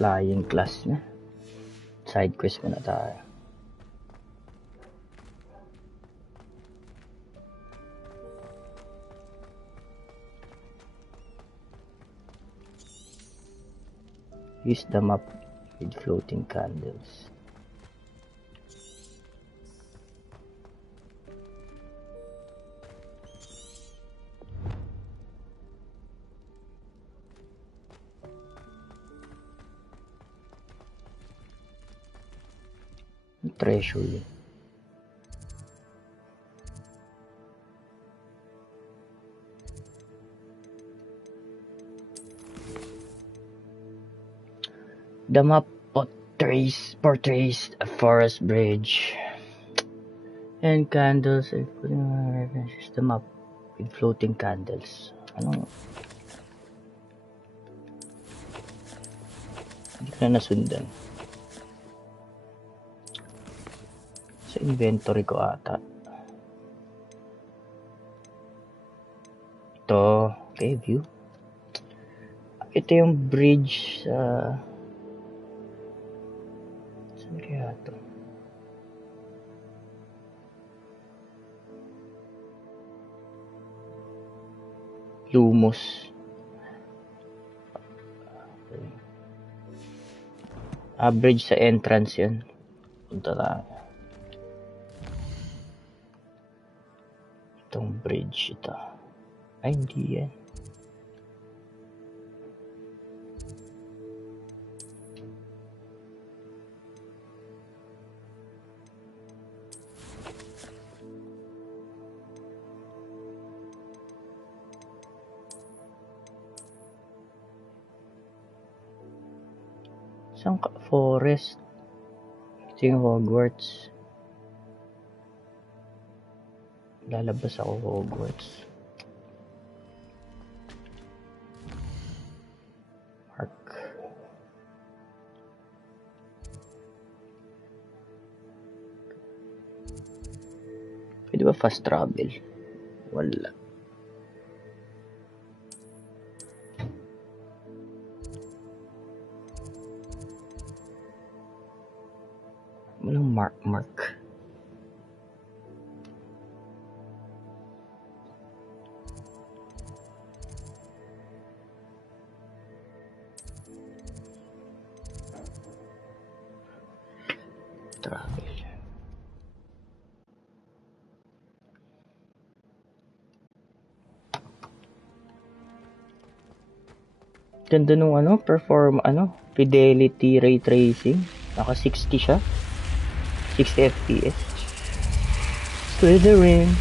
Flying class na. Side quest muna tayo. Use the map with floating candles. Treasure. The map portrays a forest bridge and candles and the map with floating candles. Ano? Hindi ko na nasundan. Sa inventory ko ata. Ito. Okay, view. Ito yung bridge sa... saan kaya ito? Lumos. Bridge sa entrance yun. Punta lang. Itong bridge ito. Ay, hindi yan. Saan ka? Forest. Ito yung Hogwarts. Lalabas ako Hogwarts. Mark. Pwede ba fast travel? Wala. Walang mark. Travel. Ganda nung fidelity ray tracing. Naka 60 siya. 60 FPS. Slithering.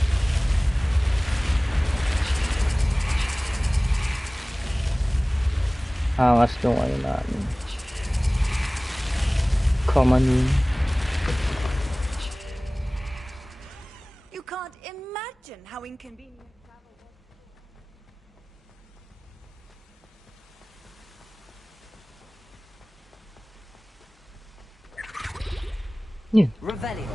Angas nung namin. Common room. You can't imagine how inconvenient travel was. Yeah. Revelio.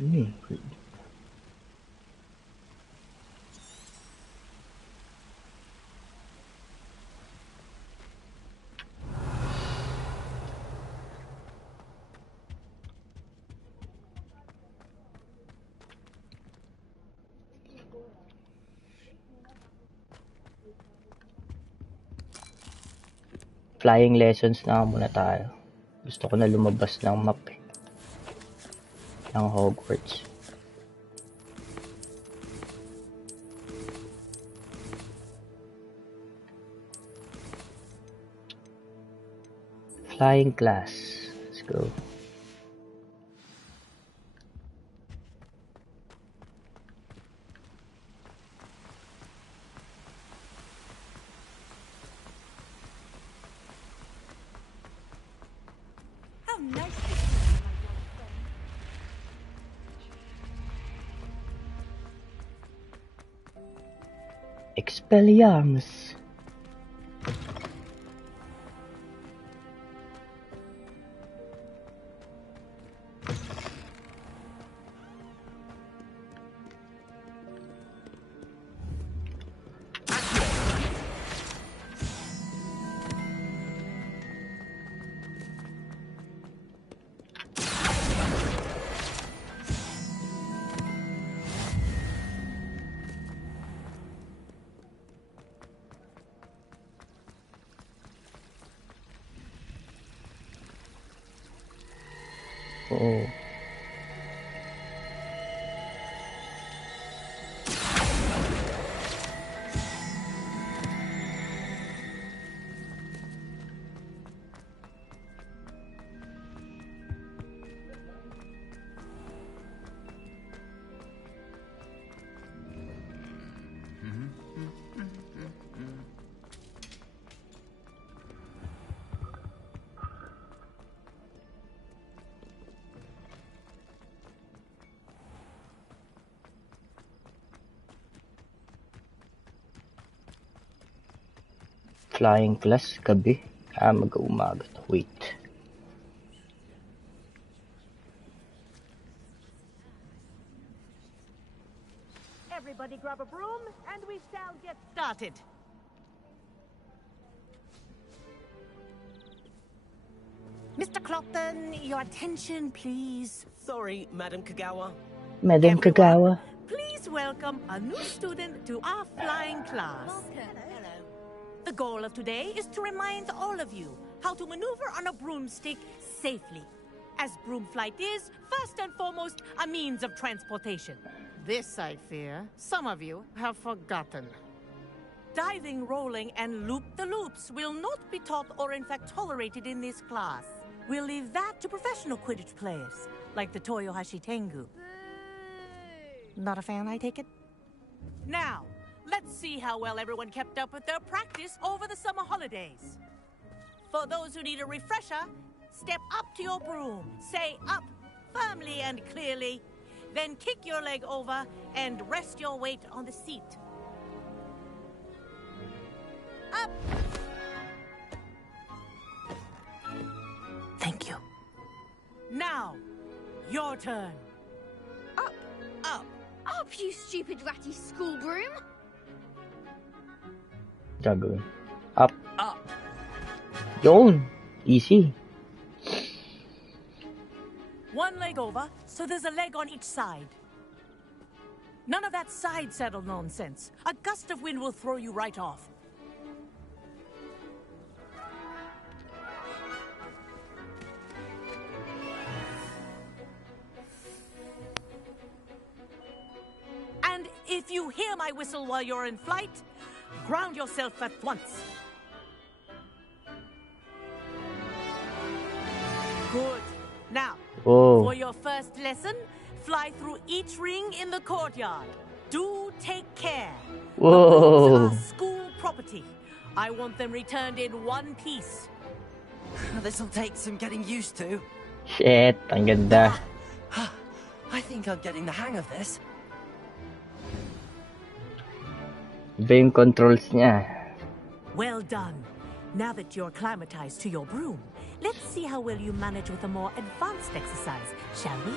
Good. Flying lessons na muna tayo. Gusto ko na lumabas ng map ng Hogwarts. Flying class. Let's go. How nice. Expelliarmus. Oo. Flying class, gabi. Mag-umaga to. Wait. Everybody grab a broom and we shall get started. Mr. Clopton, your attention, please. Sorry, Madam Kagawa. Madam Everyone, Kagawa. please welcome a new student to our flying class. Hello. The goal of today is to remind all of you how to maneuver on a broomstick safely. As broom flight is, first and foremost, a means of transportation. This, I fear, some of you have forgotten. Diving, rolling, and loop-the-loops will not be taught or in fact tolerated in this class. We'll leave that to professional Quidditch players, like the Toyohashi Tengu. Not a fan, I take it? Now, let's see how well everyone kept up with their practice over the summer holidays. For those who need a refresher, step up to your broom, say up firmly and clearly, then kick your leg over and rest your weight on the seat. Up! Thank you. Now, your turn. Up, Up. up, you stupid ratty school broom. Gagawin. Up. Up. Yun. Easy. One leg over, so there's a leg on each side. None of that side saddle nonsense. A gust of wind will throw you right off. And if you hear my whistle while you're in flight, ground yourself at once. Good. Now, Oh. for your first lesson, fly through each ring in the courtyard. Do take care. The Whoa. rooms are school property. I want them returned in one piece. This'll take some getting used to. Shit. Ang ganda. I think I'm getting the hang of this. Iba yung controls niya. Well done. Now that you're acclimatized to your broom, let's see how well you manage with a more advanced exercise, shall we?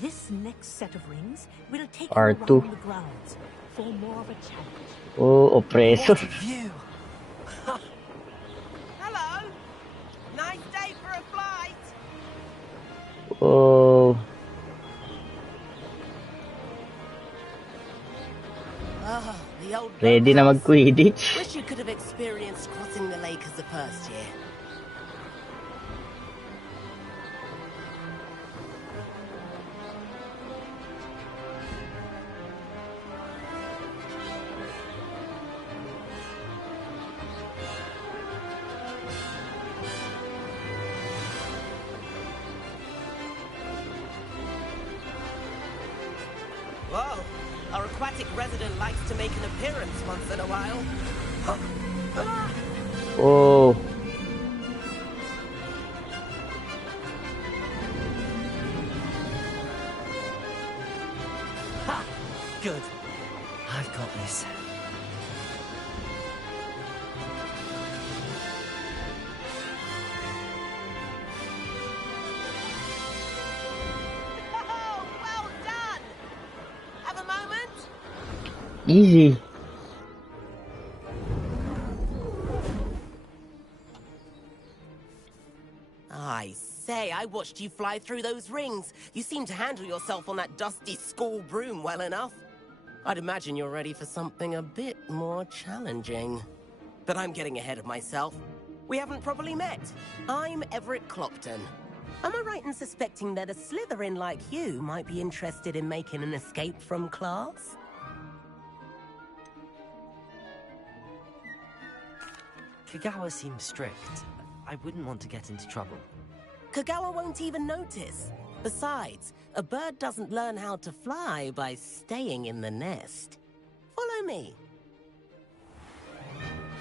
This next set of rings will take you R2. around the grounds for more of a challenge. Oh, oppressor. What a view! Hello! Nice day for a flight! Oh. Oh, the old Ready na boathouse. mag-Quidditch. Wish you could have experienced crossing the lake as the first year. Whoa! Our aquatic resident likes to make an appearance once in a while. Oh. Ha! Good. I've got this. Oh, well done! Have a moment? Easy. I say, I watched you fly through those rings. You seem to handle yourself on that dusty school broom well enough. I'd imagine you're ready for something a bit more challenging. But I'm getting ahead of myself. We haven't properly met. I'm Everett Clopton. Am I right in suspecting that a Slytherin like you might be interested in making an escape from class? Kagawa seems strict. I wouldn't want to get into trouble. Kagawa won't even notice. Besides, a bird doesn't learn how to fly by staying in the nest. Follow me.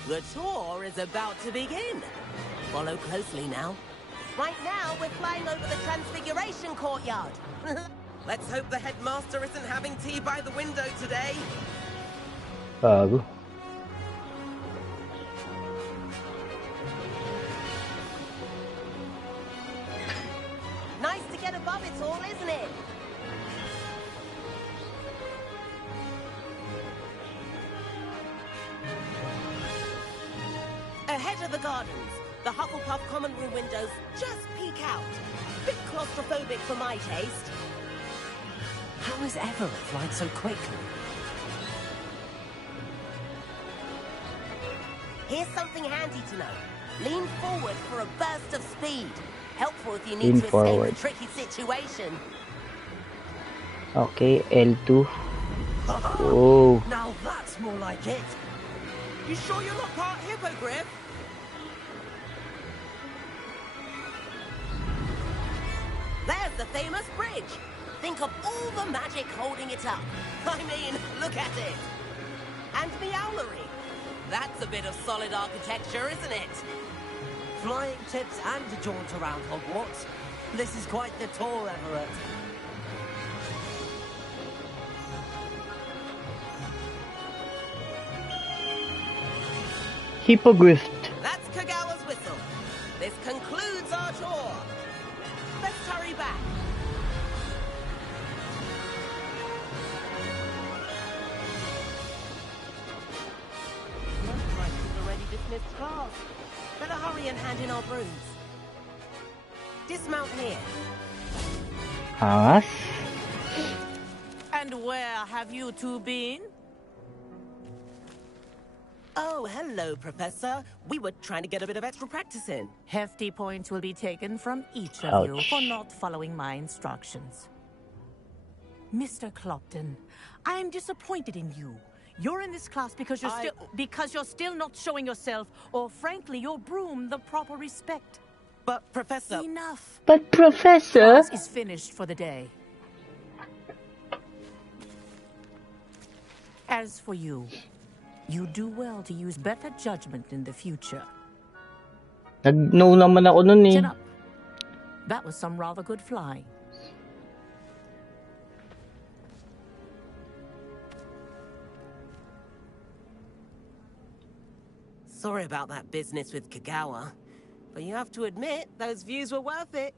The tour is about to begin. Follow closely now. Right now, we're flying over the Transfiguration Courtyard. Let's hope the headmaster isn't having tea by the window today. Bago. Nice to get above it all, isn't it? Ahead of the gardens, the Hufflepuff common room windows just peek out. Bit claustrophobic for my taste. How is Everett flying so quickly? Here's something handy to know. Lean forward for a burst of speed. Helpful if you Lean need to forward. escape a tricky situation. Okay, L2. Oh, Now that's more like it. You sure you're not part hippogriff? There's the famous bridge. Think of all the magic holding it up. I mean, look at it. And Meowlery. That's a bit of solid architecture, isn't it? Flying tips and a jaunt around Hogwarts. This is quite the tour, Everett. Hippogriff. That's Kagawa's whistle. This concludes our tour. Let's hurry back. Looks like we've already dismissed class. Better hurry and hand in our brooms. Dismount here. Angas. And where have you two been? Oh, hello, Professor. We were trying to get a bit of extra practice in. Hefty points will be taken from each of you Ouch. for not following my instructions. Mr. Clopton, I am disappointed in you. You're in this class because you're still not showing yourself, or frankly, your broom the proper respect. But, Professor... Enough. But Professor, Class is finished for the day. As for you, you do well to use better judgment in the future. nag-no naman ako nun eh. Chin up. That was some rather good flying. Sorry about that business with Kagawa, but you have to admit, those views were worth it.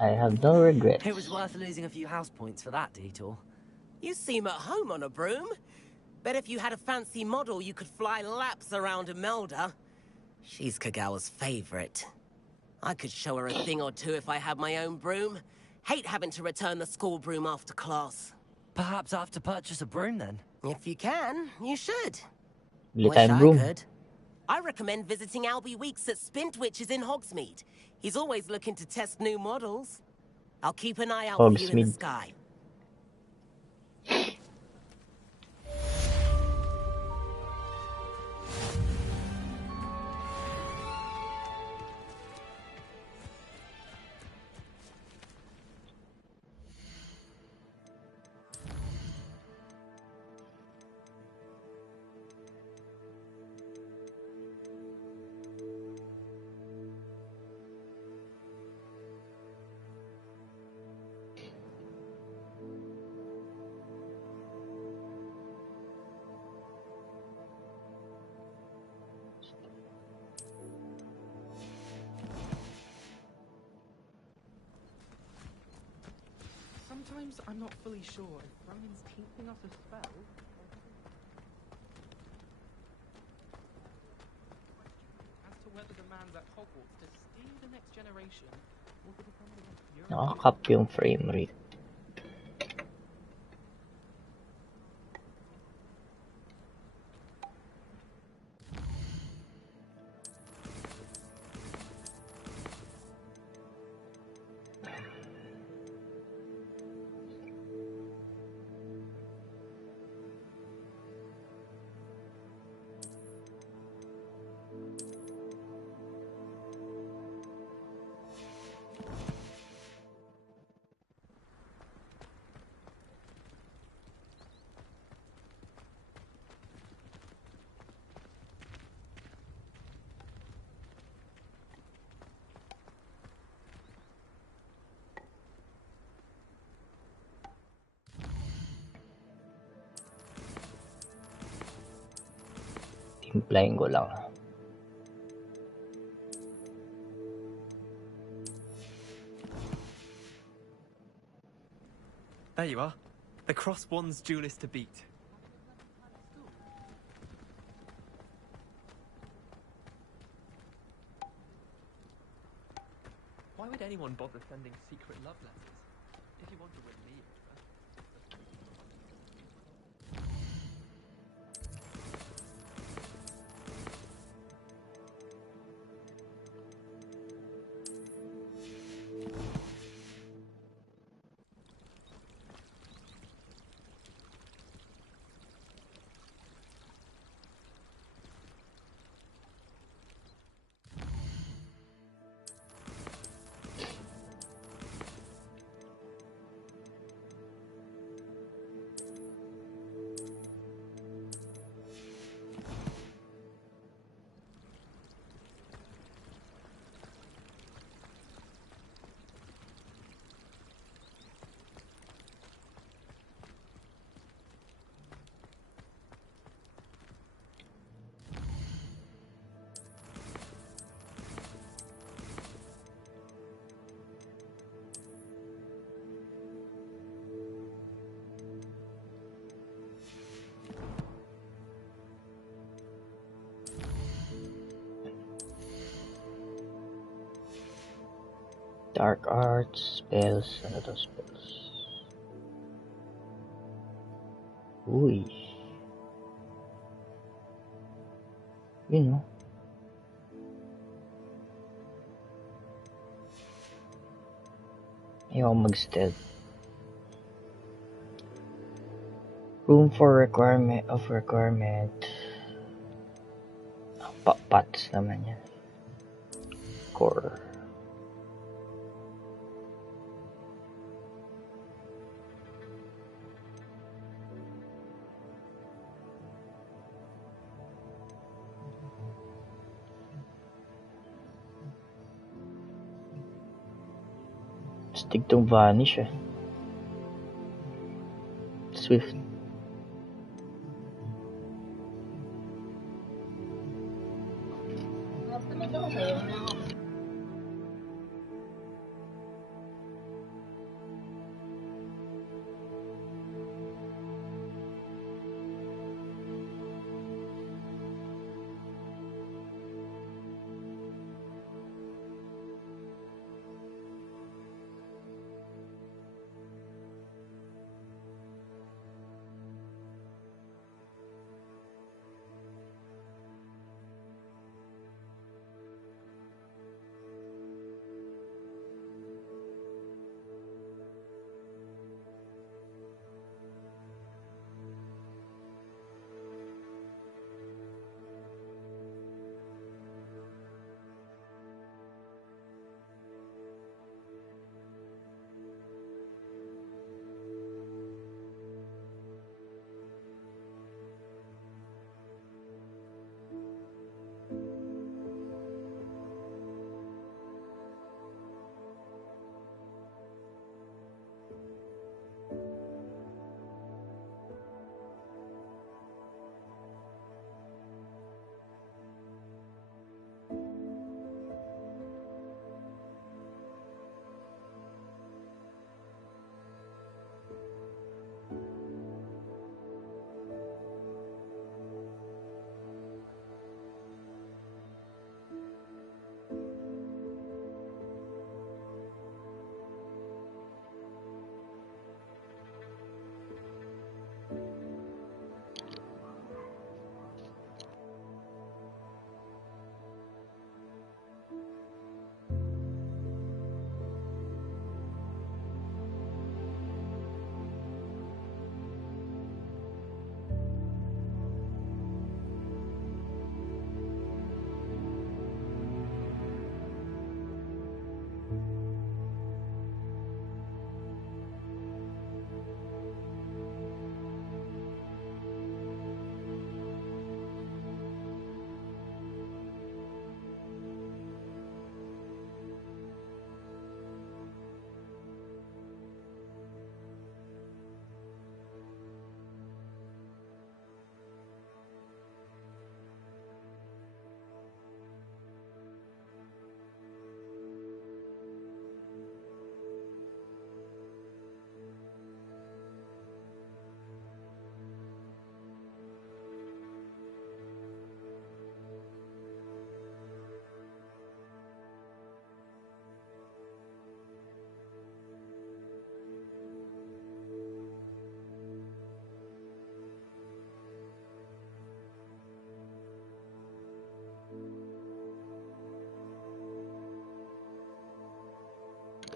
I have no regrets. It was worth losing a few house points for that detour. You seem at home on a broom. Bet if you had a fancy model, you could fly laps around Imelda. She's Kagawa's favorite. I could show her a thing or two if I had my own broom. Hate having to return the school broom after class. Perhaps I have to purchase a broom then. If you can, you should. Bili Wish tayong I broom. could. I recommend visiting Albie Weeks at Spintwitches in Hogsmeade. He's always looking to test new models. I'll keep an eye out for you in the Hogsmeade. sky. Sometimes I'm not fully sure if Rowan's keeping us a spell. As to whether the man's at Hogwarts to steal the next generation or to become the next hero. Nakakap yung frame rate. Timplahin ko lang. There you are. The Cross Wands duelist to beat. Why would anyone bother sending secret love letters? If you want to win me over. Dark arts, spells, ano to spells? Uy. Yun no? Ayaw mag-stealth. Room for requirement. Pots naman yan. Core. Stick tong vanish eh. Swift.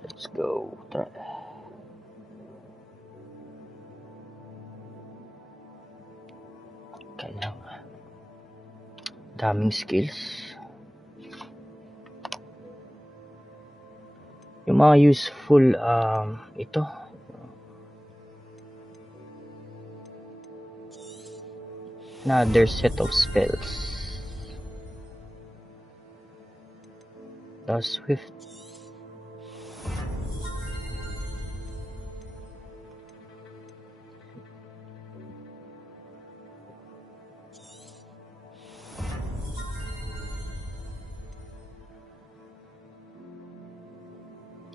Let's go. Kailangan. Daming skills. Yung mga useful, ito. Another set of spells. The Swift.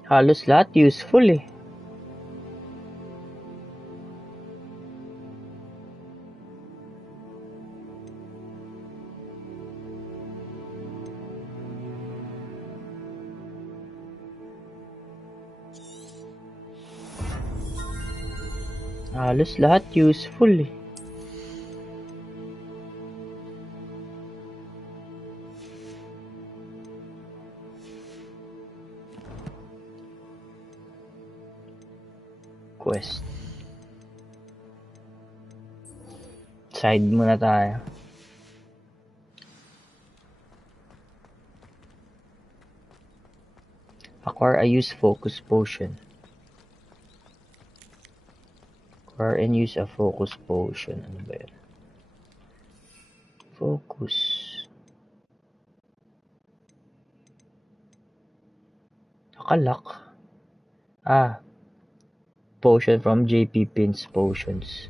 Halos lahat useful eh. Halos lahat useful eh. Quest. Side muna tayo. Acquire a use focus potion. Acquire and use a focus potion. Ano ba yun? Focus. Nakalak. Potion from JP Pins Potions.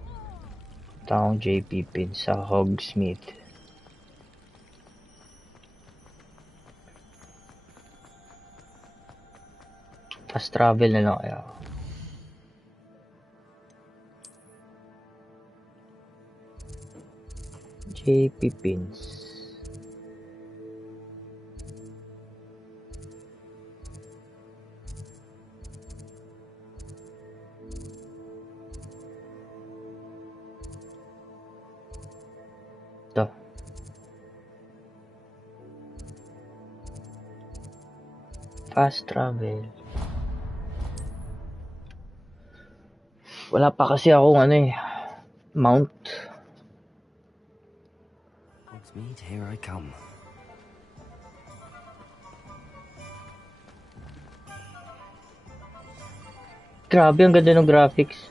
Taong JP Pins sa Hogsmeade. Fast travel na lang kaya. JP Pins. Ito. Fast travel. Wala pa kasi akong mount. Hogsmeade, here I come. Grabe, ang ganda ng graphics.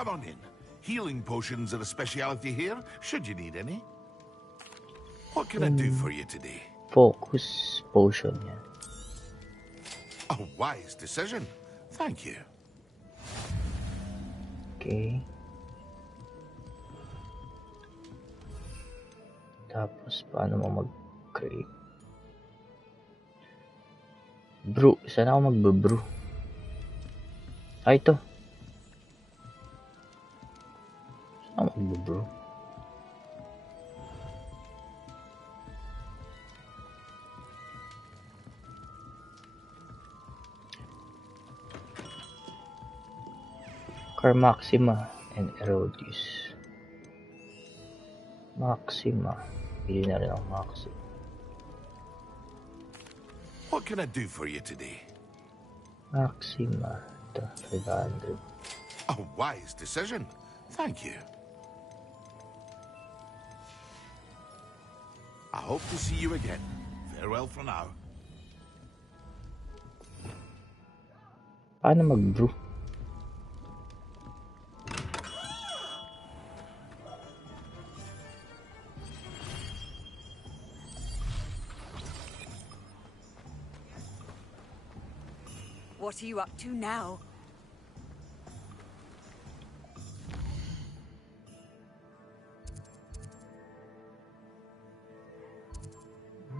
Come on in. Healing potions are a specialty here, should you need any. What can I do for you today? Focus potion yan. A wise decision. Thank you. Okay. Tapos, paano mo mag-create? Brew. Saan ako mag-brew? Ito. Saan ako mag-brew? Car Maxima and Erodius. Maxima. Pili na rin ang Maxima. What can I do for you today? Maxima. Ito, 500. A wise decision. Thank you. I hope to see you again. Farewell for now. Paano mag-brew? What are you up to now?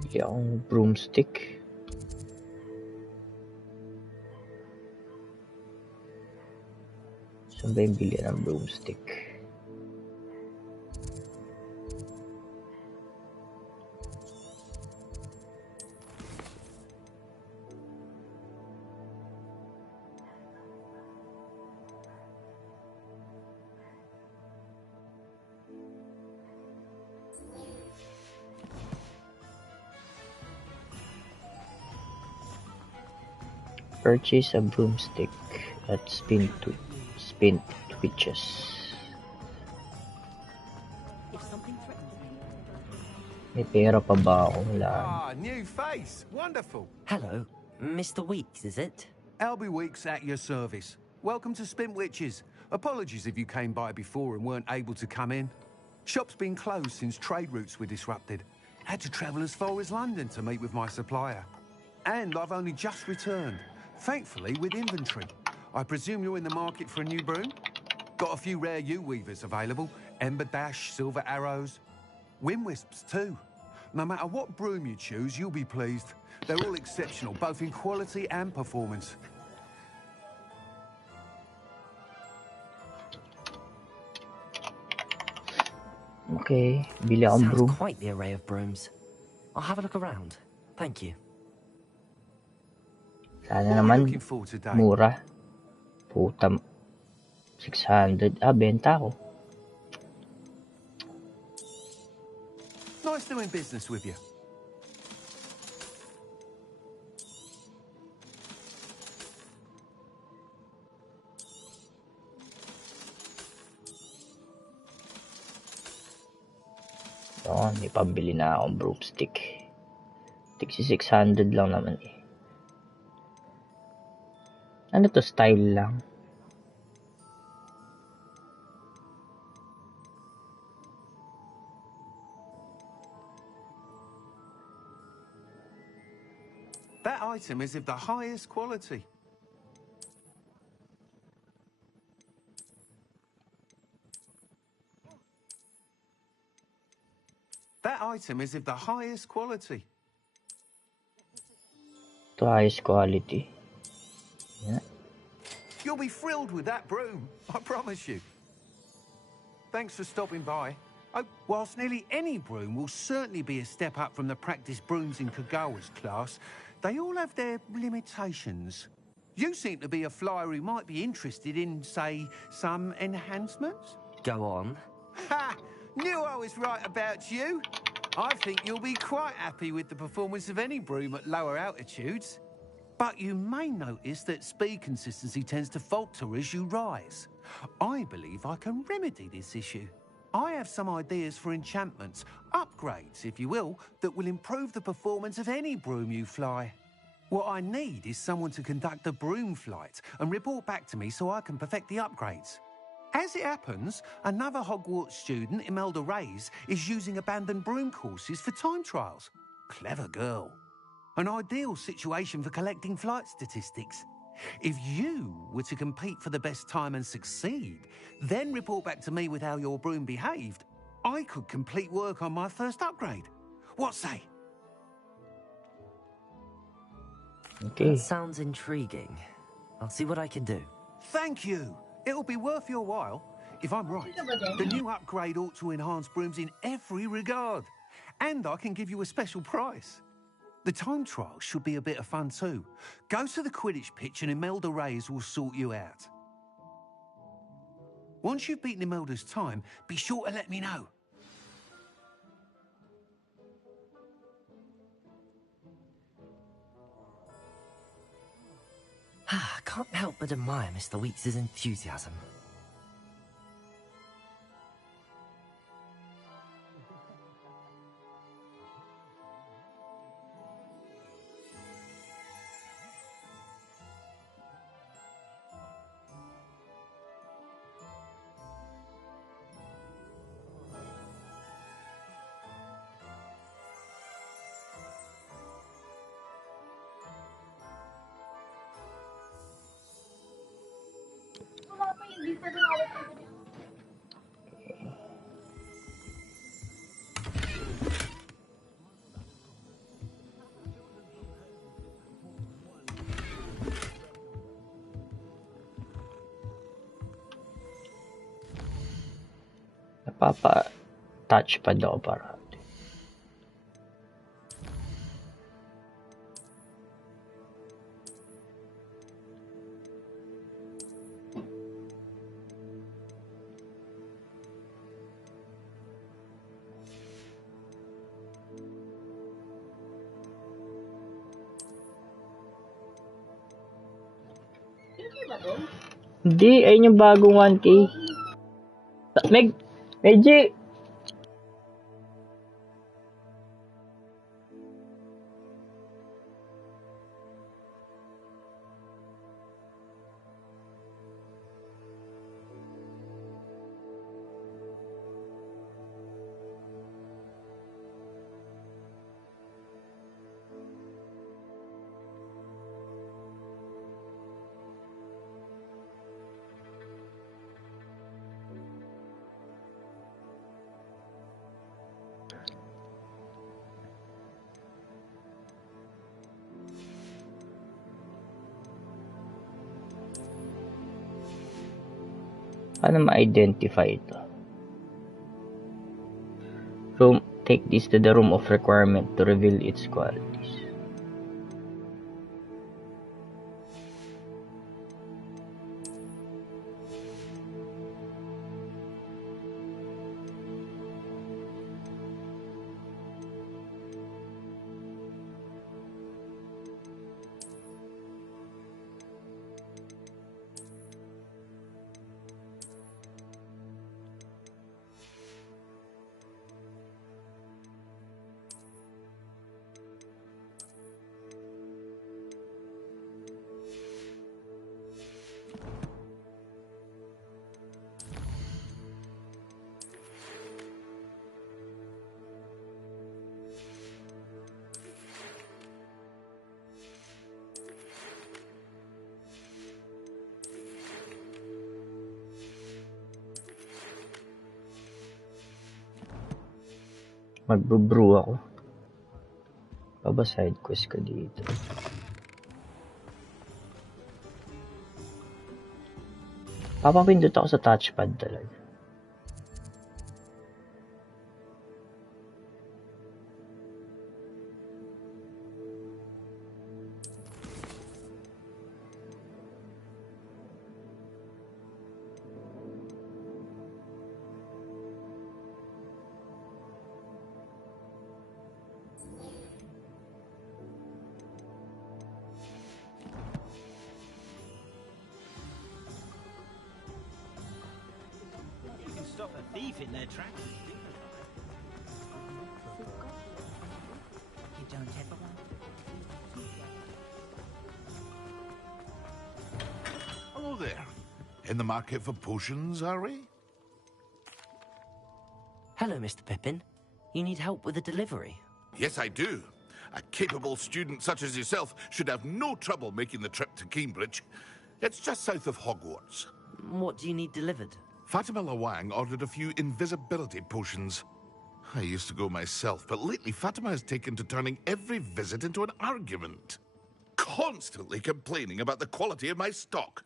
Bili akong broomstick. Saan ba yung bili ng broomstick? Purchase a broomstick at Spin Twitches. If something threatens me... May pera pa ba ako? Wala. Ah, new face. Wonderful. Hello, Mr. Weeks, is it? Albie Weeks at your service. Welcome to Spintwitches. Apologies if you came by before and weren't able to come in. Shop's been closed since trade routes were disrupted. Had to travel as far as London to meet with my supplier. And I've only just returned, thankfully with inventory. I presume you're in the market for a new broom? Got a few rare U-weavers available. Ember Dash, Silver Arrows. Wind Wisps too. No matter what broom you choose, you'll be pleased. They're all exceptional, both in quality and performance. Okay, bili akong Sounds broom. quite the array of brooms. I'll have a look around. Thank you. Sana What are you naman looking for today? mura. Puta, 600. Ah, benta ako. Nice doing business with you. Yun, may pambili na akong broomstick. Tigsi 600 lang naman eh. Ano to, style lang? That item is of the highest quality. That item is of the highest quality. To highest quality. Yeah. You'll be thrilled with that broom, I promise you. Thanks for stopping by. Oh, whilst nearly any broom will certainly be a step up from the practice brooms in Kagawa's class, they all have their limitations. You seem to be a flyer who might be interested in, say, some enhancements? Go on. Ha! Knew I was right about you. I think you'll be quite happy with the performance of any broom at lower altitudes. But you may notice that speed consistency tends to falter as you rise. I believe I can remedy this issue. I have some ideas for enchantments, upgrades, if you will, that will improve the performance of any broom you fly. What I need is someone to conduct a broom flight and report back to me so I can perfect the upgrades. As it happens, another Hogwarts student, Imelda Reyes, is using abandoned broom courses for time trials. Clever girl. An ideal situation for collecting flight statistics. If you were to compete for the best time and succeed, then report back to me with how your broom behaved, I could complete work on my first upgrade. What say? Okay. That sounds intriguing. I'll see what I can do. Thank you. It'll be worth your while. If I'm right, the new upgrade ought to enhance brooms in every regard. And I can give you a special price. The time trial should be a bit of fun too. Go to the Quidditch pitch and Imelda Reyes will sort you out. Once you've beaten Imelda's time, be sure to let me know. I can't help but admire Mr. Weeks' enthusiasm. Napapa-touchpad ako para. Hindi, ayun yung bagong 1K. Medji! Paano ma-identify ito? Take this to the room of requirement to reveal its qualities. Magbubrew ako. Baba side quest ko dito. Papapindot ako sa touchpad talaga. Stop a thief in their tracks. You don't ever want. Hello there. In the market for potions, are we? Hello, Mr. Pippin. You need help with a delivery? Yes, I do. A capable student such as yourself should have no trouble making the trip to Cambridge. It's just south of Hogwarts. What do you need delivered? Fatima Lawang ordered a few invisibility potions. I used to go myself, but lately Fatima has taken to turning every visit into an argument. Constantly complaining about the quality of my stock.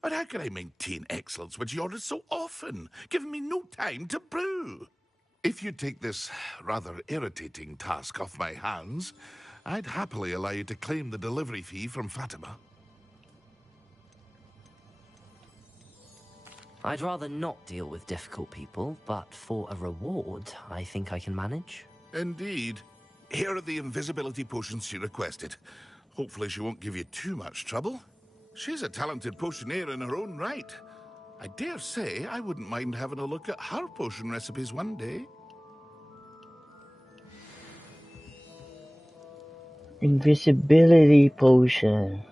But how can I maintain excellence when she orders so often, giving me no time to brew? If you take this rather irritating task off my hands, I'd happily allow you to claim the delivery fee from Fatima. I'd rather not deal with difficult people, but for a reward, I think I can manage. Indeed. Here are the invisibility potions she requested. Hopefully she won't give you too much trouble. She's a talented potioneer in her own right. I dare say I wouldn't mind having a look at her potion recipes one day. Invisibility potion.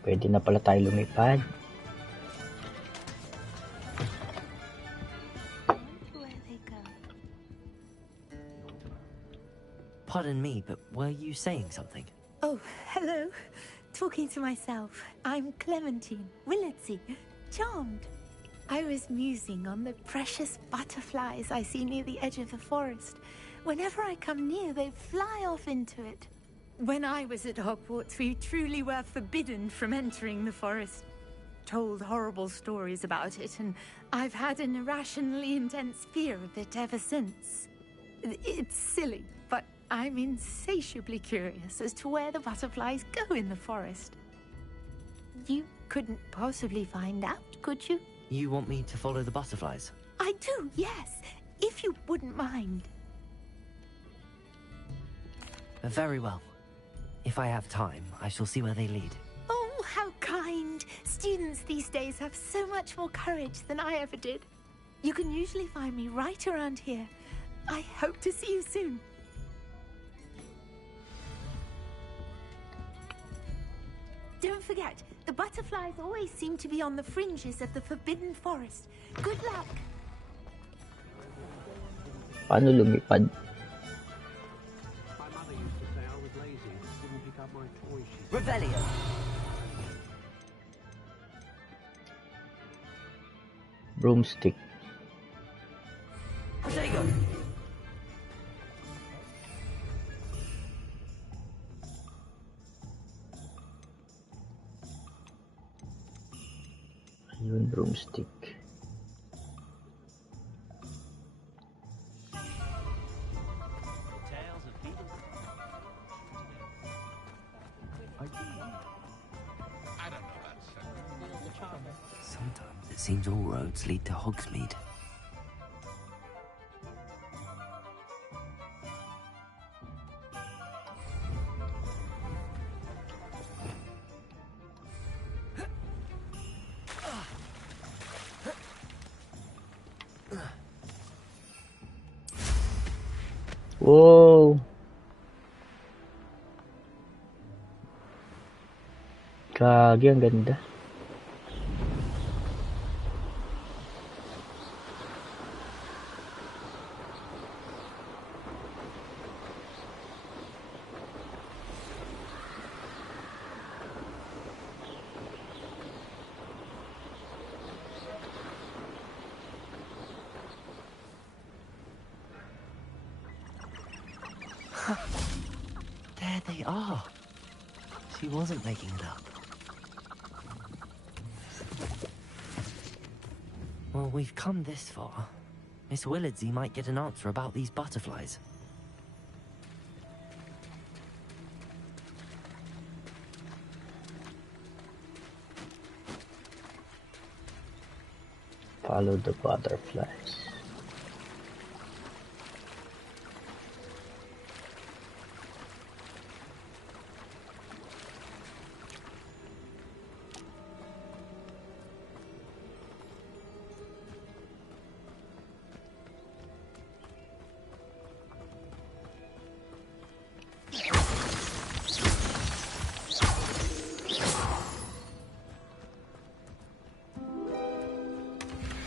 Pwede na pala tayo lumipad. Pardon me, but were you saying something? Oh, hello. Talking to myself. I'm Clementine, Willardsey, charmed. I was musing on the precious butterflies I see near the edge of the forest. Whenever I come near, they fly off into it. When I was at Hogwarts, we truly were forbidden from entering the forest. told horrible stories about it, and I've had an irrationally intense fear of it ever since. It's silly, but I'm insatiably curious as to where the butterflies go in the forest. You couldn't possibly find out, could you? You want me to follow the butterflies? I do, yes, if you wouldn't mind. Very well. If I have time, I shall see where they lead. Oh, how kind. Students these days have so much more courage than I ever did. You can usually find me right around here. I hope to see you soon. Don't forget, the butterflies always seem to be on the fringes of the Forbidden Forest. Good luck! Paano lumipad? My mother used to say I was lazy, didn't pick up my toys. Revelio! Broomstick. Protego! Ayun, broomstick. Tales of people. I don't know that. Sometimes it seems all roads lead to Hogsmeade. Wow! Gagi, ang ganda. There they are. She wasn't making it up. Well, we've come this far. Miss Willardsey might get an answer about these butterflies. Follow the butterflies.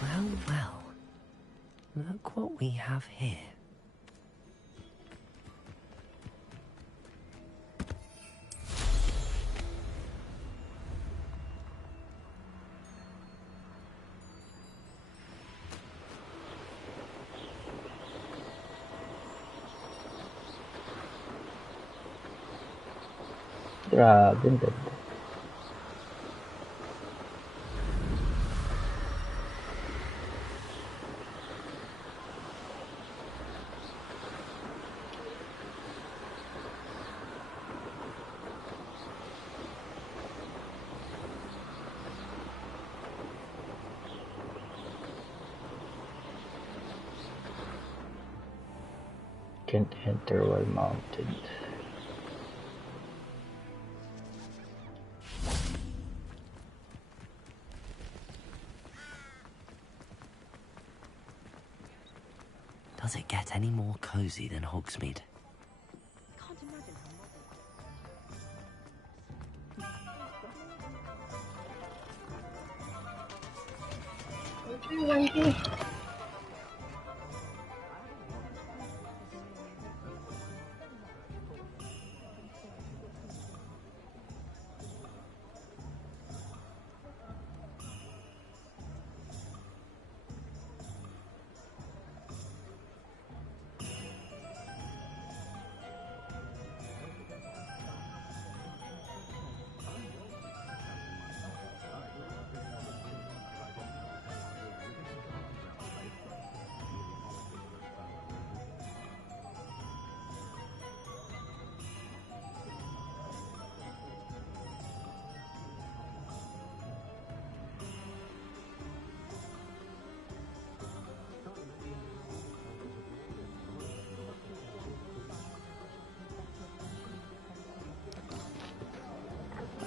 Well, well. Look what we have here. Grabe, ang ganda. Can't enter while mounted. Does it get any more cozy than Hogsmeade? Can't imagine how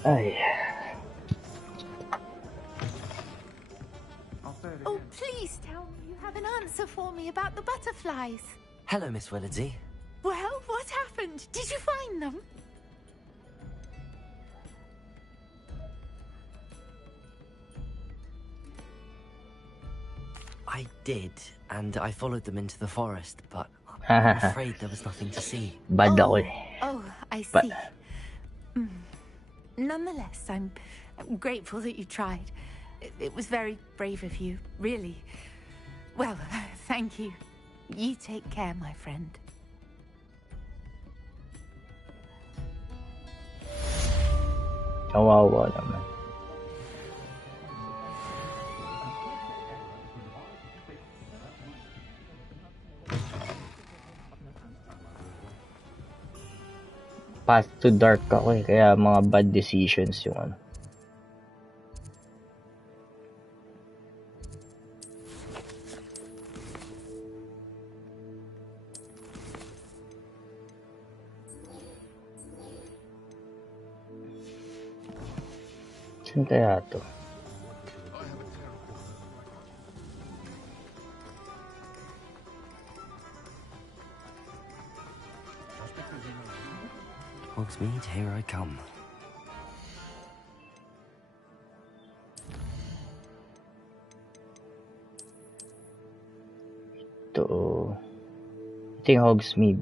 Ay. Oh, please tell me you have an answer for me about the butterflies. Hello, Miss Willardsey. Well, what happened? Did you find them? I did, and I followed them into the forest, but I'm afraid there was nothing to see. Bad ako eh. Oh, I But- see. Nonetheless, I'm grateful that you tried. It was very brave of you, really. Well, thank you. You take care, my friend. Kawawa naman. Path to dark ako eh, kaya mga bad decisions yung ano. Saan kaya to? Hogsmeade, here I come. To I think Hogsmeade.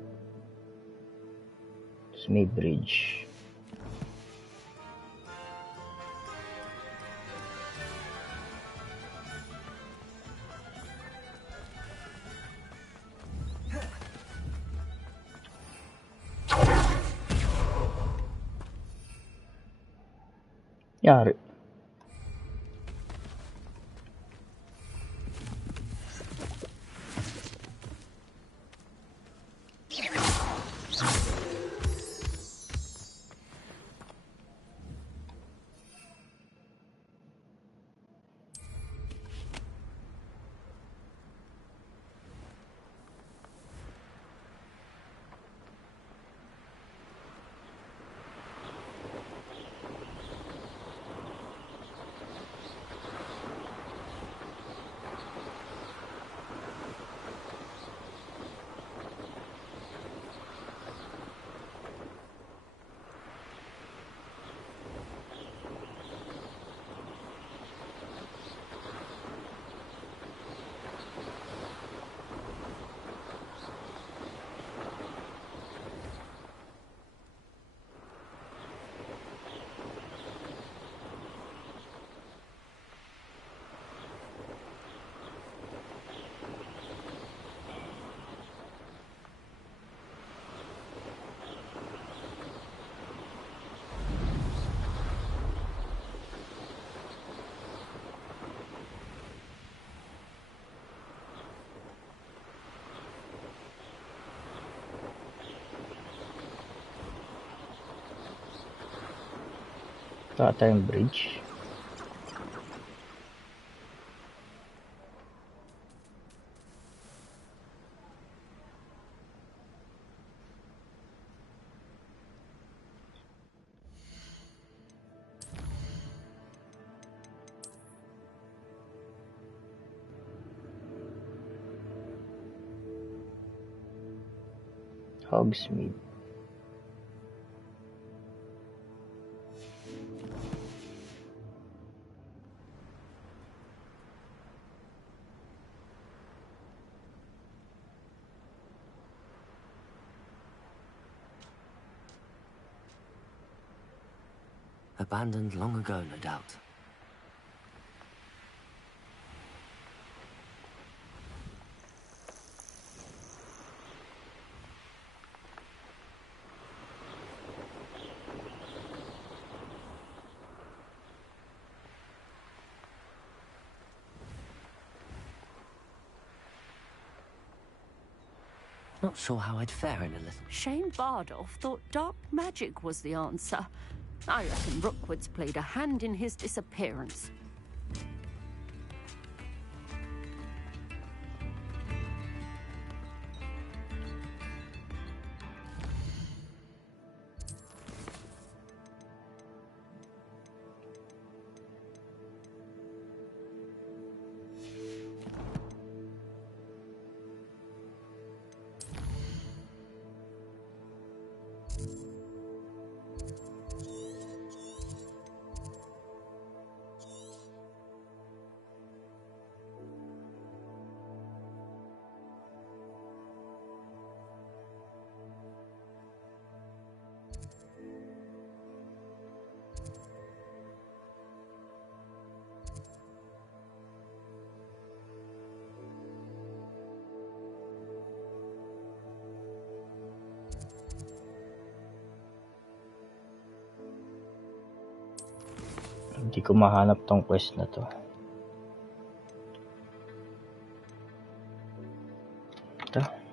Hogsmeade Bridge. Yari. Wala tayong bridge. Hogsmeade. Abandoned long ago, no doubt. Not sure how I'd fare in a little. Shane Bardolph thought dark magic was the answer. I reckon Rookwood's played a hand in his disappearance. Hindi ko mahanap tong quest na to. Ito.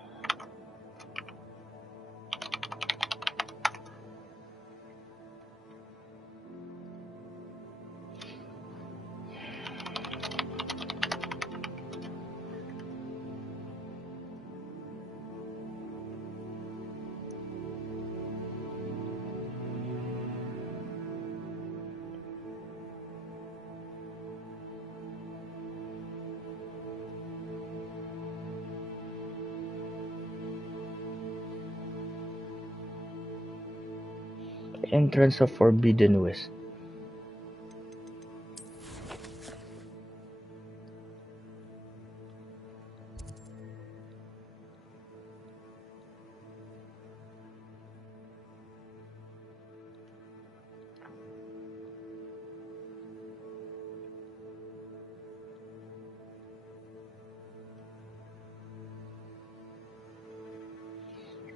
Entrance of Forbidden West.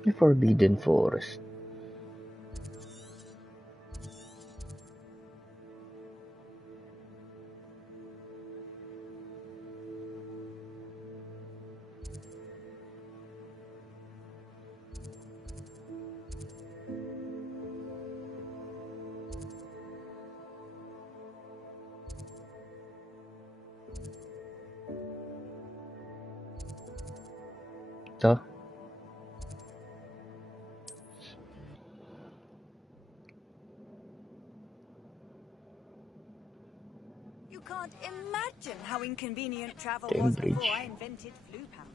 The Forbidden Forest. Ito. You can't imagine how inconvenient travel Dame was Bridge. before I invented flu powder.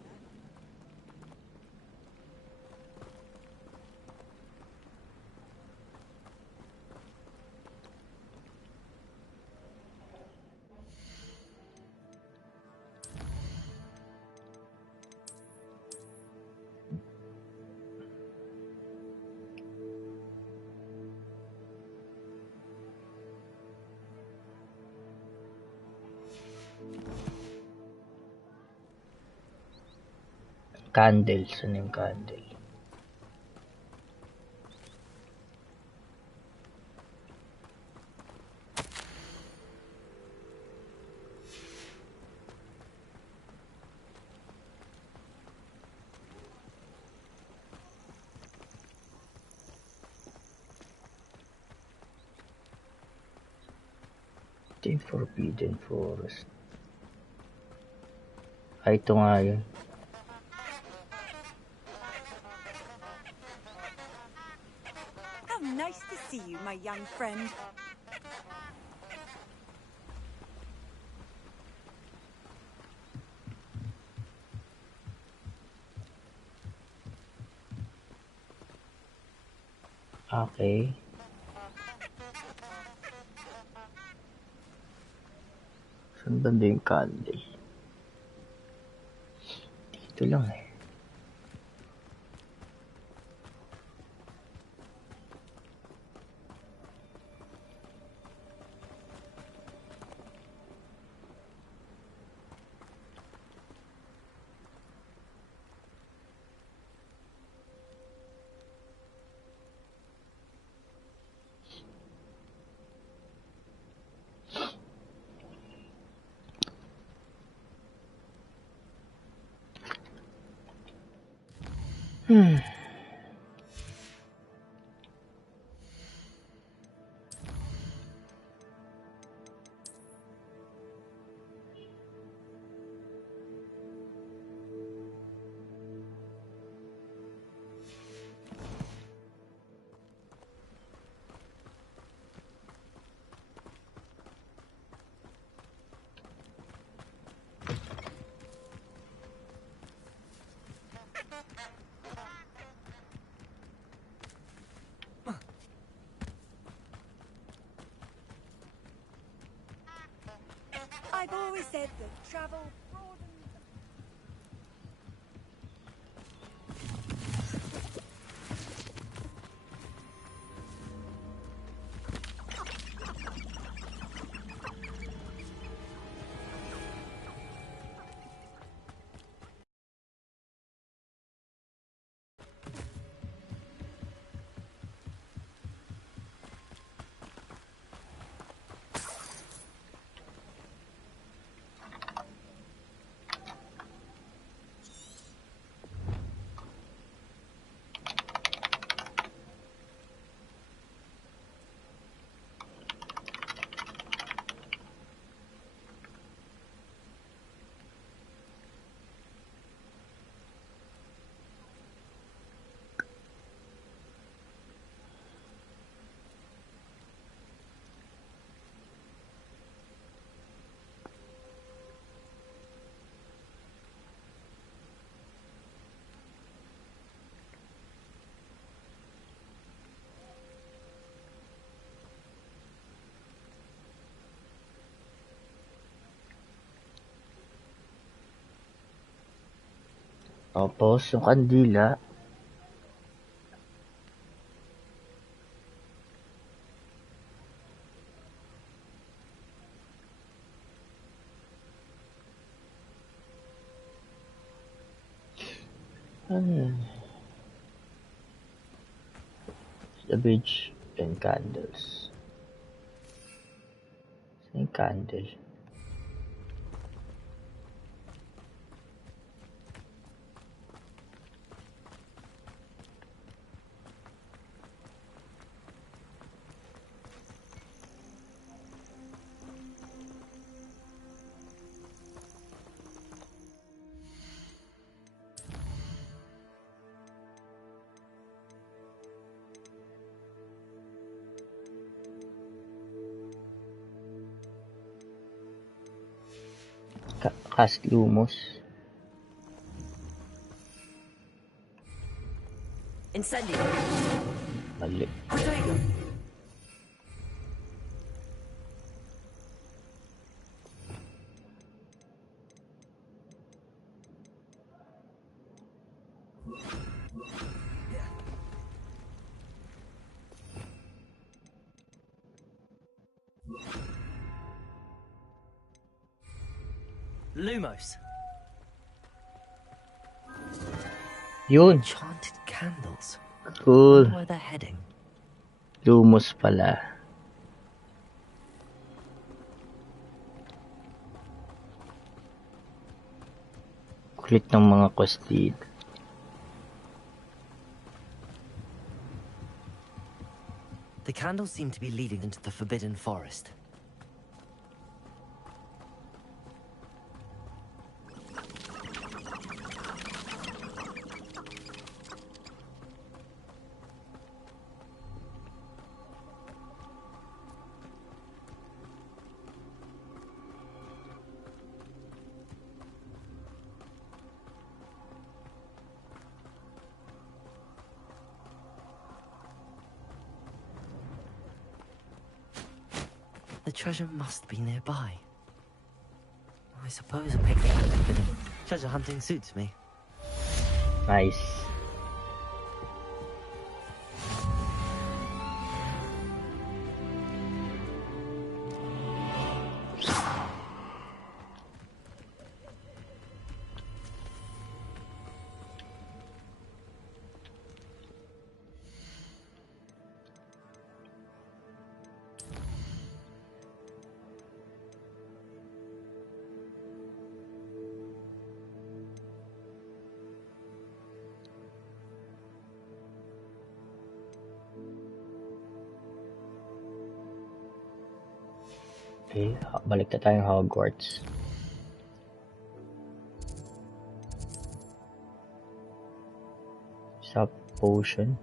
Candles. Ano yung candle? Ito yung Forbidden Forest. Ay, ito nga yun. How nice to see you, my young friend. Okay. Saan banda yung candle? Dito lang eh. I've always said that travel broadens. Tapos yung kandila. The beach and candles. Same candle. Cast Lumos. Incendio. Mali. Protego. Lumos. Yun. Enchanted candles. Cool. Where they're heading. Lumos pala. Kulit ng mga quest dito. The candles seem to be leading into the Forbidden Forest. The treasure must be nearby. I suppose a picnic with forbidden treasure hunting suits me. Nice. Okay, balik na tayong Hogwarts. Sa potion.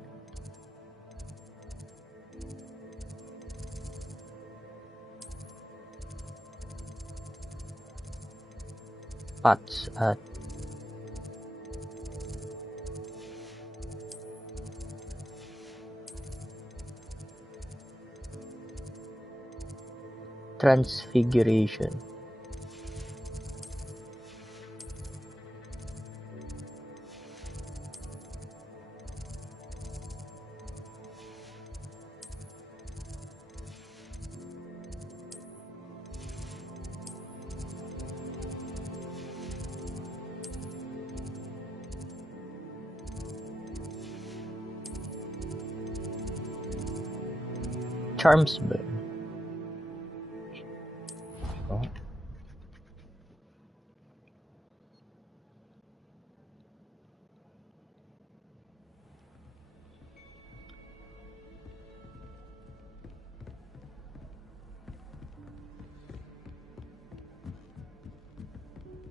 Pots at Transfiguration. Charms ba? Oh.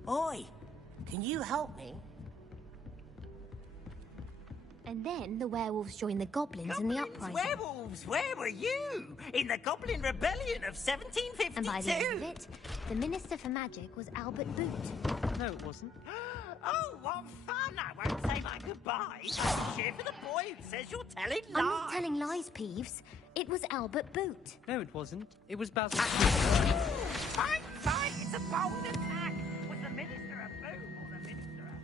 Oi, can you help me? And then the werewolves joined the goblins in the uprising. Werewolves, where were you? In the Goblin Rebellion of 1752? And by the end of it, the Minister for Magic was Albert Boot. No, it wasn't. Oh, what fun! I won't say my goodbyes. I'll cheer for the boy who says you're telling lies. I'm not telling lies, Peeves. It was Albert Boot. No, it wasn't. It was Basil. Fine, fine. It's a bold attack. Was the Minister a boom or the Minister a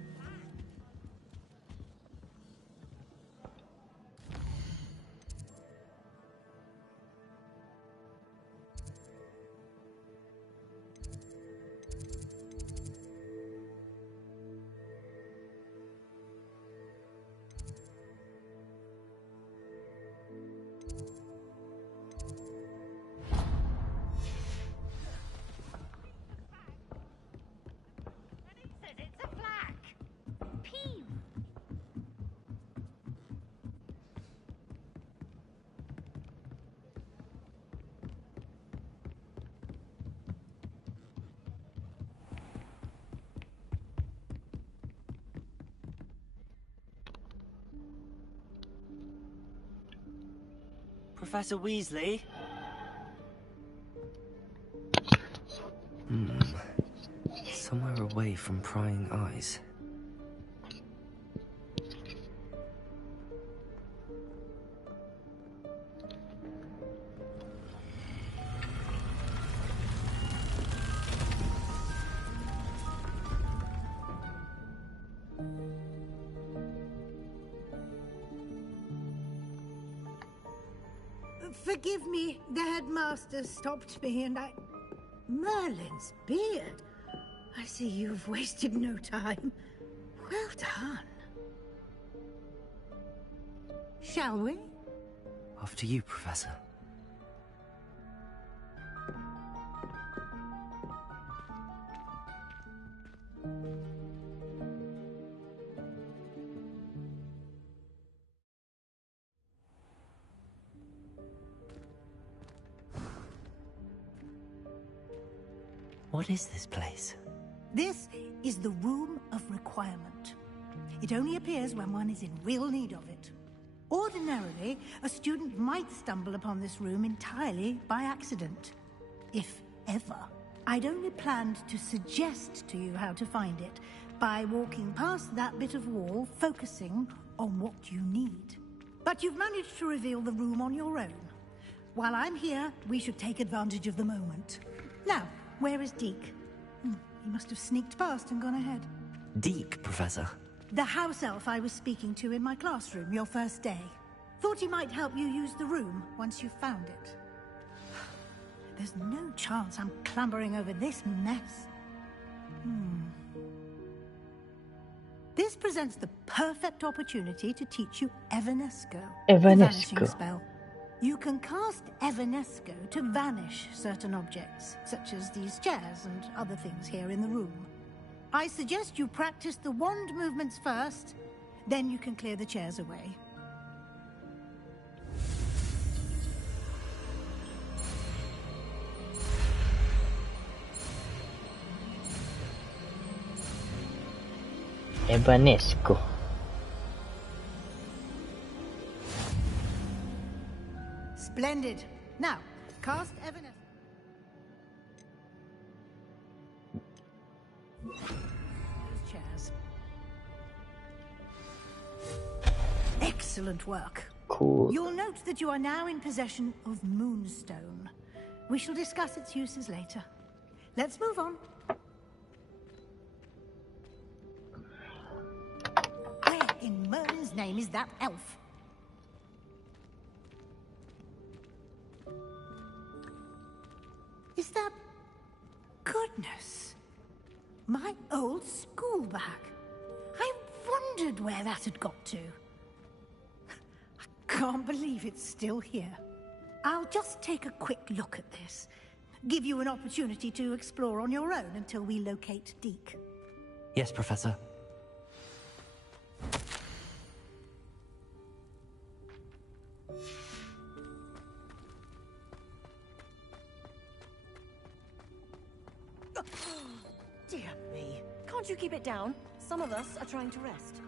Professor Weasley? Somewhere away from prying eyes. Forgive me, the headmaster stopped me and I... Merlin's beard. I see you've wasted no time. Well done. Shall we? After you, Professor. What is this place? This is the Room of Requirement. It only appears when one is in real need of it. Ordinarily, a student might stumble upon this room entirely by accident. If ever. I'd only planned to suggest to you how to find it by walking past that bit of wall, focusing on what you need. But you've managed to reveal the room on your own. While I'm here, we should take advantage of the moment. Now, where is Deke? He must have sneaked past and gone ahead. Deke, Professor. The house elf I was speaking to in my classroom your first day. Thought he might help you use the room once you found it. There's no chance I'm clambering over this mess. This presents the perfect opportunity to teach you Evanesco. The vanishing spell. You can cast Evanesco to vanish certain objects, such as these chairs and other things here in the room. I suggest you practice the wand movements first, then you can clear the chairs away. Evanesco. Splendid. Now, cast Evanesco. Those chairs. Excellent work. Cool. You'll note that you are now in possession of Moonstone. We shall discuss its uses later. Let's move on. Where in Merlin's name is that elf? Is that... Goodness. My old school bag. I wondered where that had got to. I can't believe it's still here. I'll just take a quick look at this. Give you an opportunity to explore on your own until we locate Deke. Yes, Professor. Dear me. Can't you keep it down? Some of us are trying to rest.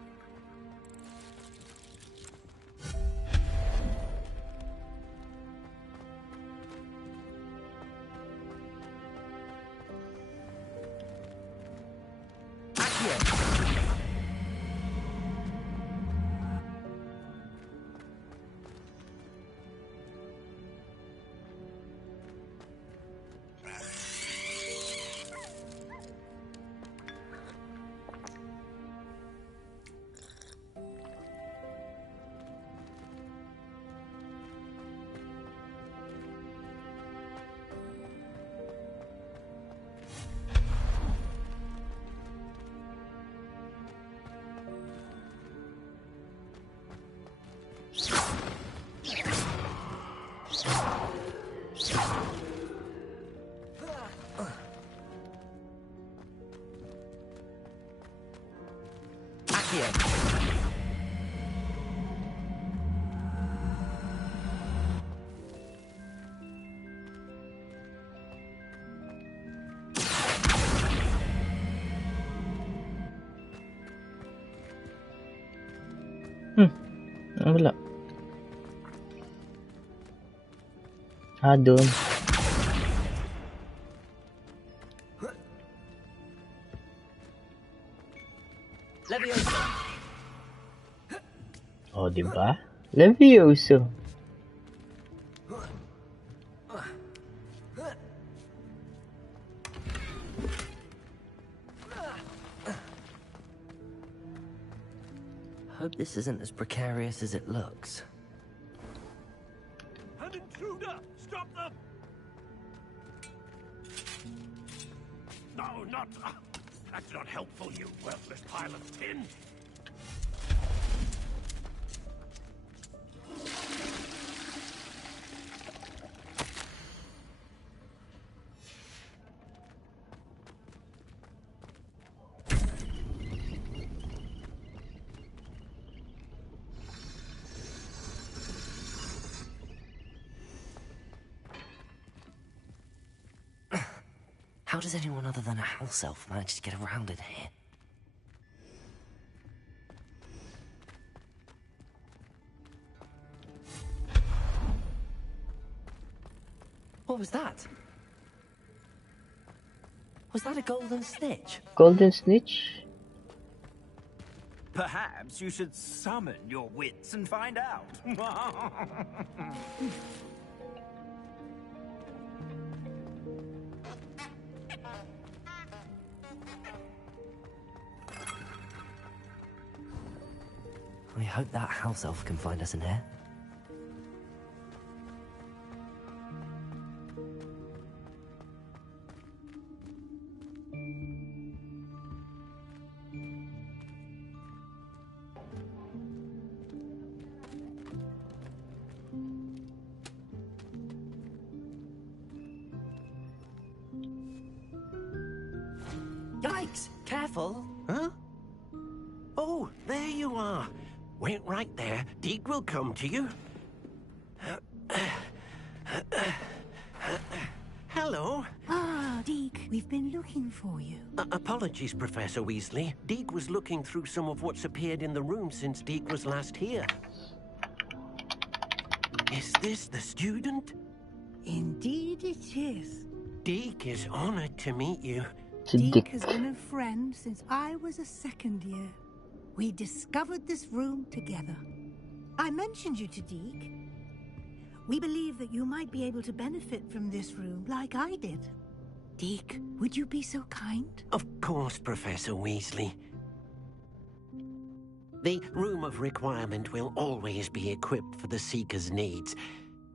Wala. Doon. Leviosa. Oh, di ba? Levioso. Hope this isn't as precarious as it looks. An intruder! Stop them! No, not... that's not helpful, you worthless pile of tin! How does anyone other than a house elf manage to get around in here? What was that? Was that a golden snitch? Golden snitch? Perhaps you should summon your wits and find out. I hope that house elf can find us in here. Yikes! Careful! Huh? Oh, there you are. Wait right there. Deke will come to you. Hello. Ah, Deke, we've been looking for you. Apologies, Professor Weasley. Deke was looking through some of what's appeared in the room since Deke was last here. Is this the student? Indeed it is. Deke is honored to meet you. Deke has been a friend since I was a second year. We discovered this room together. I mentioned you to Deke. We believe that you might be able to benefit from this room like I did. Deke, would you be so kind? Of course, Professor Weasley. The Room of Requirement will always be equipped for the Seeker's needs.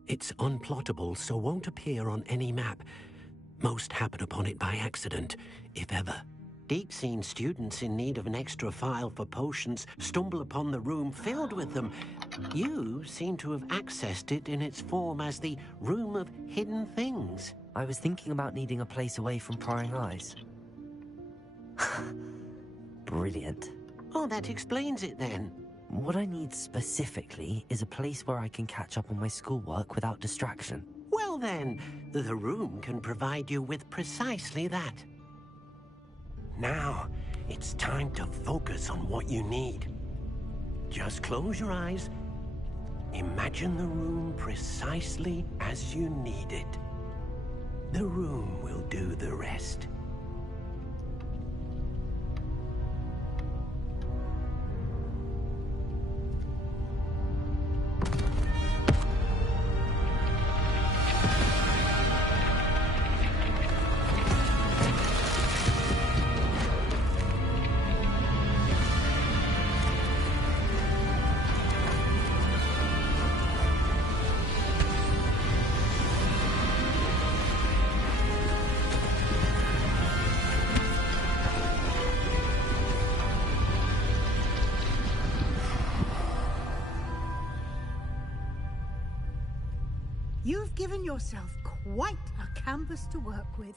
It's unplottable, so won't appear on any map. Most happen upon it by accident, if ever. Deke's seen students in need of an extra file for potions stumble upon the room filled with them. You seem to have accessed it in its form as the Room of Hidden Things. I was thinking about needing a place away from prying eyes. Brilliant. Oh, that explains it then. What I need specifically is a place where I can catch up on my schoolwork without distraction. Well then, the room can provide you with precisely that. Now, it's time to focus on what you need. Just close your eyes. Imagine the room precisely as you need it. The room will do the rest. You've given yourself quite a canvas to work with.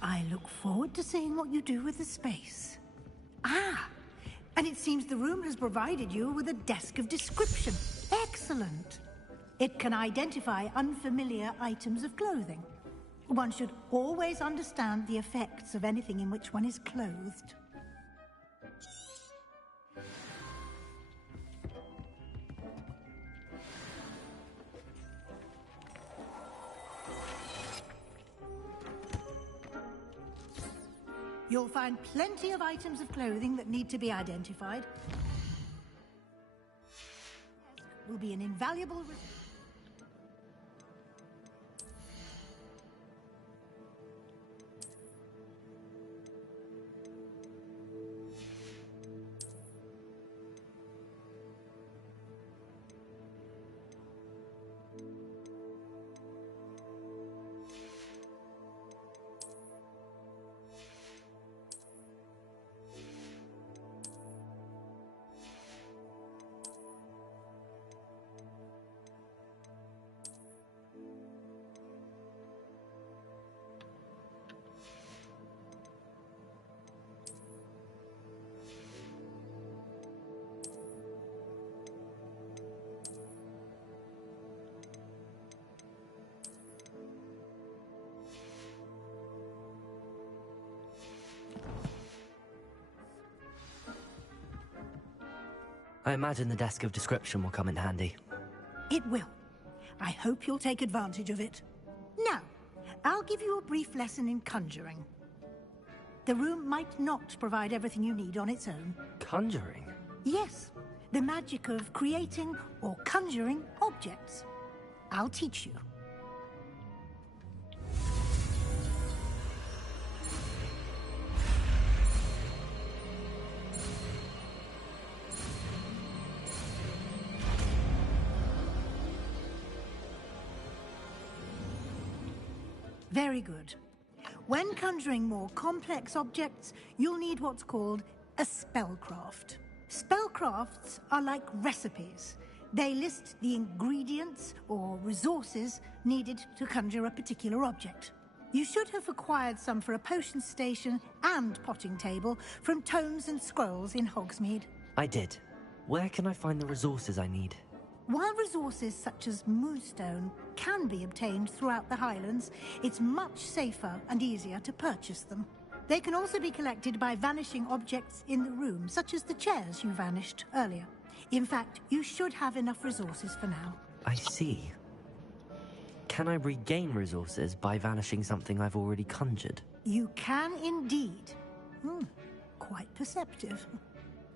I look forward to seeing what you do with the space. Ah, and it seems the room has provided you with a desk of description. Excellent. It can identify unfamiliar items of clothing. One should always understand the effects of anything in which one is clothed. You'll find plenty of items of clothing that need to be identified. Will be an invaluable... I imagine the desk of description will come in handy. It will. I hope you'll take advantage of it. Now, I'll give you a brief lesson in conjuring. The room might not provide everything you need on its own. Conjuring? Yes, the magic of creating or conjuring objects. I'll teach you. Very good. When conjuring more complex objects, you'll need what's called a spellcraft. Spellcrafts are like recipes. They list the ingredients or resources needed to conjure a particular object. You should have acquired some for a potion station and potting table from tomes and scrolls in Hogsmeade. I did. Where can I find the resources I need? While resources such as moonstone can be obtained throughout the Highlands, it's much safer and easier to purchase them. They can also be collected by vanishing objects in the room, such as the chairs you vanished earlier. In fact, you should have enough resources for now. I see. Can I regain resources by vanishing something I've already conjured? You can indeed. Quite perceptive.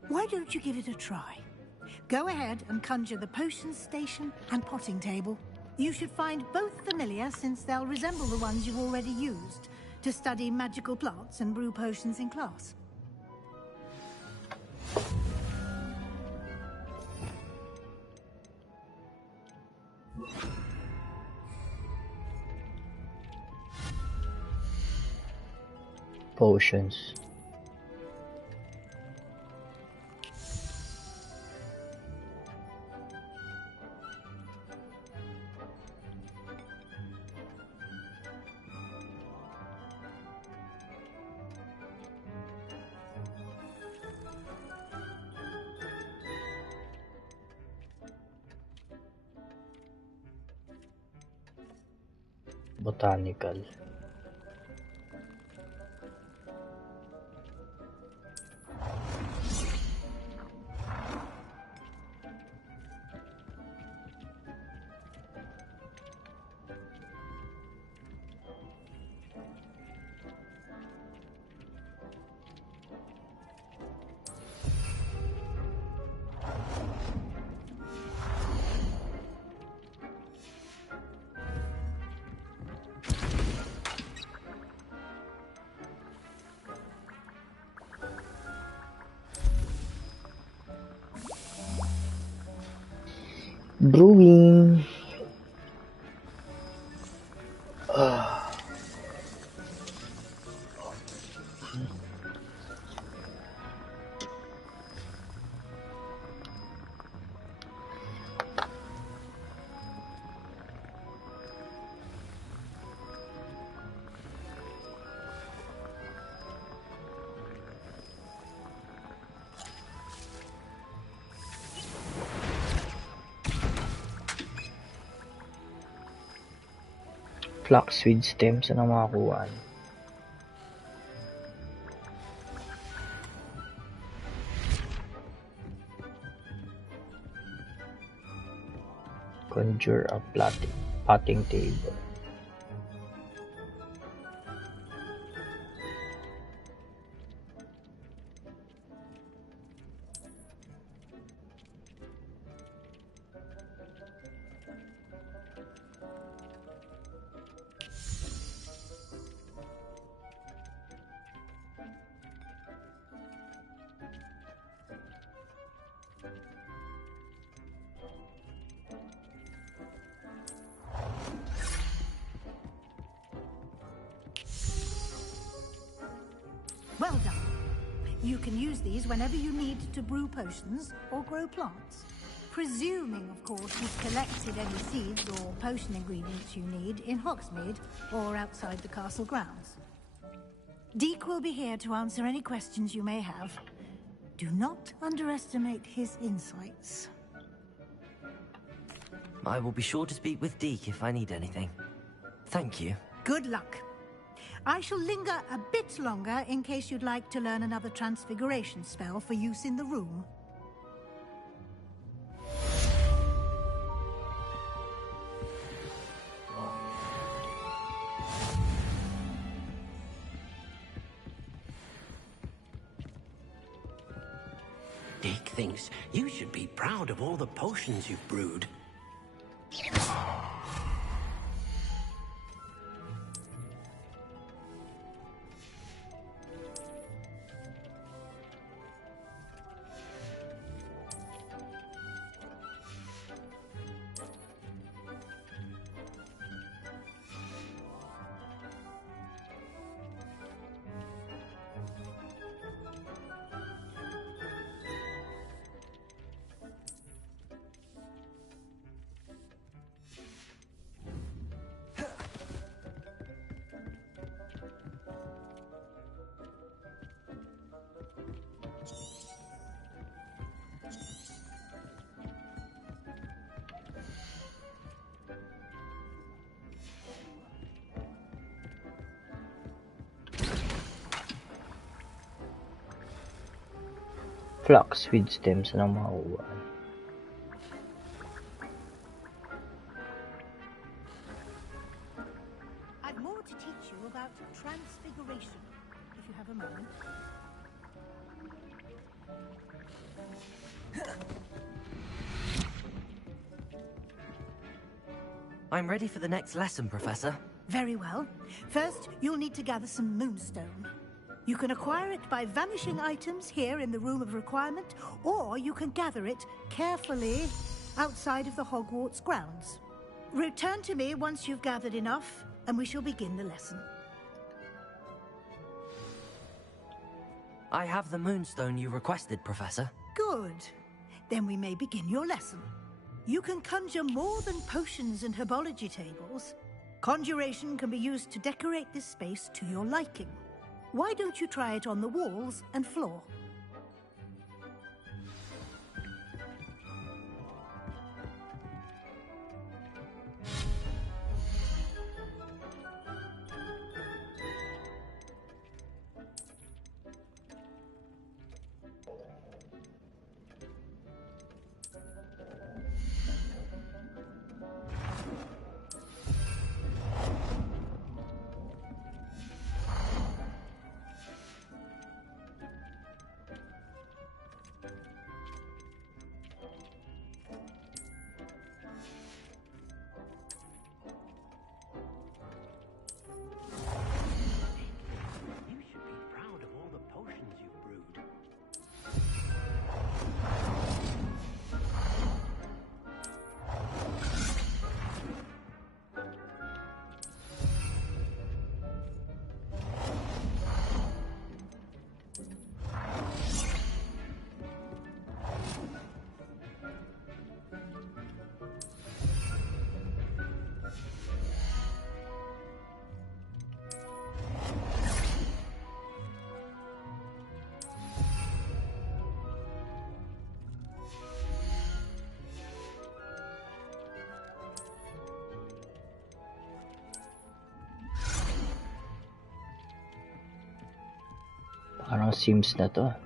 Why don't you give it a try? Go ahead and conjure the potion station and potting table. You should find both familiar, since they'll resemble the ones you've already used to study magical plants and brew potions in class. Potions. Botanical. Brewing. Flaxweed stems, ano makakuha? Conjure a potting table. Well done. You can use these whenever you need to brew potions or grow plants. Presuming, of course, you've collected any seeds or potion ingredients you need in Hogsmeade or outside the castle grounds. Deke will be here to answer any questions you may have. Do not underestimate his insights. I will be sure to speak with Deke if I need anything. Thank you. Good luck. I shall linger a bit longer in case you'd like to learn another transfiguration spell for use in the room. Deke thinks you should be proud of all the potions you've brewed. Flax with stems ang makuha. I've more to teach you about transfiguration, if you have a moment. I'm ready for the next lesson, Professor. Very well. First, you'll need to gather some moonstone. You can acquire it by vanishing items here in the Room of Requirement, or you can gather it carefully outside of the Hogwarts grounds. Return to me once you've gathered enough, and we shall begin the lesson. I have the moonstone you requested, Professor. Good. Then we may begin your lesson. You can conjure more than potions and herbology tables. Conjuration can be used to decorate this space to your liking. Why don't you try it on the walls and floor? Parang Sims na to.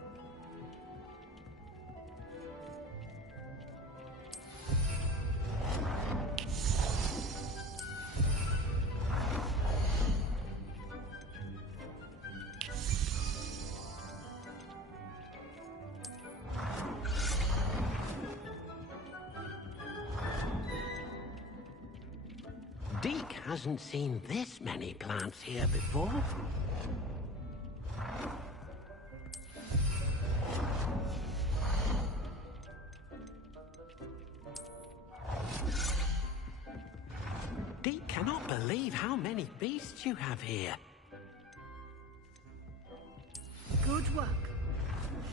Deke hasn't seen this many plants here before. Deke cannot believe how many beasts you have here. Good work.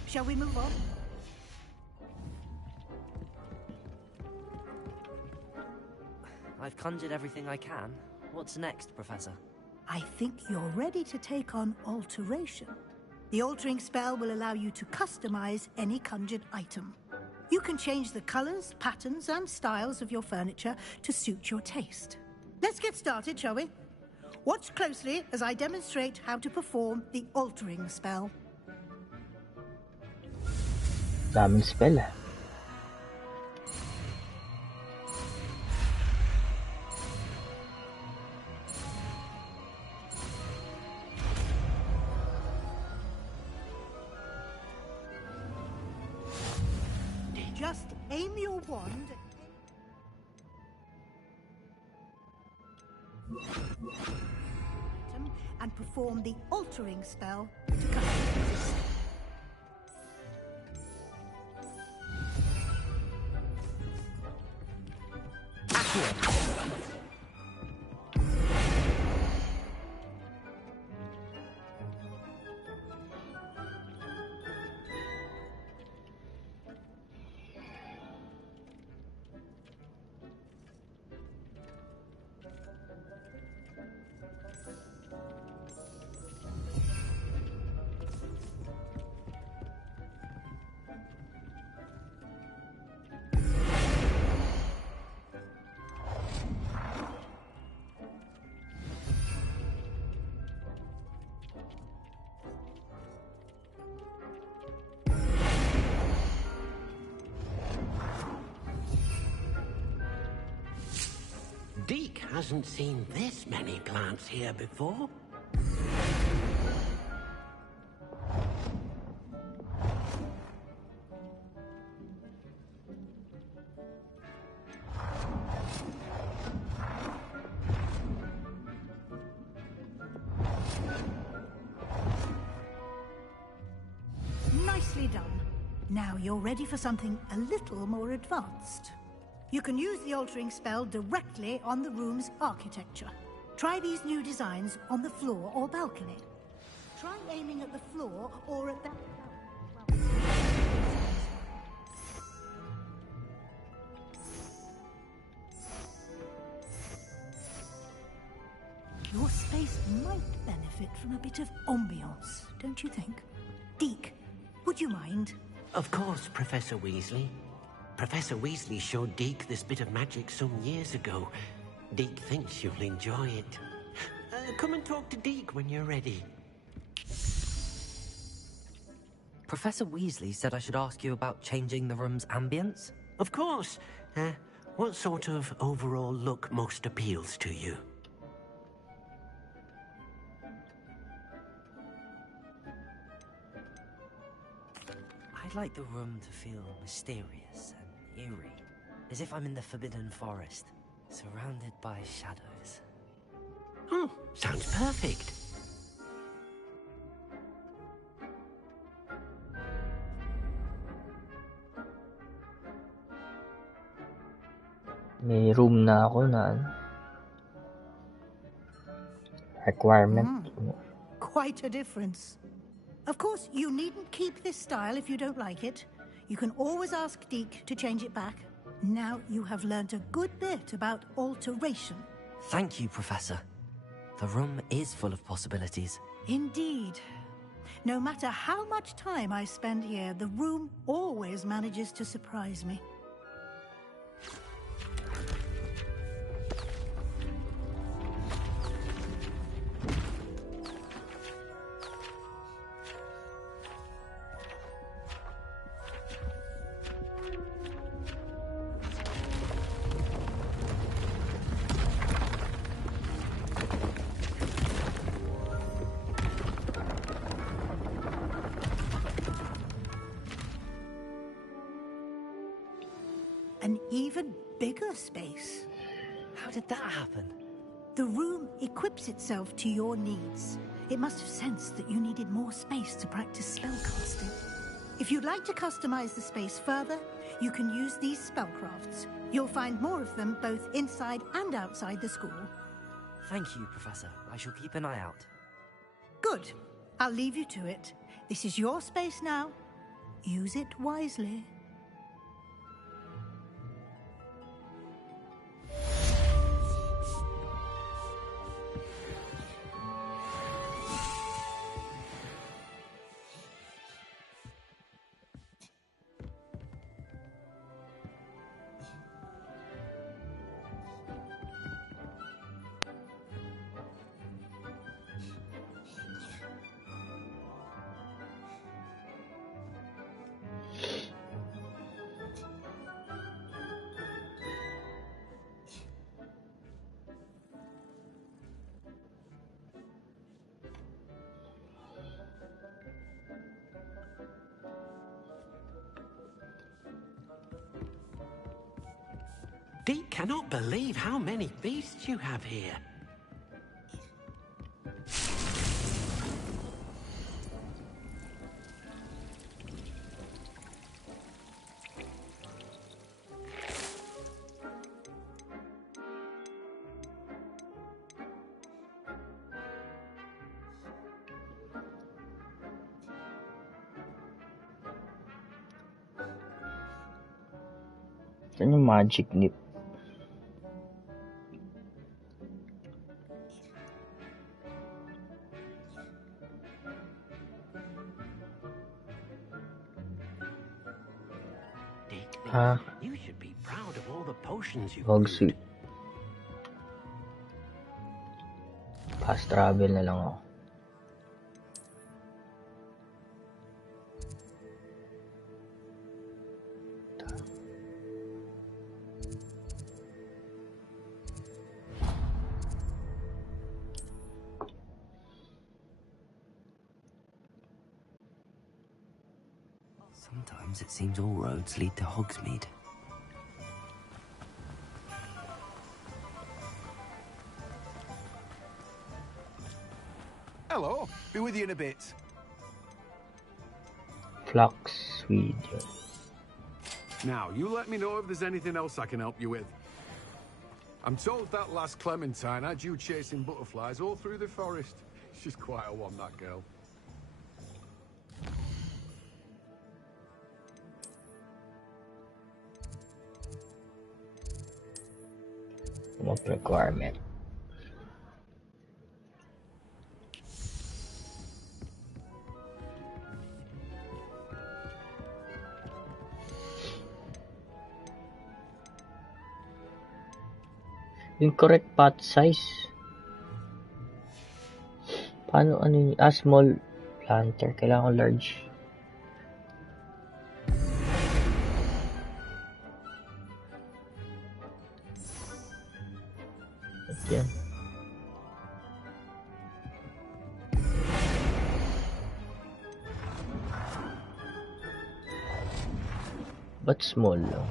Shall we move on? I've conjured everything I can. What's next, Professor? I think you're ready to take on alteration. The altering spell will allow you to customize any conjured item. You can change the colors, patterns, and styles of your furniture to suit your taste. Let's get started, shall we? Watch closely as I demonstrate how to perform the altering spell. Daming spell ah. Just aim your wand and perform the altering spell to customize. Deke hasn't seen this many plants here before. Nicely done. Now you're ready for something a little more advanced. You can use the altering spell directly on the room's architecture. Try these new designs on the floor or balcony. Try aiming at the floor or at that... Your space might benefit from a bit of ambiance, don't you think? Deke, would you mind? Of course, Professor Weasley. Professor Weasley showed Deke this bit of magic some years ago. Deke thinks you'll enjoy it. Come and talk to Deke when you're ready. Professor Weasley said I should ask you about changing the room's ambience? Of course. What sort of overall look most appeals to you? I'd like the room to feel mysterious and eerie, as if I'm in the Forbidden Forest, surrounded by shadows. Oh, sounds perfect. May room na ako na requirement. Quite a difference. Of course, you needn't keep this style if you don't like it. You can always ask Deke to change it back. Now you have learnt a good bit about alteration. Thank you, Professor. The room is full of possibilities. Indeed. No matter how much time I spend here, the room always manages to surprise me. An even bigger space. How did that happen? The room equips itself to your needs. It must have sensed that you needed more space to practice spellcasting. If you'd like to customize the space further, you can use these spellcrafts. You'll find more of them both inside and outside the school. Thank you, Professor. I shall keep an eye out. Good. I'll leave you to it. This is your space now. Use it wisely. Deke cannot believe how many beasts you have here. Saan yung magic nip? Ha? You should be proud of all the potions you've Hogsuit. Fast travel na lang ako. Sometimes it seems all roads lead to Hogsmeade. Hello, be with you in a bit. Flux, Swede. Now, you let me know if there's anything else I can help you with. I'm told that last Clementine had you chasing butterflies all through the forest. She's quite a one, that girl. What requirement? Yung correct pot size. Paano ano yun? Small planter. Kailangan ko large. At yan. But small lang.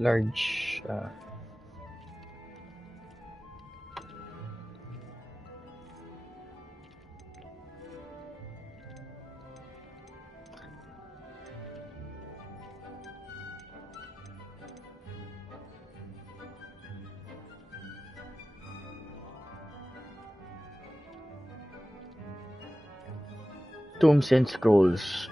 Large. Tombs and scrolls.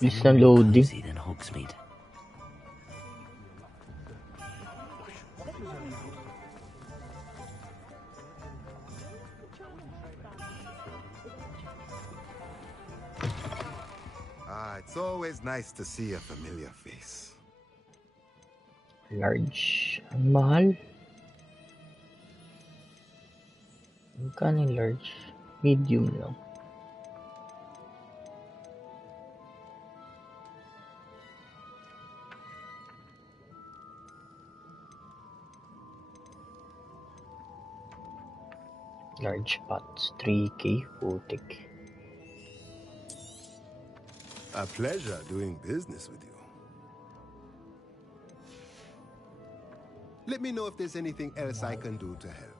It's not loading. Cozy than Hogsmeade. It's always nice to see a familiar face. Large. Ang mahal. Magkano yung large? Medium lang. Large pots, 3K, putik. A pleasure doing business with you. Let me know if there's anything else I can do to help.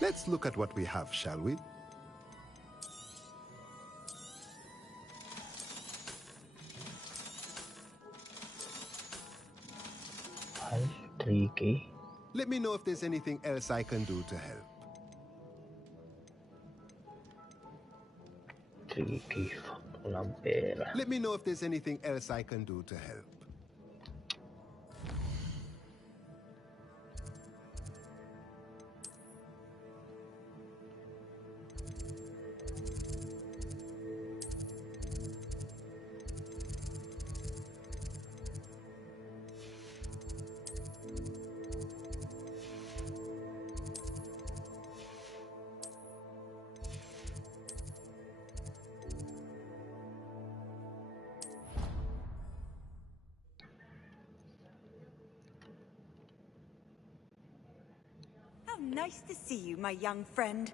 Let's look at what we have, shall we? 3K. Let me know if there's anything else I can do to help. 3K, fuck, walang pera. Let me know if there's anything else I can do to help. Nice to see you, my young friend.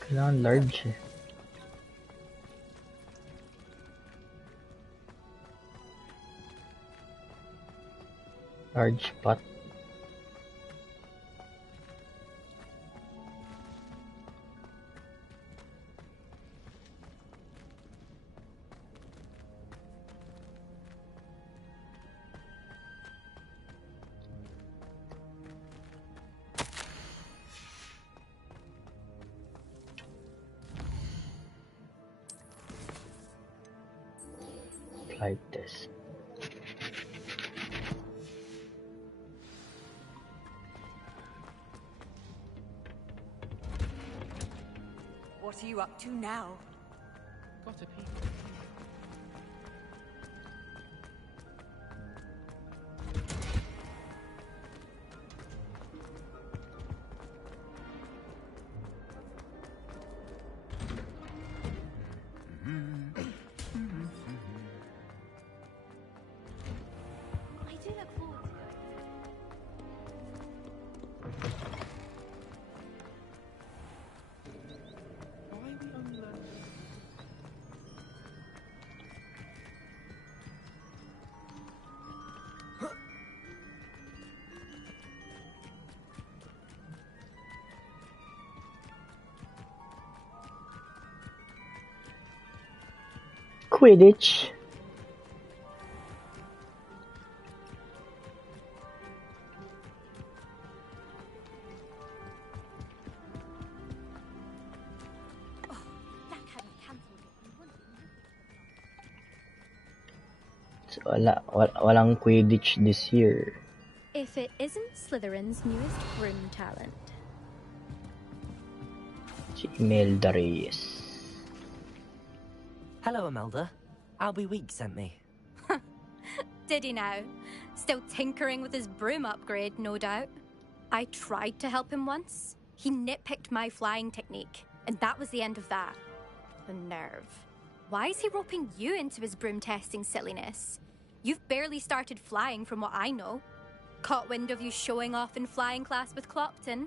Kailangan large eh. Large pot. Like this. What are you up to now? Got a peek. I do look forward to it. Why are we only learning? Quidditch. So, walang Quidditch this year. If it isn't Slytherin's newest broom talent. Si Imelda Reyes. Hello, Imelda. Albie Week sent me. Did he now? Still tinkering with his broom upgrade, no doubt. I tried to help him once. He nitpicked my flying technique, and that was the end of that. The nerve. Why is he roping you into his broom testing silliness? You've barely started flying from what I know. Caught wind of you showing off in flying class with Clopton.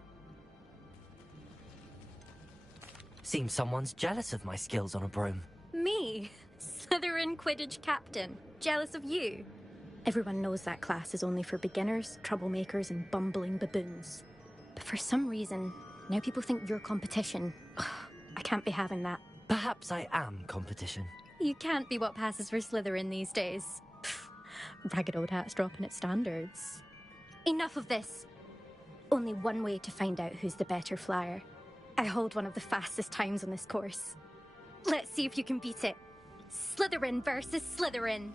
Seems someone's jealous of my skills on a broom. Me? Slytherin Quidditch captain. Jealous of you? Everyone knows that class is only for beginners, troublemakers, and bumbling baboons. But for some reason, now people think you're competition. Ugh, I can't be having that. Perhaps I am competition. You can't be what passes for Slytherin these days. Pfft, ragged old hat's dropping its standards. Enough of this. Only one way to find out who's the better flyer. I hold one of the fastest times on this course. Let's see if you can beat it. Slytherin versus Slytherin.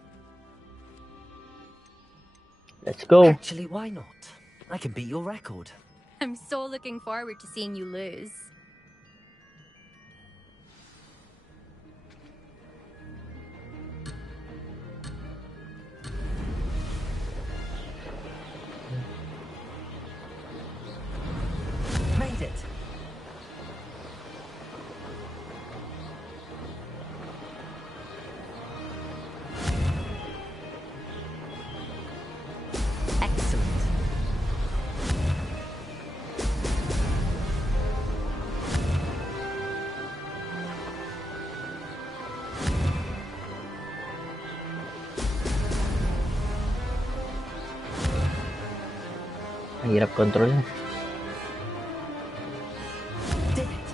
Let's go. Actually, why not? I can beat your record. I'm so looking forward to seeing you lose. Made it. Excellent. Ang hirap control. Did it.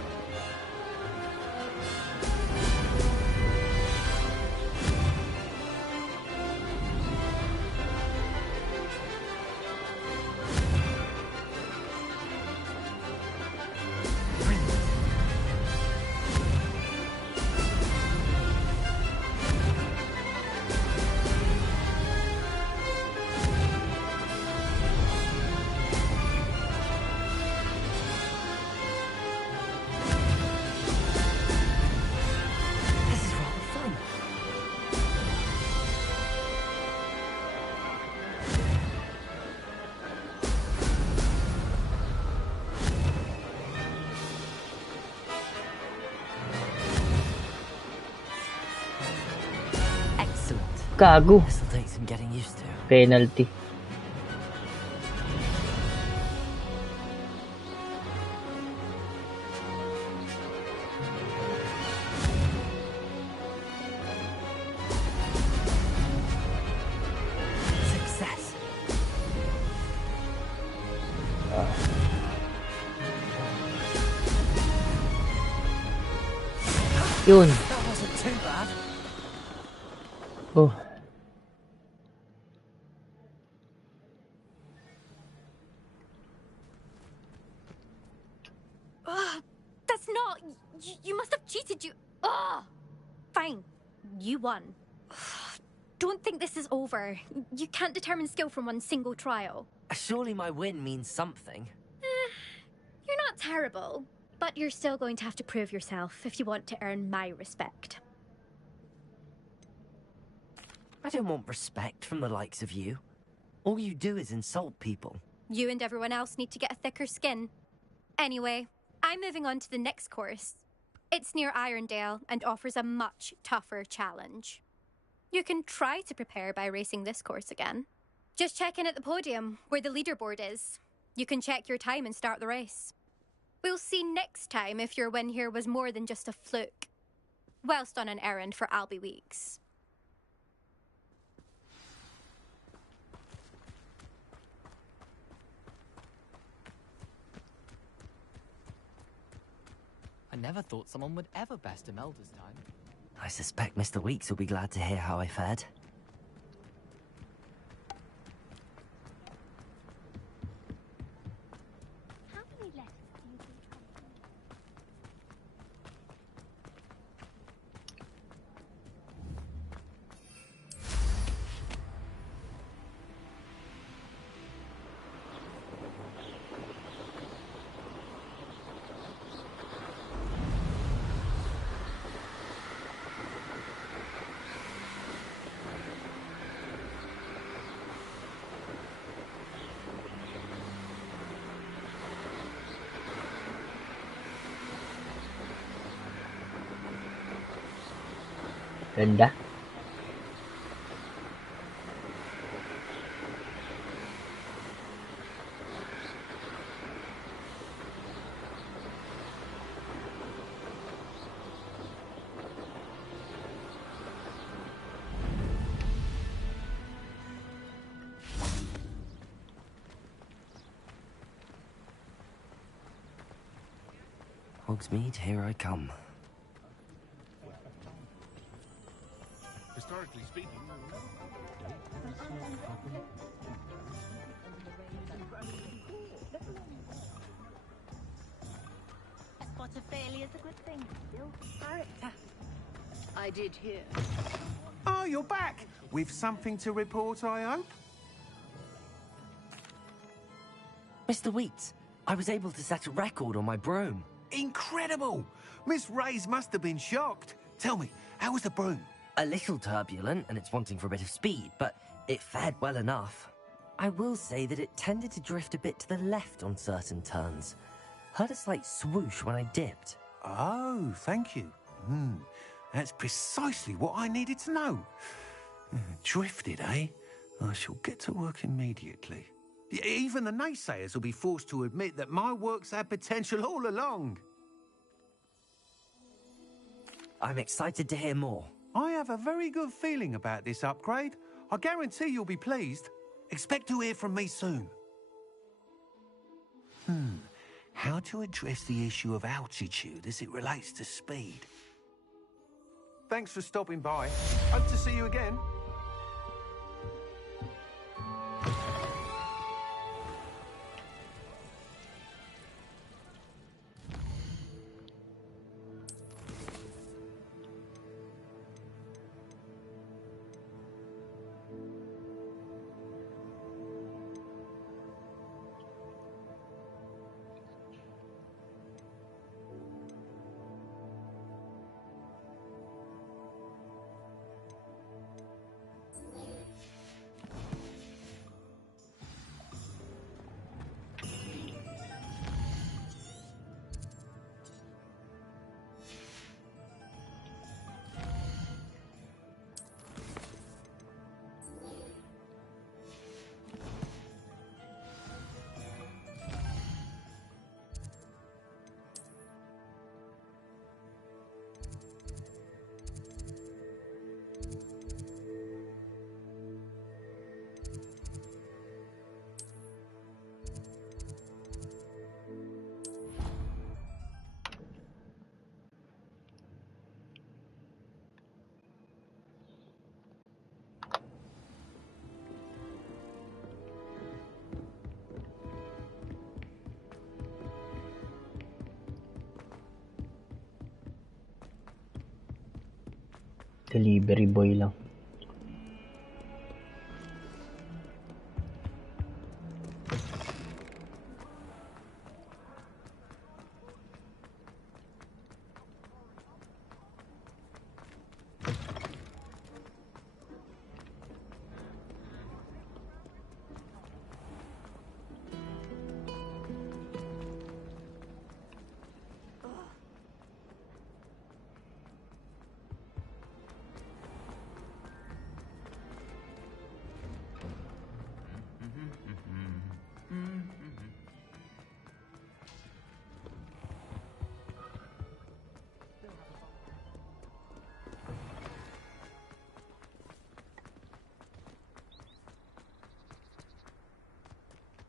This is rather fun. Excellent. Gago. This'll take some getting used to. Penalty. Success. Yun. That wasn't too bad. Oh. Ugh, that's not... You must have cheated, you... Ugh. Fine. You won. Ugh, don't think this is over. You can't determine skill from one single trial. Surely my win means something. You're not terrible, but you're still going to have to prove yourself if you want to earn my respect. I don't want respect from the likes of you. All you do is insult people. You and everyone else need to get a thicker skin. Anyway, I'm moving on to the next course. It's near Irondale and offers a much tougher challenge. You can try to prepare by racing this course again. Just check in at the podium, where the leaderboard is. You can check your time and start the race. We'll see next time if your win here was more than just a fluke. Whilst on an errand for Albie Weeks. I never thought someone would ever best Imelda's time. I suspect Mr. Weeks will be glad to hear how I fared. How many letters do you think Tom Ganda. Hogsmeade, here I come. Historically speaking, A spot of failure is a good thing. Build character. I did hear. Oh, you're back! With something to report, I hope? Mr. Wheats, I was able to set a record on my broom. Incredible! Miss Reyes must have been shocked. Tell me, how was the broom? A little turbulent, and it's wanting for a bit of speed, but it fared well enough. I will say that it tended to drift a bit to the left on certain turns. Heard a slight swoosh when I dipped. Oh, thank you. That's precisely what I needed to know. Drifted, eh? I shall get to work immediately. Even the naysayers will be forced to admit that my work's had potential all along. I'm excited to hear more. I have a very good feeling about this upgrade. I guarantee you'll be pleased. Expect to hear from me soon. How to address the issue of altitude as it relates to speed. Thanks for stopping by. Hope to see you again. Delivery boy lang.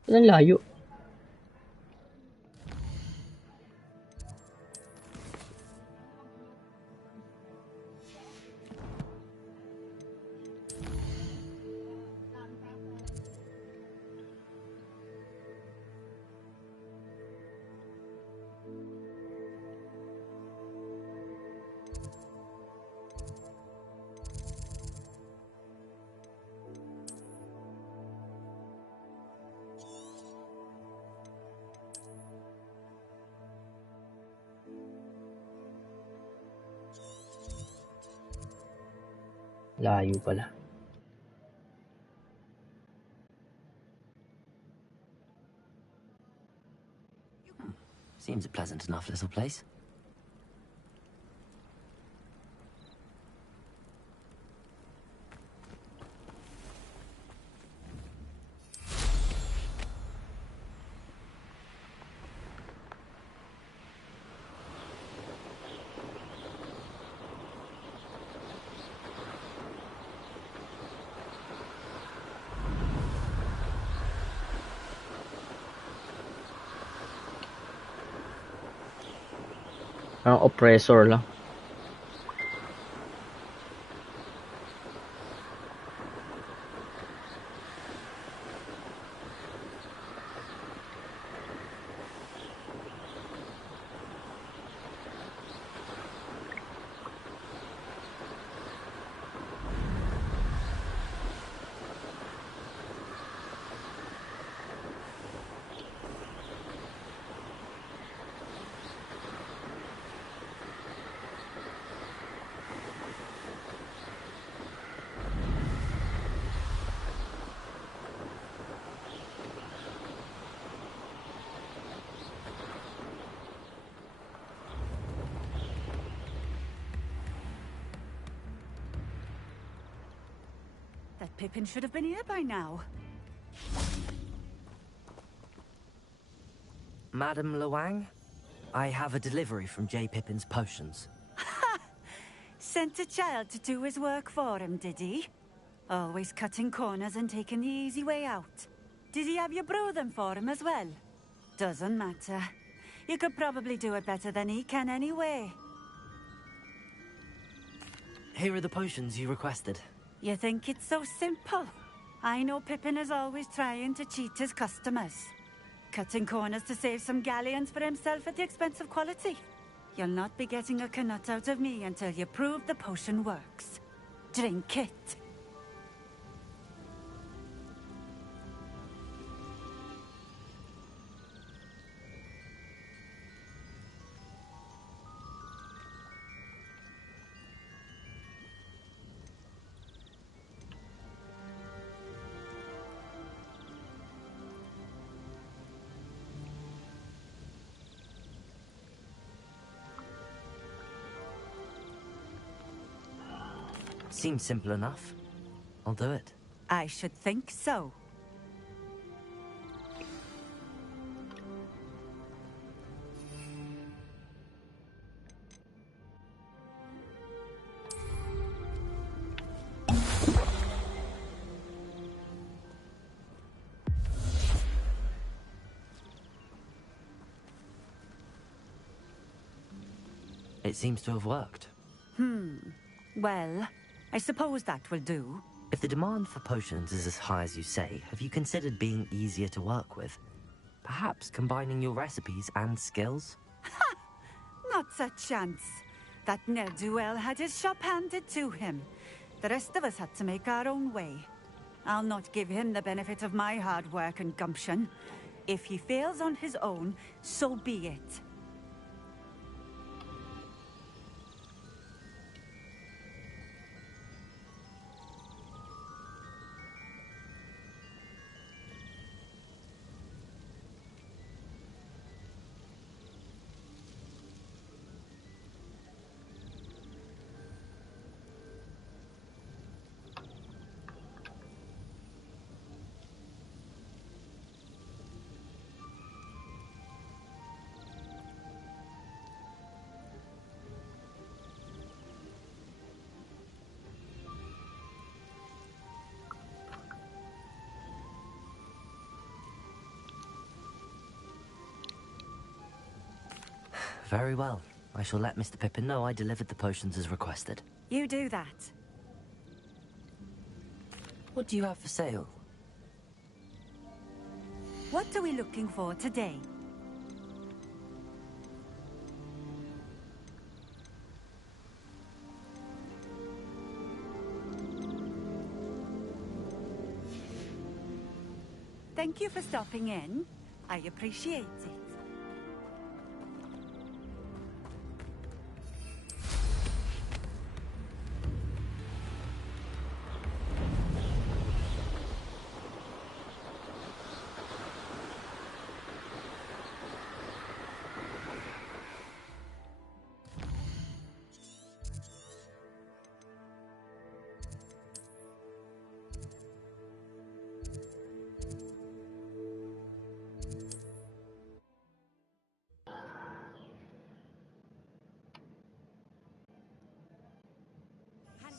Ang layo. Layo pala. Seems a pleasant enough little place. Parang oppressor lang. That Pippin should have been here by now. Madam Luang, I have a delivery from J. Pippin's potions. Sent a child to do his work for him, did he? Always cutting corners and taking the easy way out. Did he have you brew them for him as well? Doesn't matter. You could probably do it better than he can anyway. Here are the potions you requested. You think it's so simple? I know Pippin is always trying to cheat his customers. Cutting corners to save some galleons for himself at the expense of quality. You'll not be getting a canut out of me until you prove the potion works. Drink it. Seems simple enough. I'll do it. I should think so. It seems to have worked. Well, I suppose that will do. If the demand for potions is as high as you say, have you considered being easier to work with? Perhaps combining your recipes and skills? Not a chance. That ne'er-do-well had his shop handed to him. The rest of us had to make our own way. I'll not give him the benefit of my hard work and gumption. If he fails on his own, so be it. Very well. I shall let Mr. Pippin know I delivered the potions as requested. You do that. What do you have for sale? What are we looking for today? Thank you for stopping in. I appreciate it.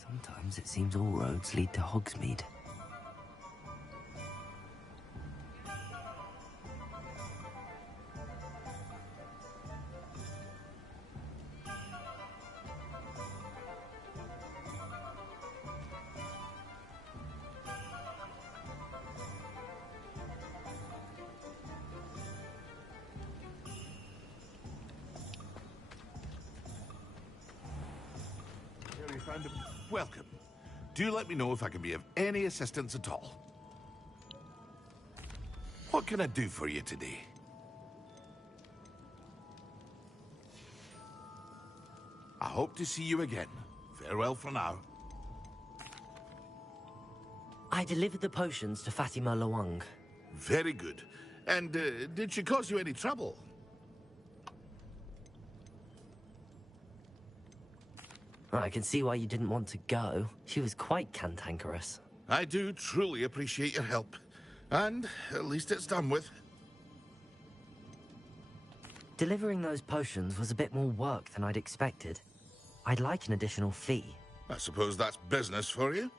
Sometimes it seems all roads lead to Hogsmeade. and welcome. Do let me know if I can be of any assistance at all. What can I do for you today? I hope to see you again. Farewell for now. I delivered the potions to Fatima Lawang. Very good. And did she cause you any trouble? I can see why you didn't want to go. She was quite cantankerous. I do truly appreciate your help. And at least it's done with. Delivering those potions was a bit more work than I'd expected. I'd like an additional fee. I suppose that's business for you.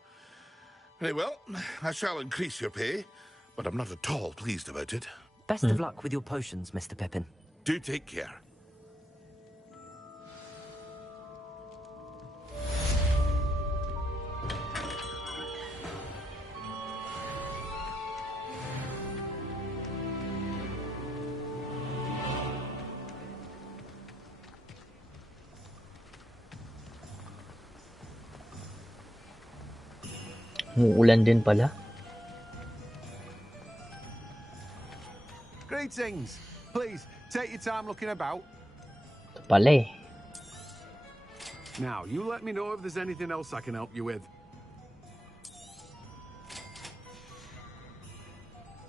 Very well, I shall increase your pay, but I'm not at all pleased about it. Best of luck with your potions, Mr. Pippin. Do take care. Umuulan din pala. Greetings. Please, take your time looking about. Ito pala eh. Now, you let me know if there's anything else I can help you with.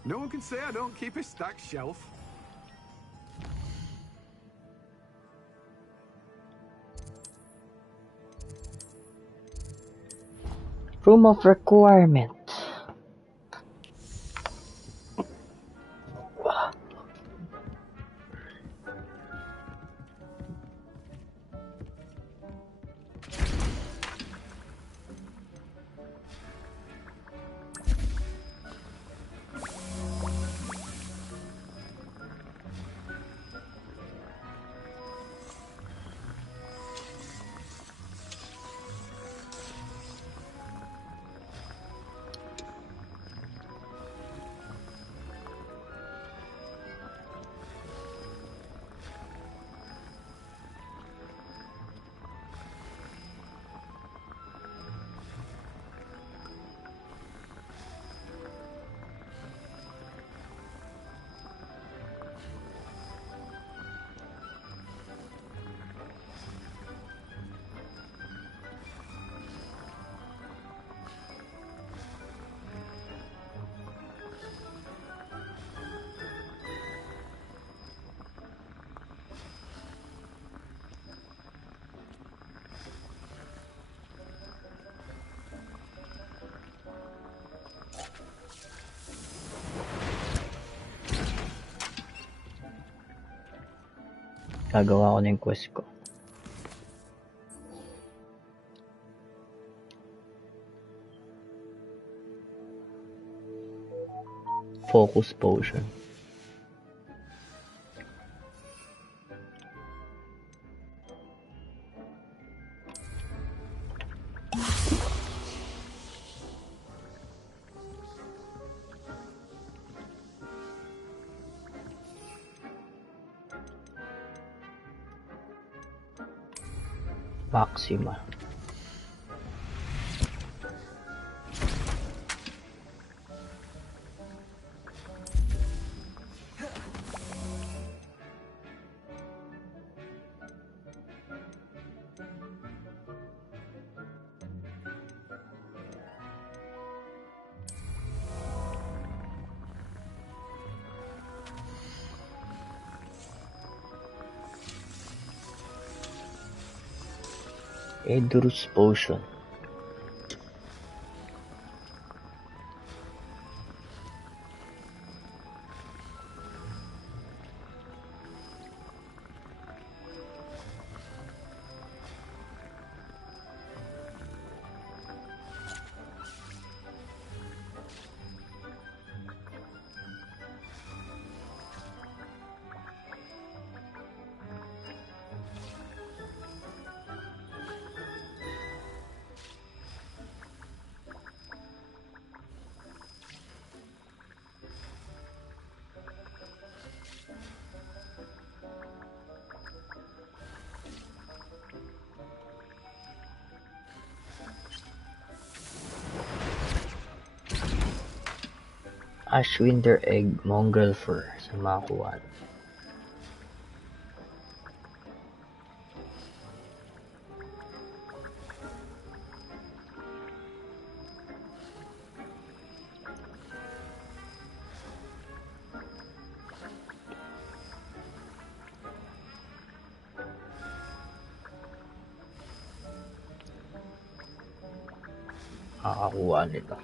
No one can say I don't keep a stacked shelf. Room of requirement. Gagawa ko na yung quest ko. Focus potion. Maxima. Edrus potion. Ashwinder egg, mongrel fur. Sa makuha. Makakakuha nito.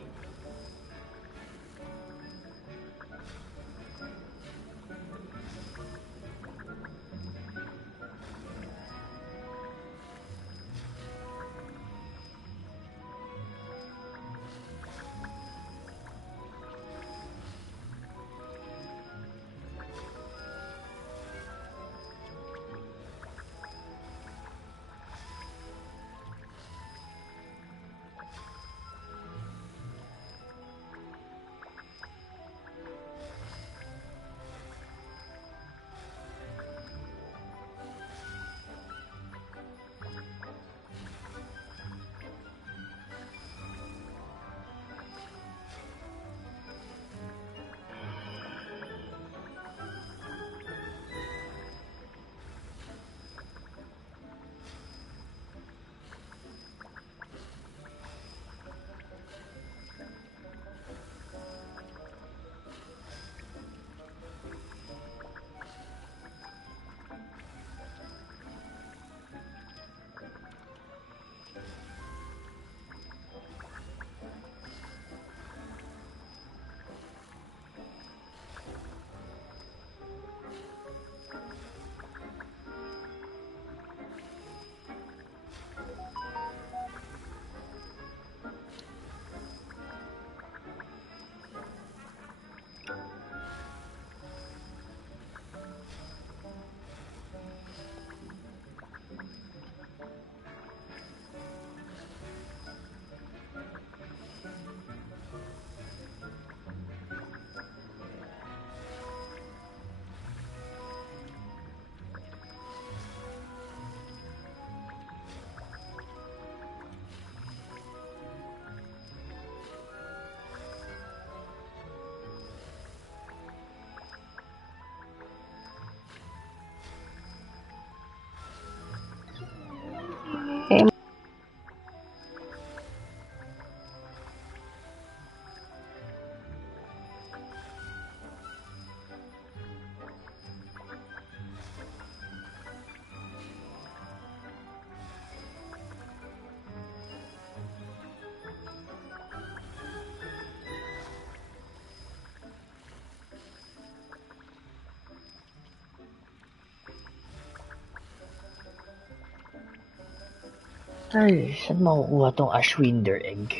Ay, saan makukuha tong Ashwinder egg?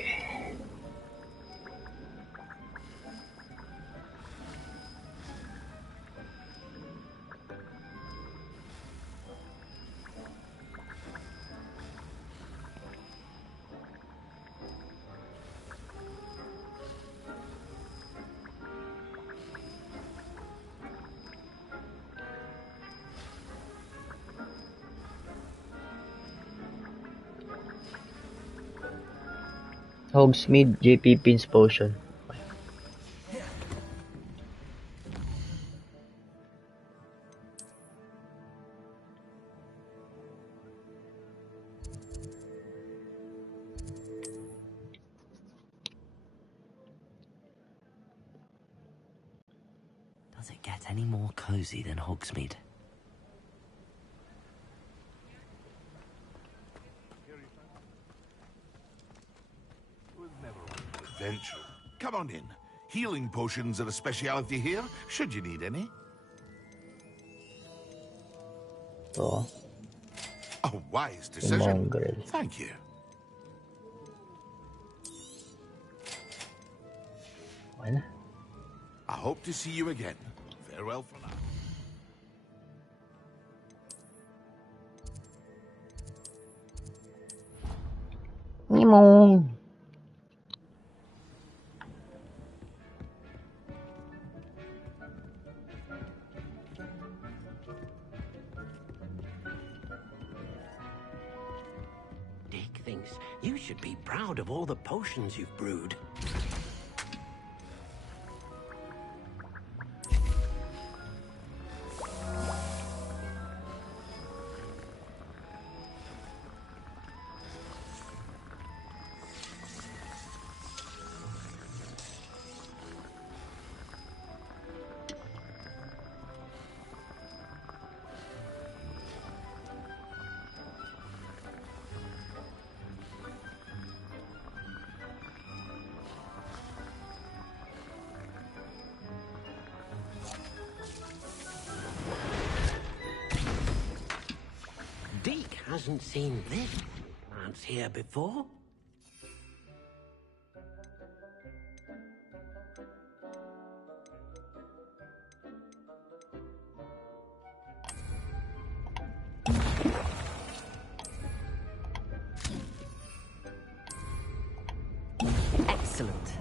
Hogsmeade, JP Pins Potion. Does it get any more cozy than Hogsmeade? Adventure. Come on in. Healing potions are a speciality here, should you need any. Oh. A wise decision. Mongrel. Thank you. Okay na. I hope to see you again. Farewell for now. Nimong. Dick thinks you should be proud of all the potions you've brewed. hasn't seen this plants here before? Excellent.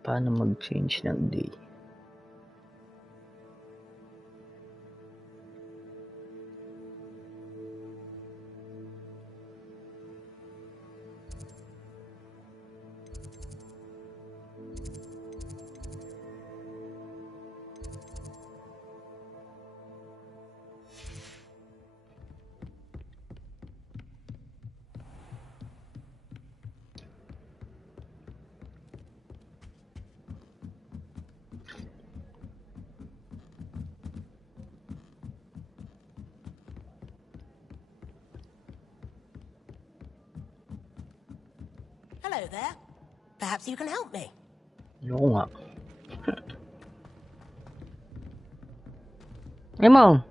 Paano mag-change ng day? Hello there. Perhaps you can help me. Oo nga. Emang!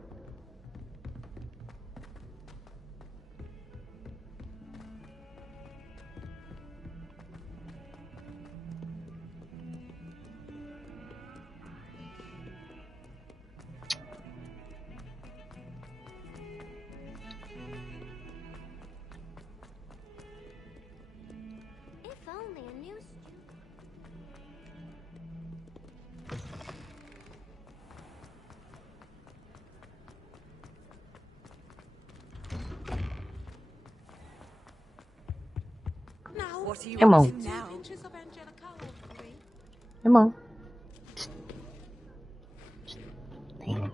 If only a new student. Now, what are you Emang. up to now? Emang. Tingnan.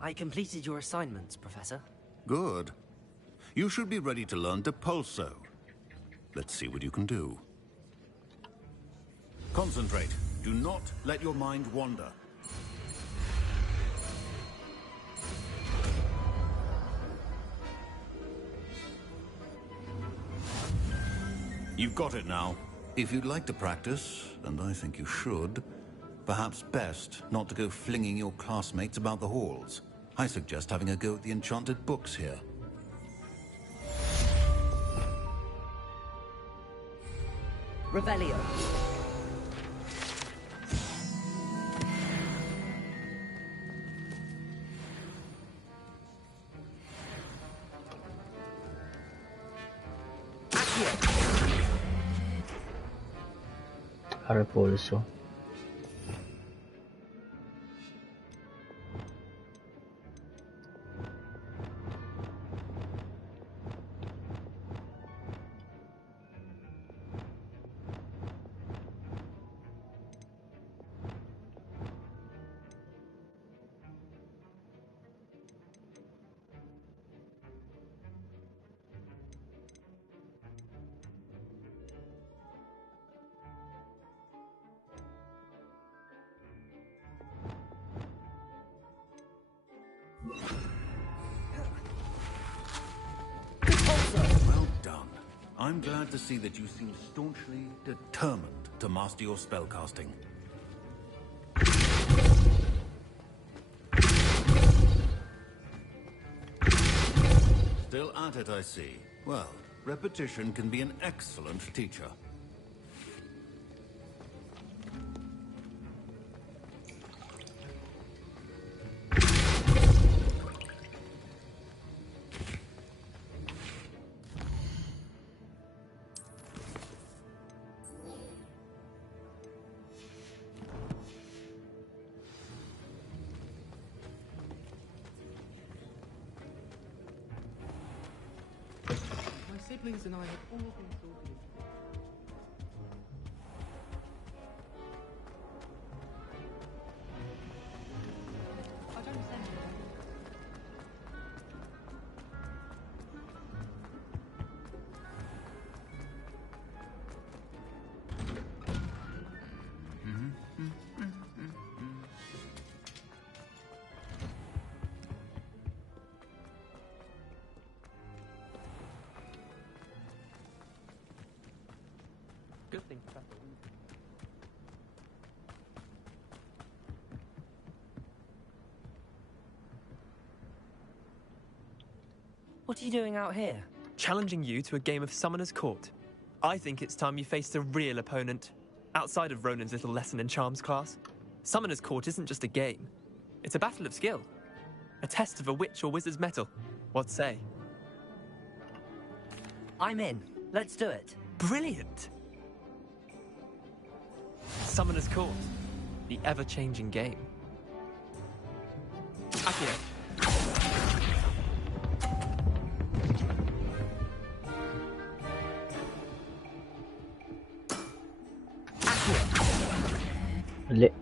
I completed your assignments, Professor. Good. You should be ready to learn Depulso. Let's see what you can do. Concentrate. Do not let your mind wander. You've got it now. If you'd like to practice, and I think you should, perhaps best not to go flinging your classmates about the halls. I suggest having a go at the enchanted books here. Revelio. Repulso. Well done. I'm glad to see that you seem staunchly determined to master your spellcasting. Still at it, I see. Well, repetition can be an excellent teacher. My siblings and I have all been talking. I don't send it. Good thing to travel. What are you doing out here? Challenging you to a game of Summoner's Court. I think it's time you faced a real opponent, outside of Ronan's little lesson in charms class. Summoner's Court isn't just a game. It's a battle of skill. A test of a witch or wizard's mettle. What say? I'm in. Let's do it. Brilliant! Summoner's Court. The ever-changing game. Akio. Mali.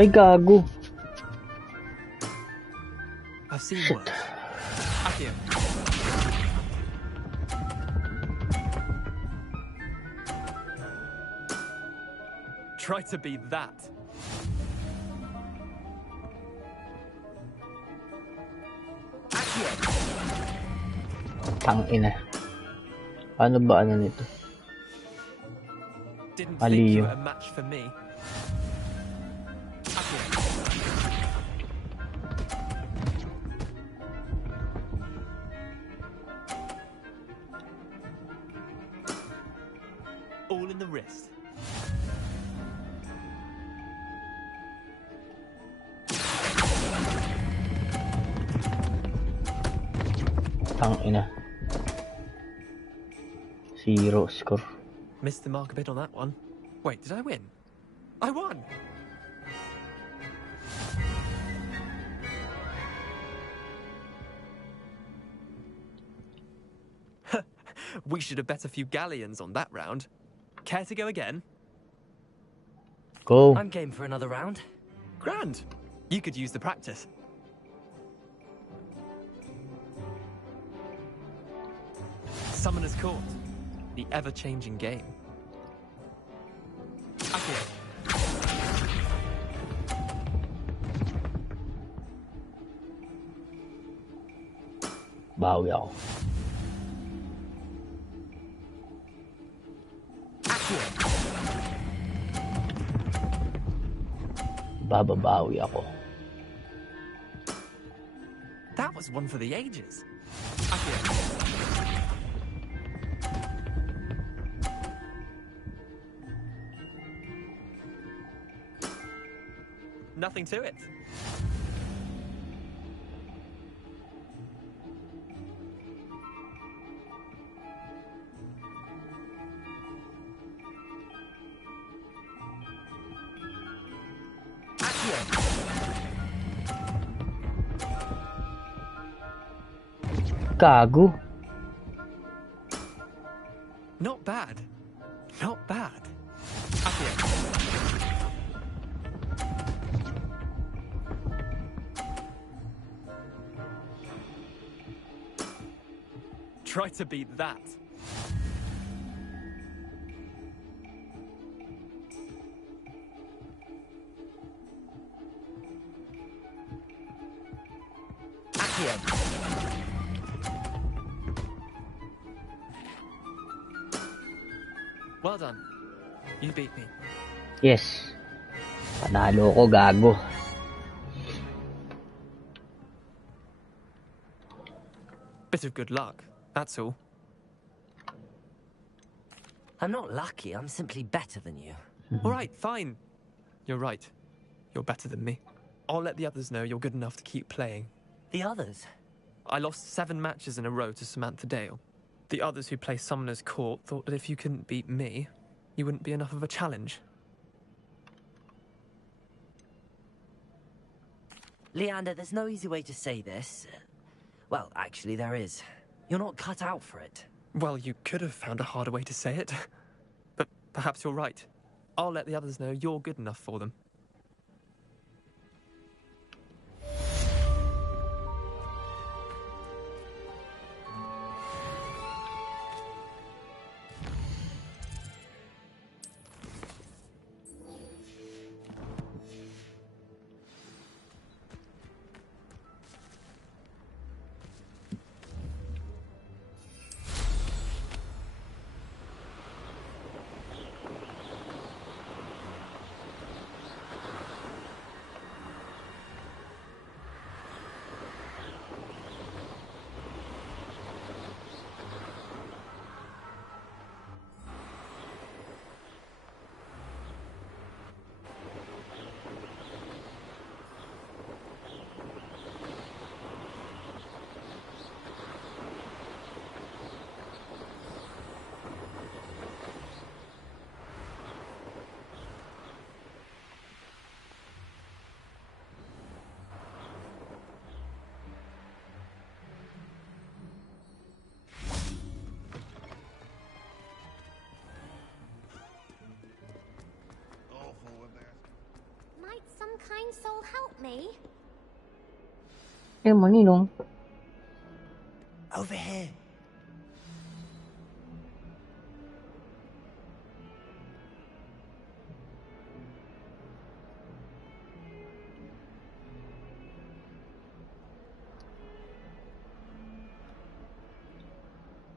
Ay, gago. I've seen worse. Akio. Try to be that. Tangina. Ano ba ano nito? Didn't Mali think you yun. were a match for me. All in the wrist. Tangina. 0 score. Missed the mark a bit on that one. Wait, did I win? I won! We should have bet a few galleons on that round. Care to go again? Go. I'm game for another round. Grand. You could use the practice. Summoner's Court. The ever-changing game. Accio. Bawi ako. Bababawi ako. That was one for the ages. Accio. Nothing to it. Gago. Not bad. Not bad. Accio. Try to beat that. Well done. You beat me. Yes. Panalo ko, gago. Bit of good luck, that's all. I'm not lucky, I'm simply better than you. All right, fine. You're right. You're better than me. I'll let the others know you're good enough to keep playing. The others? I lost 7 matches in a row to Samantha Dale. The others who play Summoner's Court thought that if you couldn't beat me, you wouldn't be enough of a challenge. Leander, there's no easy way to say this. Well, actually, there is. You're not cut out for it. Well, you could have found a harder way to say it. But perhaps you're right. I'll let the others know you're good enough for them. Might some kind soul help me? Eh, maninong? Over here.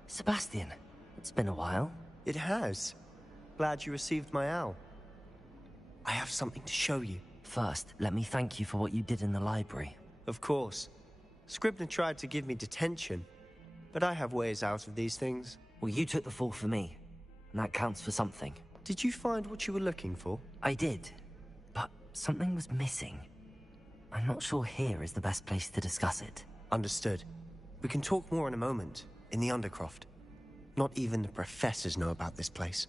Sebastian, it's been a while. It has. Glad you received my owl. I have something to show you. First, let me thank you for what you did in the library. Of course. Scribner tried to give me detention, but I have ways out of these things. Well, you took the fall for me, and that counts for something. Did you find what you were looking for? I did, but something was missing. I'm not sure here is the best place to discuss it. Understood. We can talk more in a moment, in the Undercroft. Not even the professors know about this place.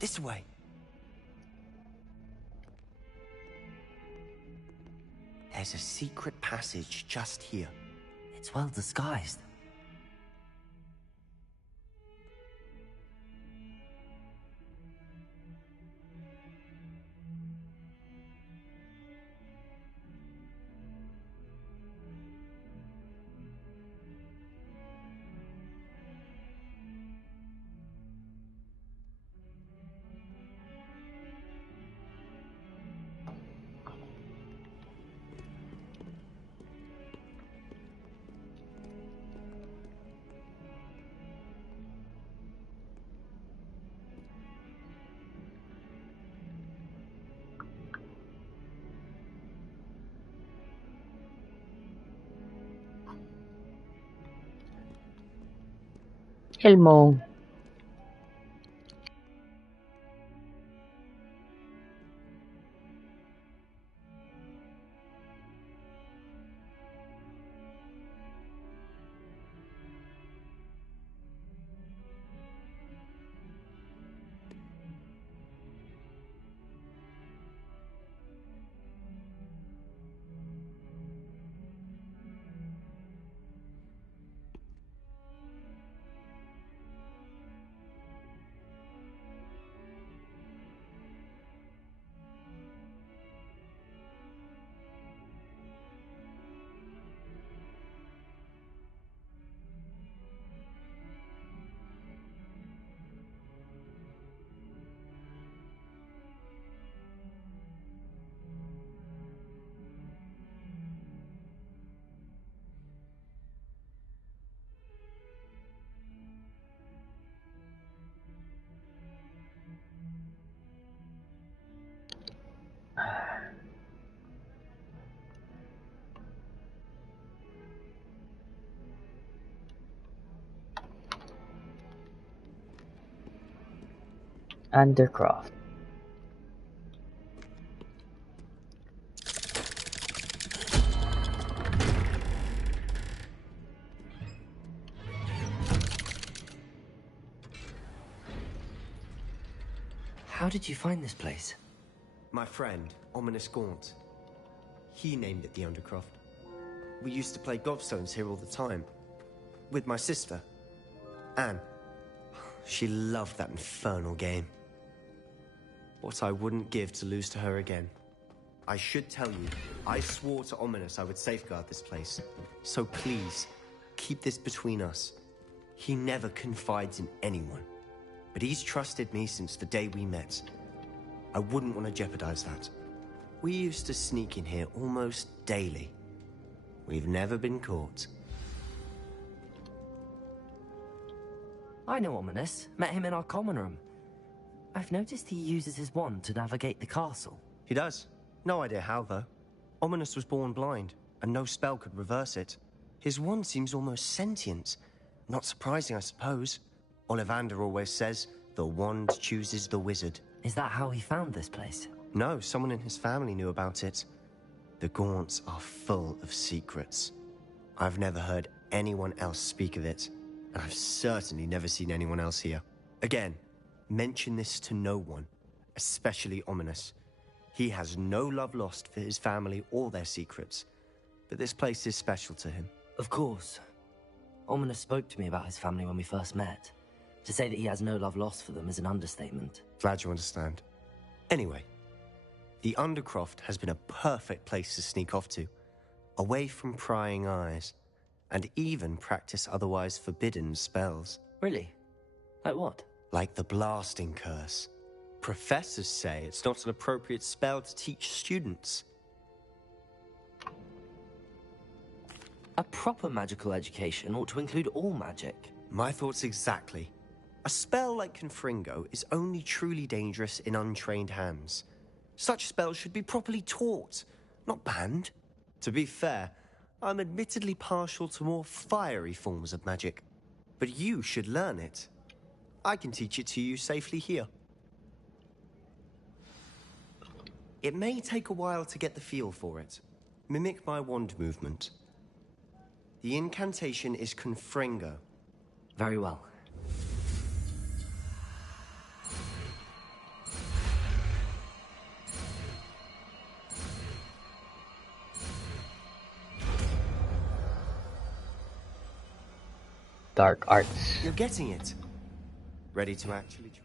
This way. There's a secret passage just here. It's well disguised. Elmo. Undercroft. How did you find this place? My friend, Ominous Gaunt. He named it the Undercroft. We used to play gobstones here all the time. With my sister, Anne. She loved that infernal game. What I wouldn't give to lose to her again. I should tell you, I swore to Ominous I would safeguard this place. So please, keep this between us. He never confides in anyone. But he's trusted me since the day we met. I wouldn't want to jeopardize that. We used to sneak in here almost daily. We've never been caught. I know Ominous. Met him in our common room. I've noticed he uses his wand to navigate the castle. He does. No idea how, though. Ominous was born blind, and no spell could reverse it. His wand seems almost sentient. Not surprising, I suppose. Ollivander always says, the wand chooses the wizard. Is that how he found this place? No, someone in his family knew about it. The Gaunts are full of secrets. I've never heard anyone else speak of it, and I've certainly never seen anyone else here. Again, mention this to no one, especially Ominous. He has no love lost for his family or their secrets, but this place is special to him. Of course. Ominous spoke to me about his family when we first met. To say that he has no love lost for them is an understatement. Glad you understand. Anyway, the Undercroft has been a perfect place to sneak off to, away from prying eyes, and even practice otherwise forbidden spells. Really? Like what? Like the blasting curse. Professors say it's not an appropriate spell to teach students. A proper magical education ought to include all magic. My thoughts exactly. A spell like Confringo is only truly dangerous in untrained hands. Such spells should be properly taught, not banned. To be fair, I'm admittedly partial to more fiery forms of magic. But you should learn it. I can teach it to you safely here. It may take a while to get the feel for it. Mimic my wand movement. The incantation is Confringo. Very well. Dark arts. You're getting it. Ready to actually try?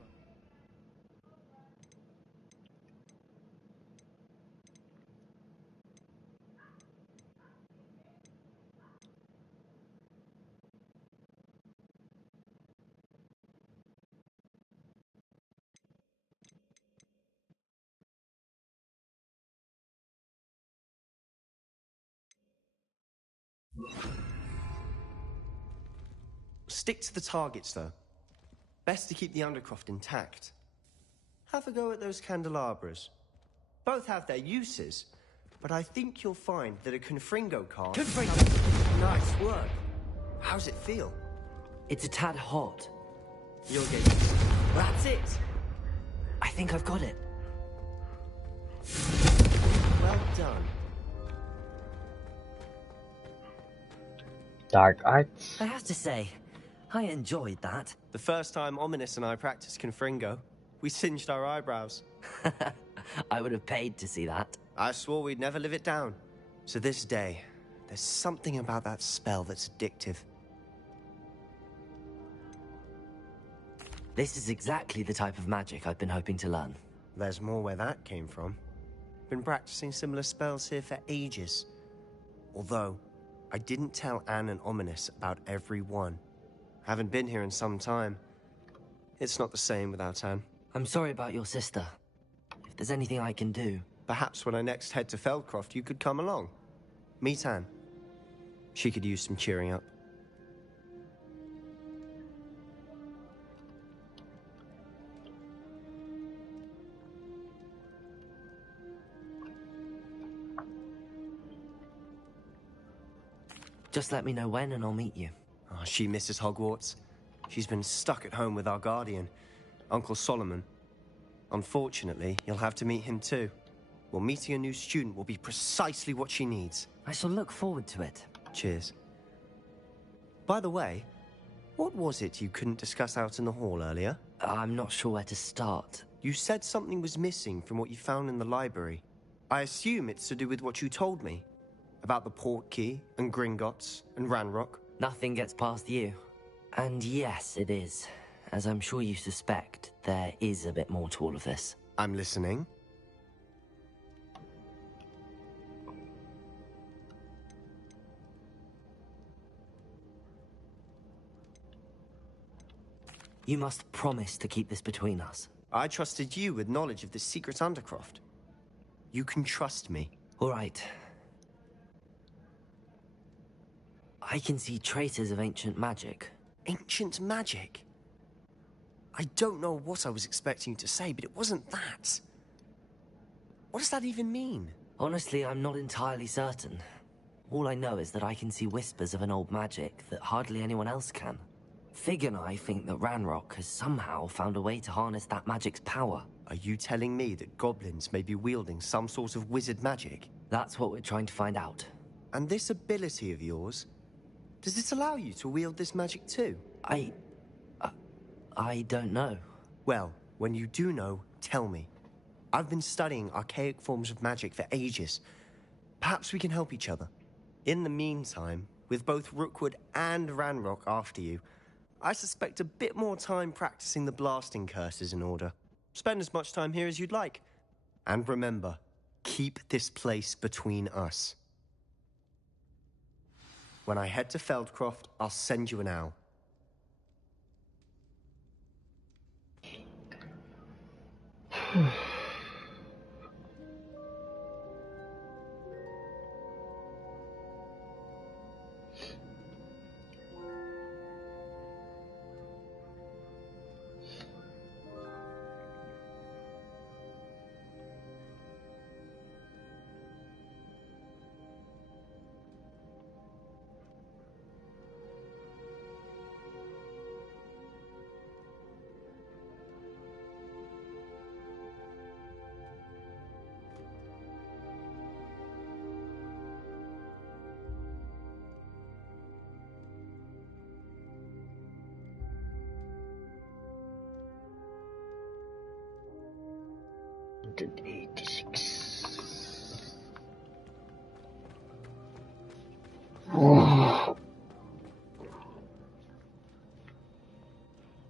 Stick to the targets, though. Best to keep the Undercroft intact. Have a go at those candelabras. Both have their uses, but I think you'll find that a Confringo card... Confringo! Nice work. How's it feel? It's a tad hot. You're good. That's it! I think I've got it. Well done. Dark arts. I have to say, I enjoyed that. The first time Ominous and I practiced Confringo, we singed our eyebrows. I would have paid to see that. I swore we'd never live it down. So this day, there's something about that spell that's addictive. This is exactly the type of magic I've been hoping to learn. There's more where that came from. Been practicing similar spells here for ages. Although, I didn't tell Anne and Ominous about every one. Haven't been here in some time. It's not the same without Anne. I'm sorry about your sister. If there's anything I can do... Perhaps when I next head to Feldcroft, you could come along. Meet Anne. She could use some cheering up. Just let me know when and I'll meet you. Oh, she misses Hogwarts. She's been stuck at home with our guardian, Uncle Solomon. Unfortunately, you'll have to meet him too. Well, meeting a new student will be precisely what she needs. I shall look forward to it. Cheers. By the way, what was it you couldn't discuss out in the hall earlier? I'm not sure where to start. You said something was missing from what you found in the library. I assume it's to do with what you told me. About the port key, and Gringotts, and Ranrock. Nothing gets past you. And yes, it is. As I'm sure you suspect, there is a bit more to all of this. I'm listening. You must promise to keep this between us. I trusted you with knowledge of the secret Undercroft. You can trust me. All right. I can see traces of ancient magic. Ancient magic? I don't know what I was expecting you to say, but it wasn't that. What does that even mean? Honestly, I'm not entirely certain. All I know is that I can see whispers of an old magic that hardly anyone else can. Fig and I think that Ranrock has somehow found a way to harness that magic's power. Are you telling me that goblins may be wielding some sort of wizard magic? That's what we're trying to find out. And this ability of yours, does it allow you to wield this magic too? I don't know. Well, when you do know, tell me. I've been studying archaic forms of magic for ages. Perhaps we can help each other. In the meantime, with both Rookwood and Ranrock after you, I suspect a bit more time practicing the blasting curse is in order. Spend as much time here as you'd like. And remember, keep this place between us. When I head to Feldcroft, I'll send you an owl.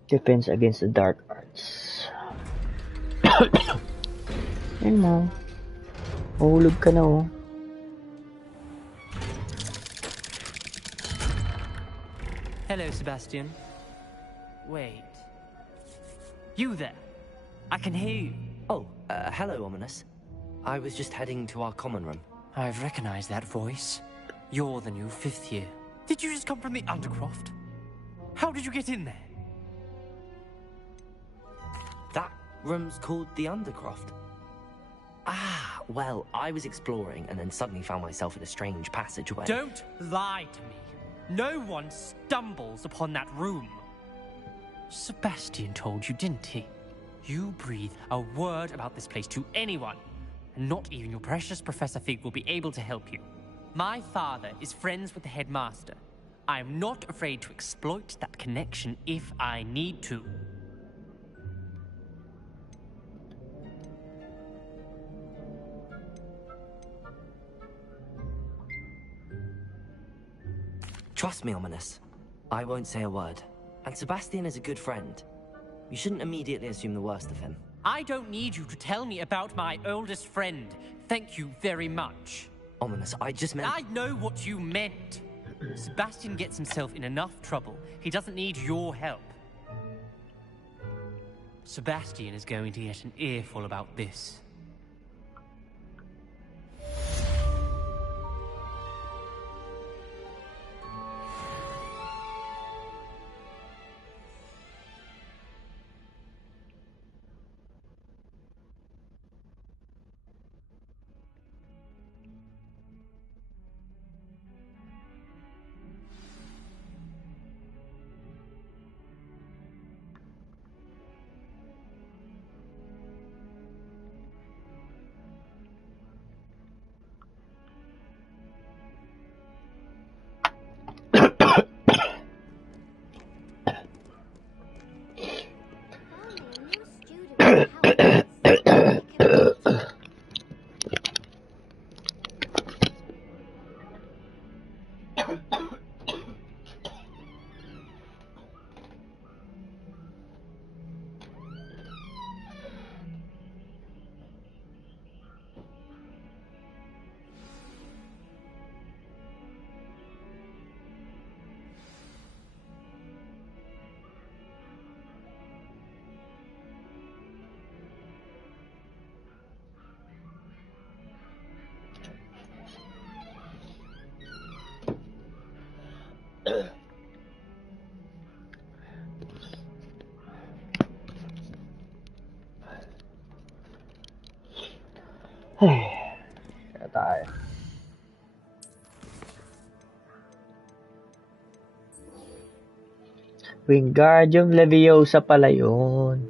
Defense against the dark arts. Yan mo. Mahulog ka na oh. Hello, Sebastian. Wait. You there? I can hear you. Oh, hello, Ominous. I was just heading to our common room. I've recognized that voice. You're the new 5th year. Did you just come from the Undercroft? How did you get in there? That room's called the Undercroft. Ah, well, I was exploring and then suddenly found myself in a strange passageway. Don't lie to me. No one stumbles upon that room. Sebastian told you, didn't he? You breathe a word about this place to anyone, and not even your precious Professor Fig will be able to help you. My father is friends with the headmaster. I am not afraid to exploit that connection if I need to. Trust me, Ominous. I won't say a word. And Sebastian is a good friend. You shouldn't immediately assume the worst of him. I don't need you to tell me about my oldest friend. Thank you very much. Ominous, I just meant... I know what you meant. Sebastian gets himself in enough trouble. He doesn't need your help. Sebastian is going to get an earful about this. Kaya tayo. Wingardium Leviosa pala yun.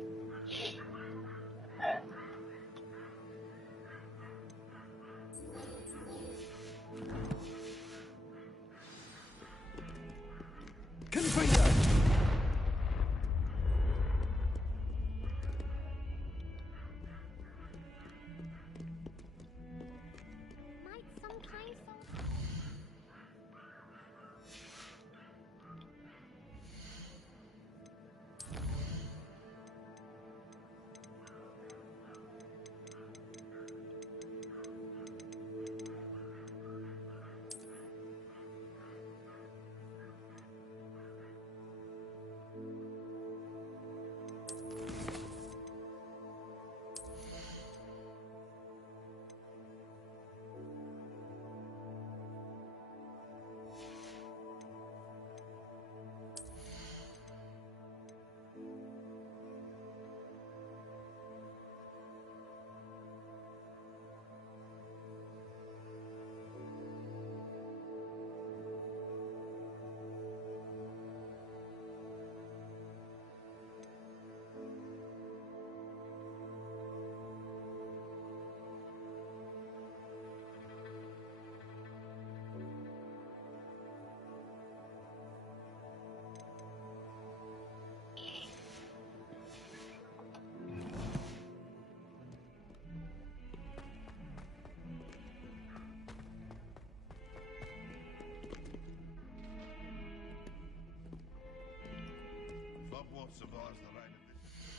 Hogwarts survives the reign of this.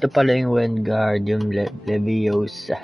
Ito pala yung Wengardium Leviosa.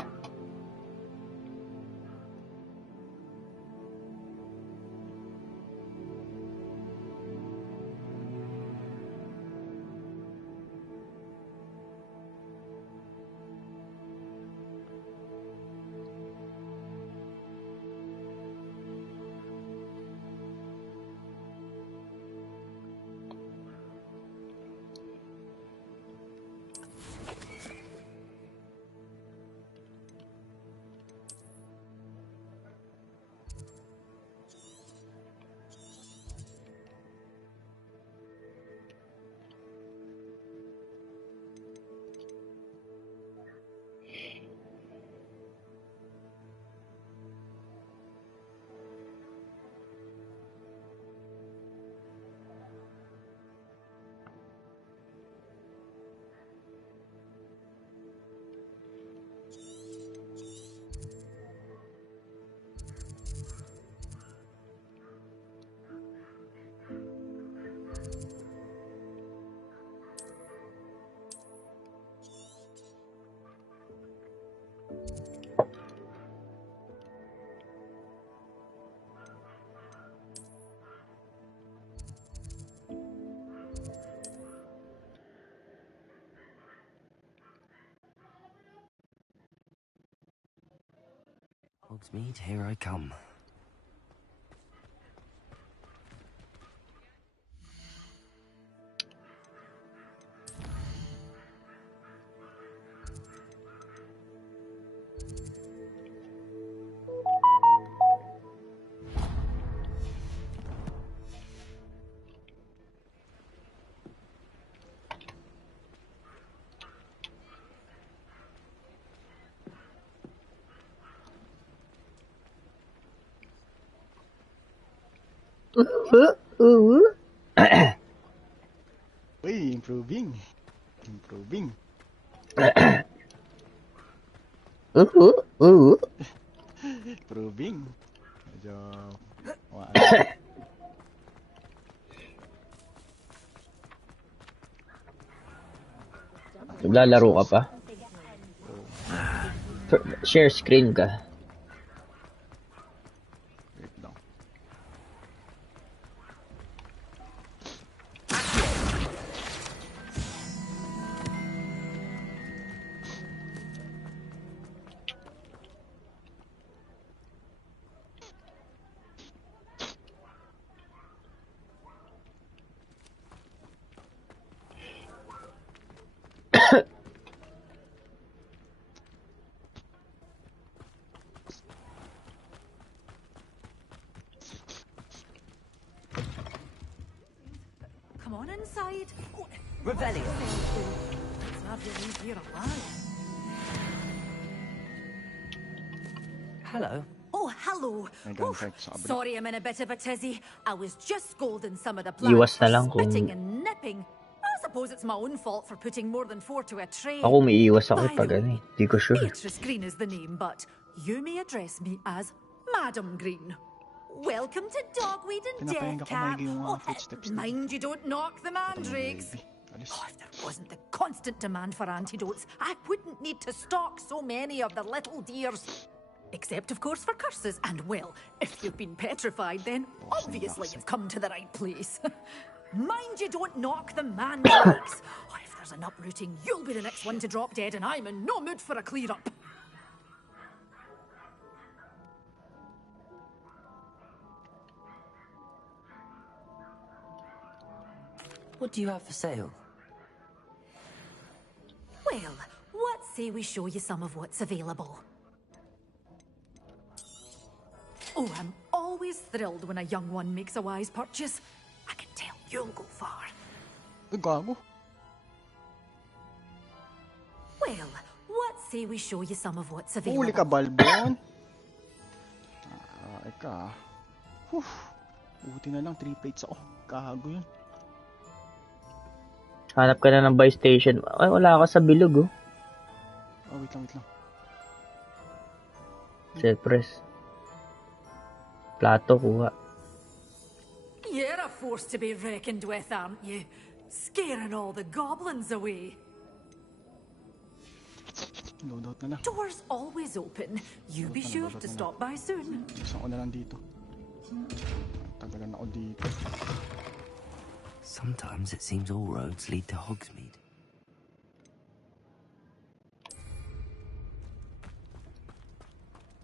Hogsmeade, here I come. Uy, improving. Improving. Improving. Medyo... Naglalaro ka pa? Share screen ka. Come on inside. Revelio. Let's have you leave here alive. Hello. Oh, hello. Sorry I'm in a bit of a tizzy. I was just scolding some of the Iwas plants na for lang kung... spitting and nipping. I suppose it's my own fault for putting more than 4 to a tray. Ako umiiwas ako By pag the ano way, eh. Di ko sure. Beatrice Green is the name, but you may address me as Madam Green. Welcome to Dogweed and Death Cap. Oh, mind you don't knock the mandrakes. Oh, if there wasn't the constant demand for antidotes, I wouldn't need to stock so many of the little dears. Except, of course, for curses. And, well, if you've been petrified, then obviously you've come to the right place. Mind you don't knock the mandrakes. Oh, if there's an uprooting, you'll be the next one to drop dead, and I'm in no mood for a clear-up. What do you have for sale? Well, what say we show you some of what's available? Oh, I'm always thrilled when a young one makes a wise purchase. I can tell you'll go far. Gago. Well, what say we show you some of what's available? Huli ka, Balbon. Ika. Buti na lang 3 plates ako. Gago yun. Hanap ka na ng buy station. Ay, wala ka sa bilog, oh. Oh, wait lang. Cypress. Plato, kuha. You're a force to be reckoned with, aren't you? Scaring all the goblins away. Loadout na lang. Doors always open. You be sure to stop by soon. Isang ko na lang dito. Tagalan ako dito. Sometimes it seems all roads lead to Hogsmeade.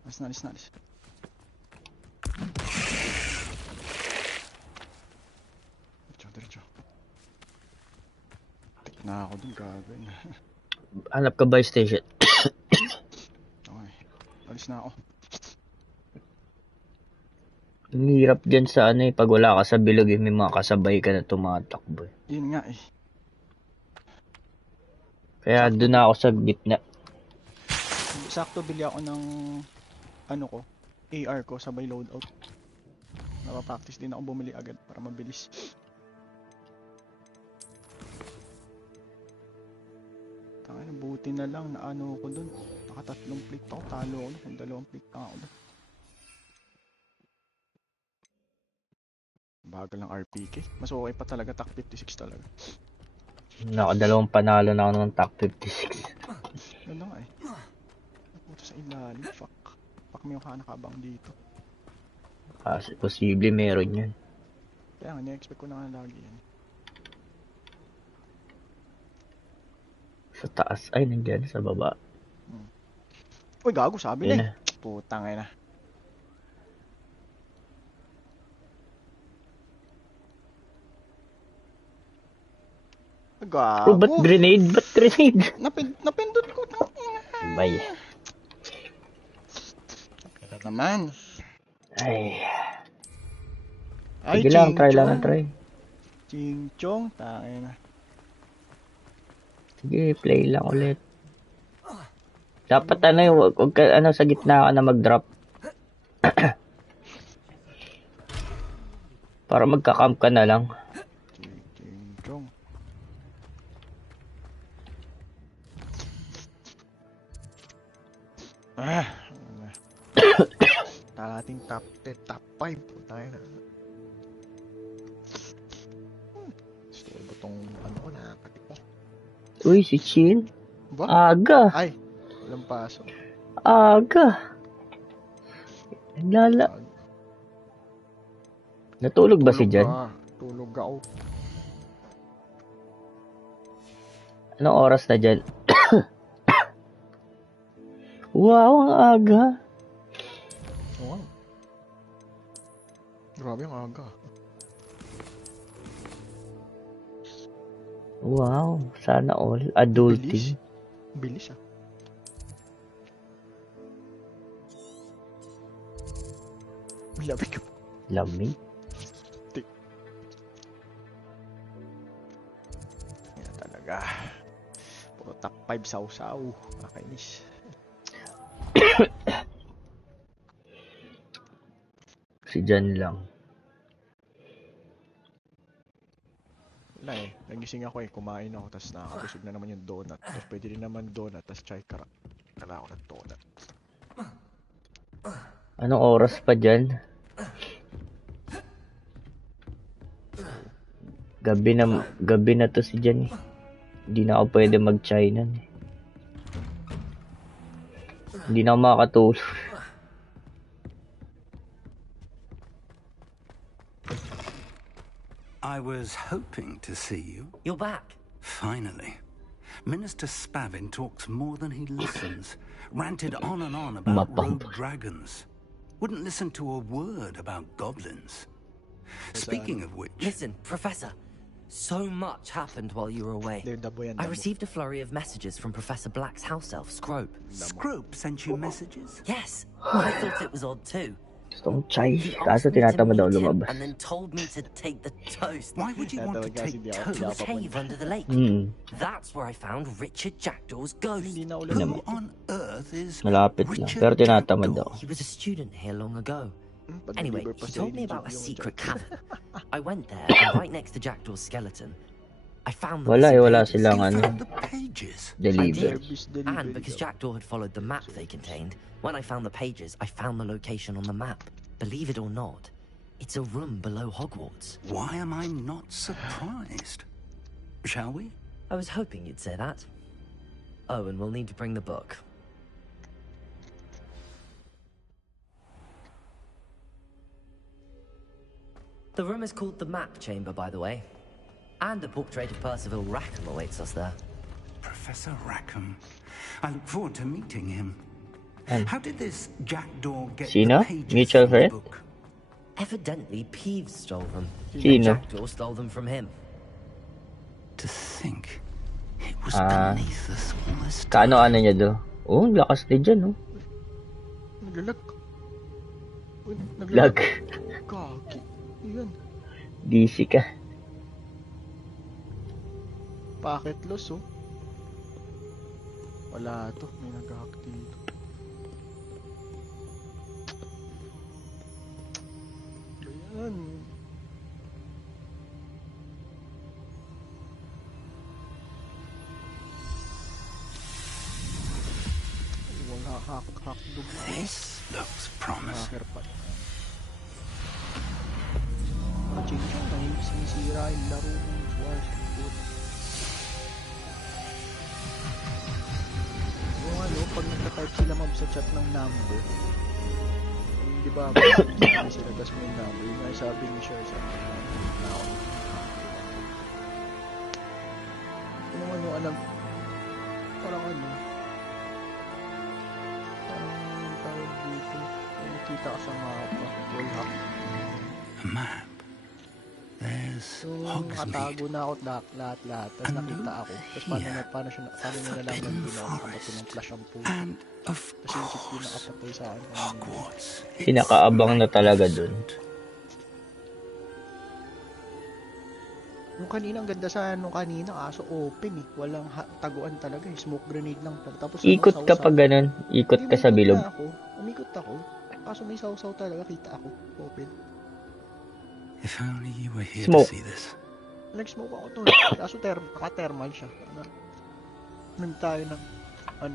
Alis na, alis na, alis. Diretso. Tik na ako dun, gagawin. Hanap ka buy station. Okay. Alis na ako. Ang hirap dyan sa ano pag wala ka sa bilog may mga kasabay ka na tumatakbo. Yun nga Kaya doon ako sa gitna. Sakto bili ako ng ano ko, AR ko sabay loadout. Napapractice din ako bumili agad para mabilis. Tangina, buti na lang na ano ko dun. Nakatatlong plate ako, talo ako dun. 2 plate lang ako dun. Bagal ng RPK. Mas okay pa talaga, TAC 56 talaga. Nakadalawang panalo na ako ng TAC 56. Ano nga Naputo sa ilalim, fuck. Fuck mo yung nakabang dito. Kasi posible meron yan. Kaya nga, ni-expect ko na nga lagi yan. Sa taas, ay nandiyan sa baba. Uy, gago, sabi na Putang ina. Gago. Oh, ba't grenade? Ba't grenade? Napindot ko. Bay. Kaya naman. Ay. Sige lang, try lang. Ching-chong, tangin na. Sige, play lang ulit. Dapat wag ka sa gitna ka na mag-drop. Para magka-camp ka na lang. Ching-chong. Talating top 10, top 5 po tayo na. Gusto tong ano ko na pati po. Uy, si Chin. Ba? Aga. Ay, walang paso. Aga. Natulog ba si Jan? Tulog ako. Anong oras na dyan? Wow, ang aga. Wow. Grabe ang aga. Wow, sana all. Adulting. Bilis Lamig. Lamig? Yan talaga. Puro top 5 saw-saw. Nakainis. Si Jan lang. Wala nagising ako kumain ako, tapos nakakabusog na naman yung donut. Tapos pwede rin naman donut, tapos chai kara. Kala ako ng donut. Anong oras pa dyan? Gabi na to si Jan Hindi na ako pwede mag-chai nun Hindi na ako makakatulog. I was hoping to see you. You're back. Finally. Minister Spavin talks more than he listens. Ranted on and on about rogue dragons. Wouldn't listen to a word about goblins. Speaking of which... Listen, Professor. So much happened while you were away. I received a flurry of messages from Professor Black's house elf, Scrope. Scrope sent you messages? Yes. I thought it was odd too. Gustong chai, kaso tinatamad daw lumabas. And then told me to take the toast. Why would you want to take toast? To a cave under the lake. That's where I found Richard Jackdaw's ghost. Who on earth is Malapit lang, pero tinatamad daw. He was a student here long ago. Anyway, he told me about a secret cavern. I went there, and right next to Jackdaw's skeleton, I found the wala silang pages. Deliver. And because Jackdaw had followed the map they contained, when I found the pages, I found the location on the map. Believe it or not, it's a room below Hogwarts. Why am I not surprised? Shall we? I was hoping you'd say that. Oh, and we'll need to bring the book. The room is called the Map Chamber, by the way. And a portrait of Percival Rackham awaits us there. Professor Rackham. I look forward to meeting him. And how did this jackdaw get Sino? the pages Mutual from the friend? book? Evidently, Peeves stole them. Sino? Jackdaw stole them from him. To think it was Ah. beneath us all this Kaano ano niya do? Oh, lakas din dyan, oh. Naglalag. Uy, Lag. Kaki. Yan. DC ka. Packet loss, oh. Wala to. May nag-hack dito. Ayan. Wala hack dug. This looks promising. Hacker pa. Chinchin, may sinisira yung laro ng Wars. Yung ano, pag nagka-type sila mob sa chat ng number, yung di ba, sabi sila, tas may number, yung nga sabi ni Share sa akin, na ako nag-hack. Yung ano, alam, parang ano, parang tawag dito, nakita ka sa mapa, wall hack. A map. There's So, Hogsmeade. nakatago na ako lahat. Tapos nakita ako. Tapos paano nyo nalaman din ako kapatid ng flash ang puto. Tapos yung chip yung nakapatay sa akin. Hogwarts. Pinakaabang na talaga dun. Yung kanina, ang ganda sa nung kanina, kaso open eh. Walang taguan talaga eh. Smoke grenade lang pala. Tapos Ikot ka pag ganun. Ikot ka sa bilog. Umikot ako. Kaso may sausaw talaga. Kita ako. Open. If only you were here Smoke. to see this. Nag-smoke ako to. Kaso naka-thermal siya. Tayo ng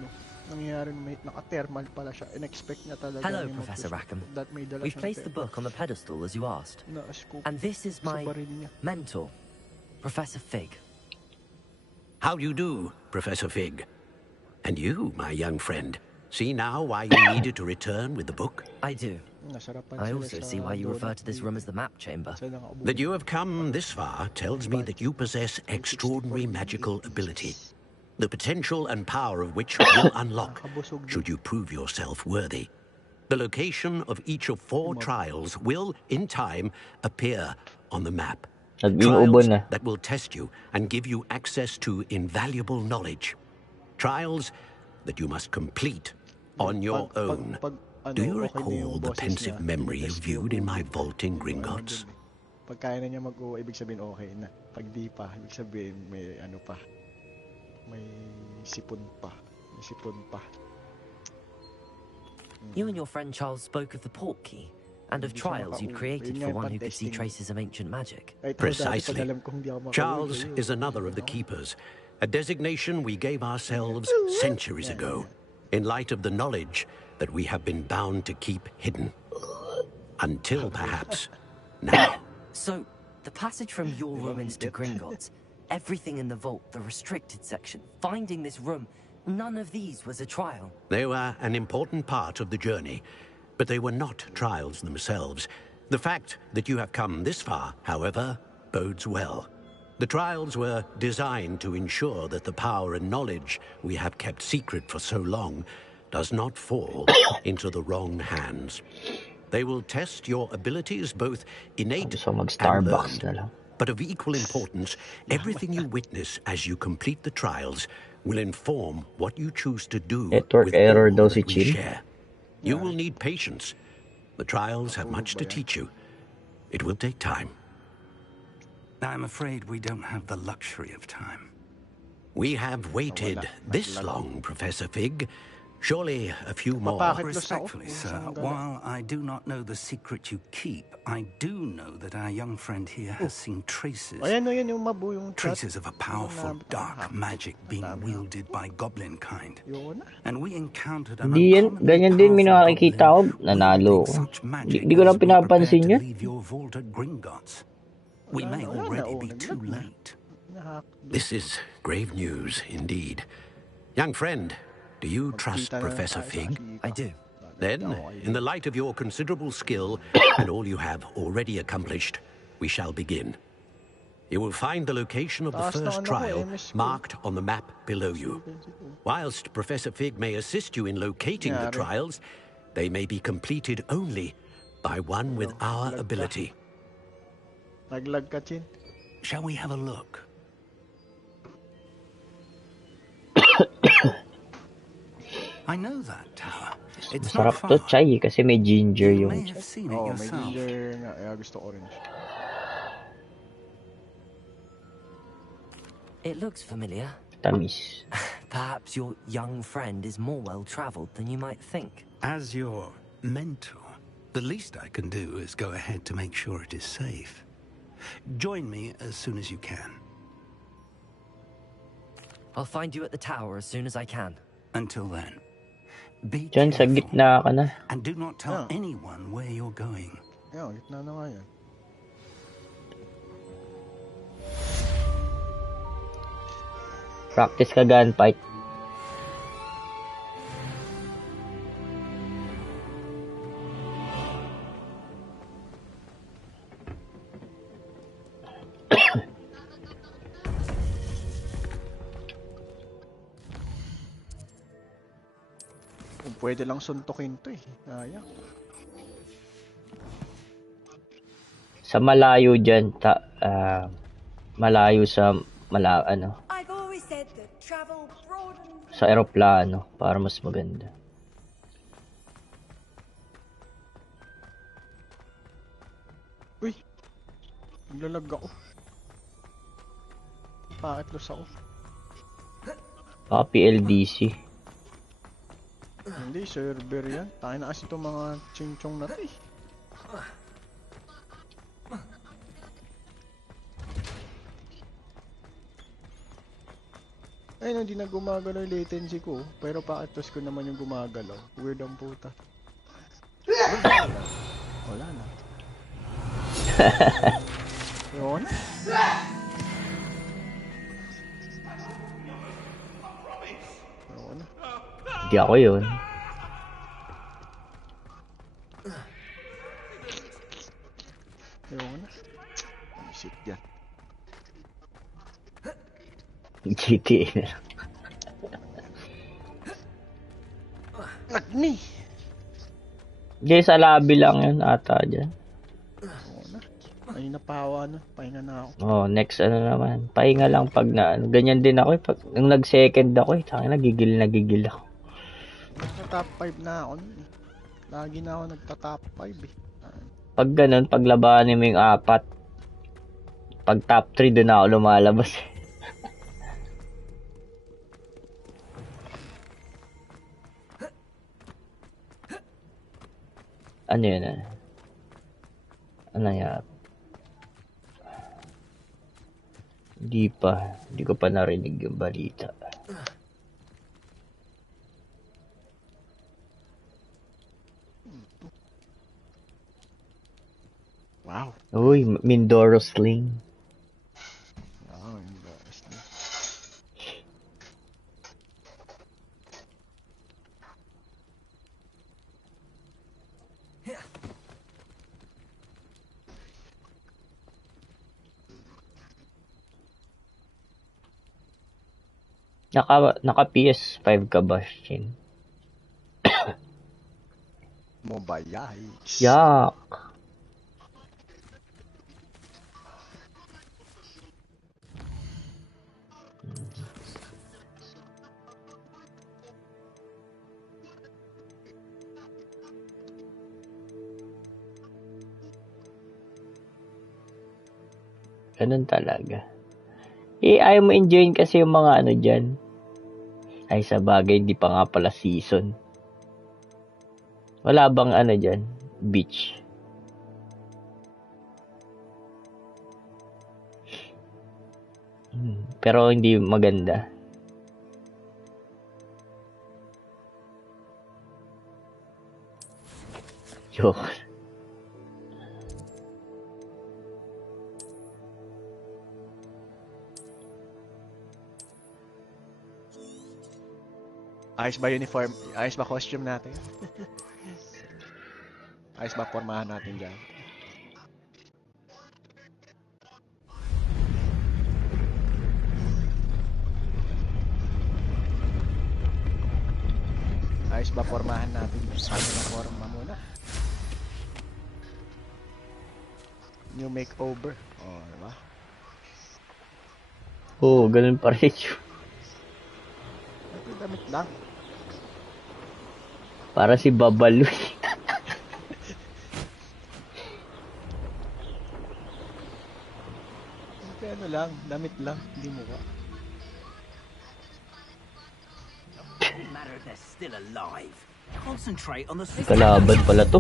nangyayari naka-thermal pala siya. In-expect niya talaga. Hello, Professor Rackham. That may dala We've siyang placed the book on the pedestal as you asked. Na-scoop And this is sa my baril niya. mentor, Professor Fig. How do you do, Professor Fig? And you, my young friend, see now why you needed to return with the book? I do. I also see why you refer to this room as the Map Chamber. That you have come this far tells me that you possess extraordinary magical ability, the potential and power of which will unlock should you prove yourself worthy. The location of each of 4 trials will, in time, appear on the map. Trials that will test you and give you access to invaluable knowledge. Trials that you must complete on your own. Do you recall the pensive memory you viewed in my vault in Gringotts? Pag kaya na niya mag-o, ibig sabihin okay na. Pag di pa, ibig sabihin may ano pa. May sipon pa. May sipon pa. You and your friend Charles spoke of the port key and of trials you'd created for one who could see traces of ancient magic. Precisely. Charles is another of the keepers, a designation we gave ourselves centuries ago, in light of the knowledge that we have been bound to keep hidden. Until, perhaps, now. So, the passage from your ruins to Gringotts, everything in the vault, the restricted section, finding this room, none of these was a trial. They were an important part of the journey, but they were not trials themselves. The fact that you have come this far, however, bodes well. The trials were designed to ensure that the power and knowledge we have kept secret for so long does not fall into the wrong hands. They will test your abilities, both innate and learned. But of equal importance, everything you witness as you complete the trials will inform what you choose to do with all that we share. You will need patience. The trials have much to teach you. It will take time. I'm afraid we don't have the luxury of time. We have waited this long, Professor Fig. Surely a few more. Respectfully, sir, while I do not know the secret you keep, I do know that our young friend here has seen traces. Traces of a powerful dark magic being wielded by goblin kind. And we encountered an ganyan din may nakikita ko, nanalo ko. Di ko lang pinapansin yun. leave your vault at Gringotts. We may already be too late. This is grave news indeed. Young friend, do you trust Professor Fig? I do. Then, in the light of your considerable skill and all you have already accomplished, we shall begin. You will find the location of the first trial marked on the map below you. Whilst Professor Fig may assist you in locating the trials, they may be completed only by one with our ability. Shall we have a look? I know that tower. It's not Masarap to, far. chai, kasi may ginger You yung may have seen it May yourself. ginger nga. Gusto orange. It looks familiar. Tamis. Perhaps your young friend is more well-traveled than you might think. As your mentor, the least I can do is go ahead to make sure it is safe. Join me as soon as you can. I'll find you at the tower as soon as I can. Until then, be Diyan sa careful gitna ka na. and do not tell anyone where you're going. Gitna na nga yan. Practice ka gunfight. Kung pwede lang suntukin to eh. Sayang. Sa malayo dyan, malayo sa I've always said that travel broadens. sa eroplano para mas maganda. Uy! Naglalag ako. Bakit los ako? Baka PLDC. Hindi, server yan. Tayo na kasi itong mga ching-chong na to eh. Ayun, hindi na gumagalaw yung latency ko. Pero pakitos ko naman yung gumagalaw. Weird ang puta. Wala na. Yun. Yun. Hindi ako yun. Yun. Ang shit yan. GTA na. Nagni! Hindi, sa lobby lang yun ata dyan. Oo na. Ay napawa na. Pahinga na ako. Oh, next naman. Pahinga lang pag ganyan din ako eh. Pag, nung nag-second ako eh. Tangin na gigil ako. Nagta-top 5 na ako nun eh. Lagi na ako nagta-top 5 eh. Pag ganun, paglabanin mo yung 4. Pag top 3 doon ako lumalabas eh. Ano yun? Ano yan? Hindi ko pa narinig yung balita. Wow. Uy, Mindoro Sling. Wow, Mindoro Sling. Naka PS5 ka ba, Shin? Mobile. Yak. Ganun talaga. Ayaw mo enjoyin kasi yung mga ano dyan. Ay, sa bagay, hindi pa nga pala season. Wala bang ano dyan? Beach. Pero hindi maganda. Joke. Ayos ba uniform? Ayos ba costume natin? Ayos ba pormahan natin dyan? Ayos ba pormahan natin? Ano na forma muna? New makeover. Oh, diba? Oo, ganun pa rin yun. Damit lang. Para si Babaloy. Ano lang, damit lang, hindi mukha. Kalaban pala to.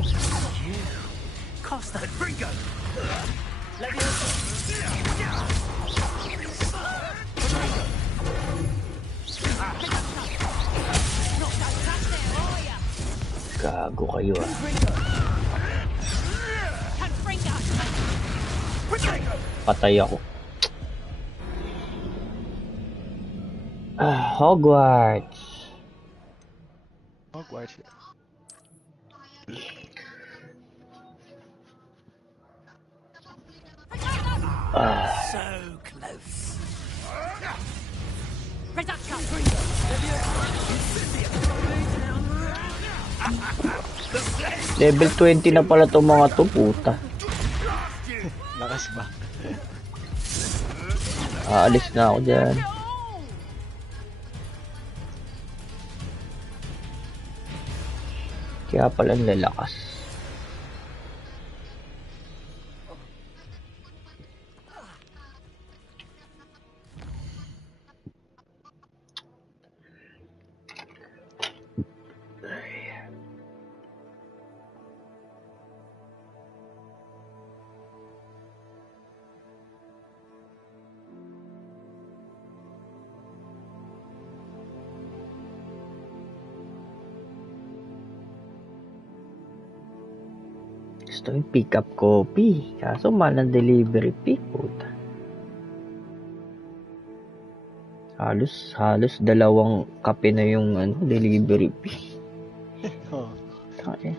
Gago kayo ah. Patay ako. Hogwarts. Hogwarts. So close. Level 20 na pala itong mga to, puta. Lakas ba? Aalis na ako dyan. Kaya pala lalakas. Gusto yung pick up copy. Kaso mahal ng delivery fee, puta. Halos dalawang kape na yung delivery fee. Oh. Okay.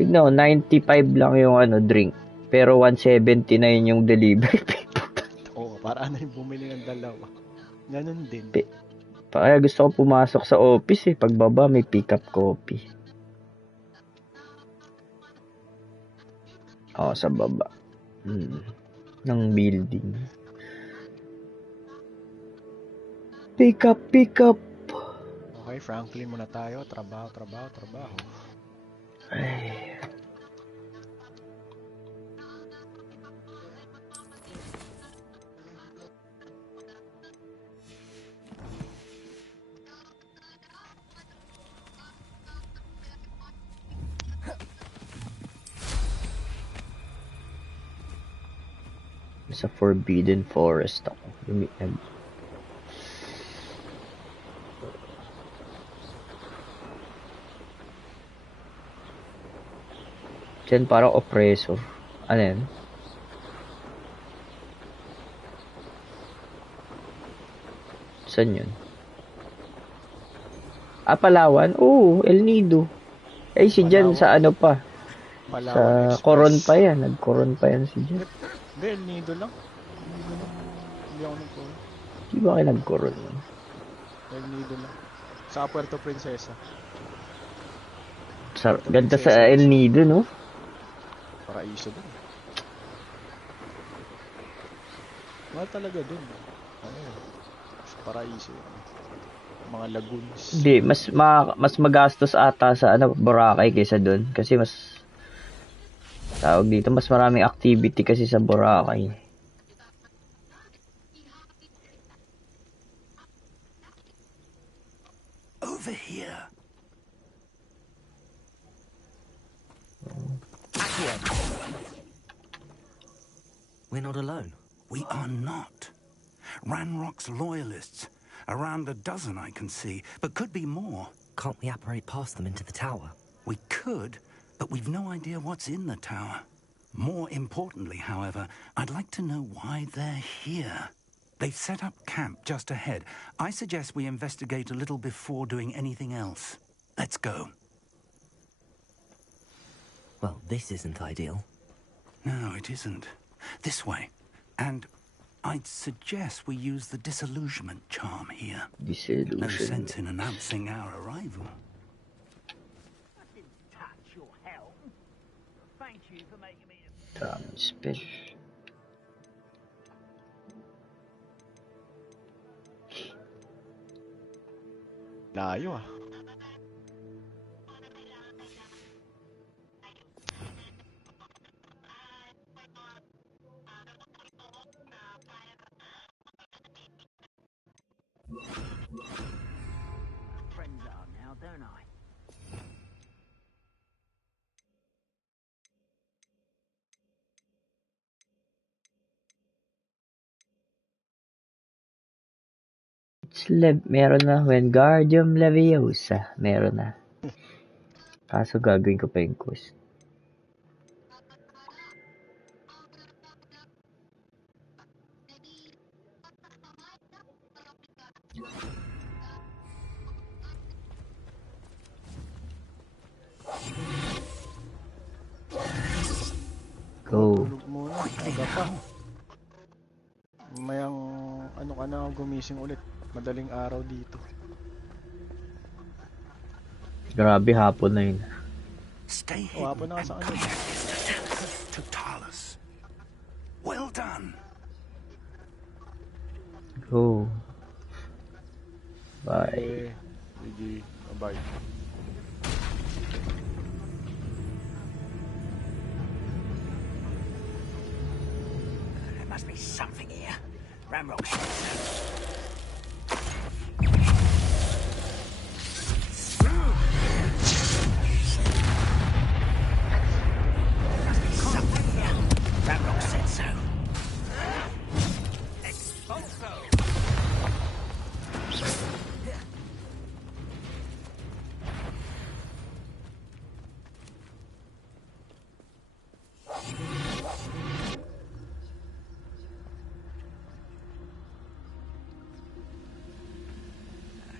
Tignan mo, 95 lang yung drink. Pero 179 yung delivery fee. Oo, para ano yung bumili ng dalawa. Ganun din. Kaya gusto ko pumasok sa office pagbaba may pick up copy. Sa baba ng building. Pick up. Okay, Franklin muna tayo. Trabaho. Ay. Sa Forbidden Forest ako. Diyan parang oppressor. Ano yan? Saan yun? Palawan? Oo, El Nido. Si Jan sa ano pa? Palawan sa Coron pa yan. Nag-Coron pa yan si Jan. Hindi, El Nido lang. Hindi ako nag-Coron. Di ba kayo nag-Coron? El Nido lang. Sa Puerto Princesa. Ganda sa El Nido, no? Paraiso dun. Mahal talaga dun. Paraiso. Mga lagoons. Hindi, mas magastos ata sa Boracay kaysa dun. Kasi mas tawag dito, mas maraming activity kasi sa Boracay. Over here. We're not alone. We are not. Ranrock's loyalists. Around a dozen I can see, but could be more. Can't we apparate past them into the tower? We could, but we've no idea what's in the tower. More importantly, however, I'd like to know why they're here. They've set up camp just ahead. I suggest we investigate a little before doing anything else. Let's go. Well, this isn't ideal. No, it isn't. This way. And I'd suggest we use the disillusionment charm here. Disillusionment. No sense in announcing our arrival. Thank you for making me spell. Layo ah. friends are now, don't I? Meron na. Wingardium Leviosa. Meron na. Kaso gagawin ko pa yung quest. Go. Tulog muna. Aga pa. Mayang ano ka na gumising ulit. Madaling araw dito. Grabe, hapon na yun. Stay hidden hapon na sa kanila. Totalis. Well done. Go. Bye. GG. Bye. There must be something here. Ramrock. Ramrock said so.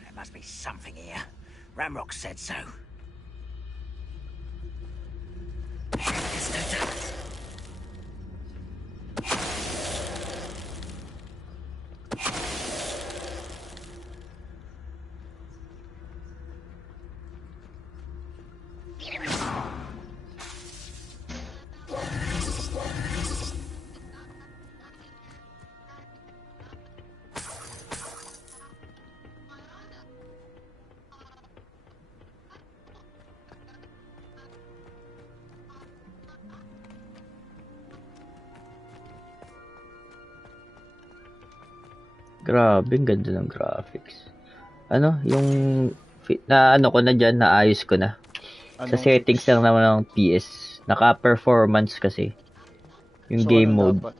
There must be something here. Ramrock said so. Grabe, ang ganda ng graphics. Ano, yung na ano ko na dyan, naayos ko na. Sa settings lang naman ng PS. Naka-performance kasi. Yung So, game ano mode dapat?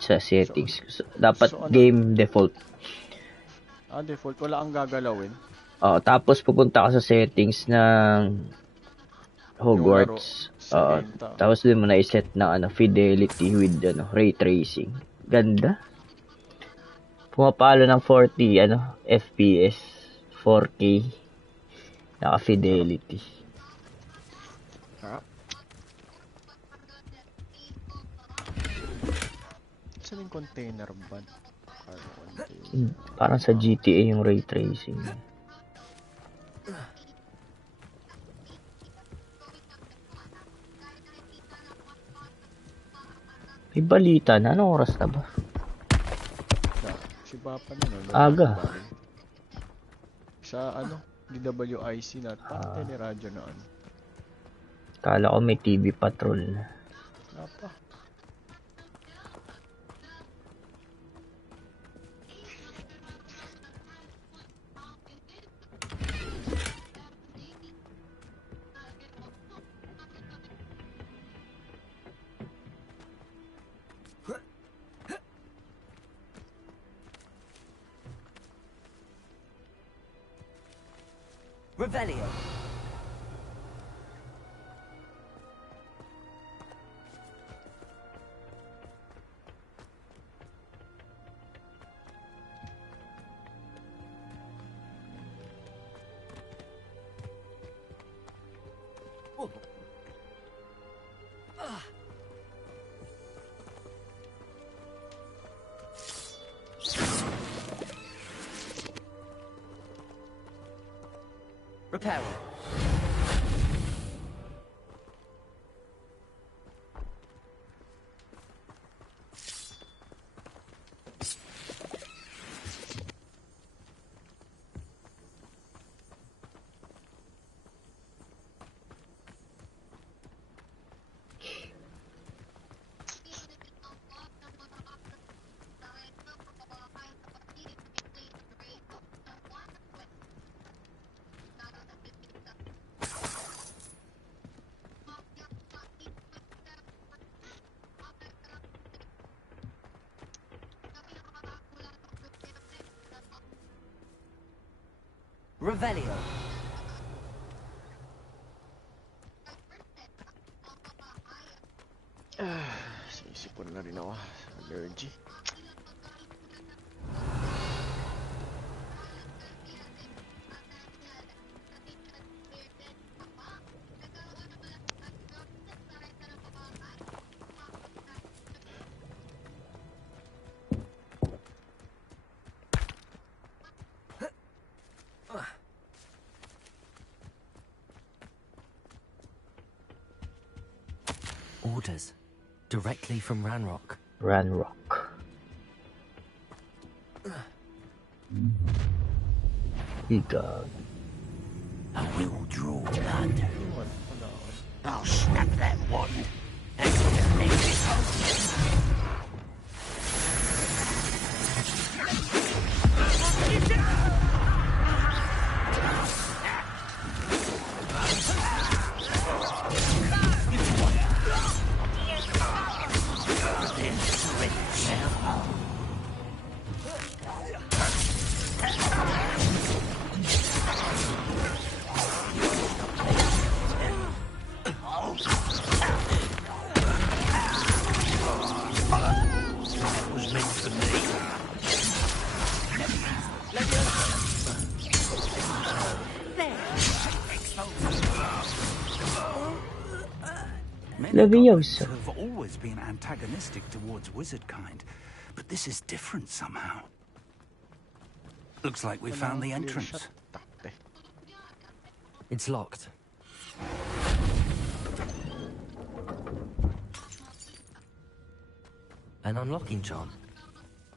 sa settings. Dapat ano? game default. Default. Wala kang gagalawin. Tapos pupunta ka sa settings ng Hogwarts. Tapos doon mo na i-set na fidelity with ray tracing. Ganda. Pumapalo ng 40 FPS 4K naka fidelity. Saan yung container ban? Parang sa GTA yung ray tracing. May balita na. Anong oras na ba? Si Papa na Aga. Sa DWIC na teleradyo na Kala ko may TV patrol na. Apa. Revelio. peril. Revelio. Sisipon na rin ako. Allergy. Orders. Directly from Ranrock. Ranrock. Ikaw. I will draw blood. I'll snap that wand and make it home. Leviosa have always been antagonistic towards wizard kind, but this is different somehow. Looks like we found the entrance. It's locked. An unlocking charm.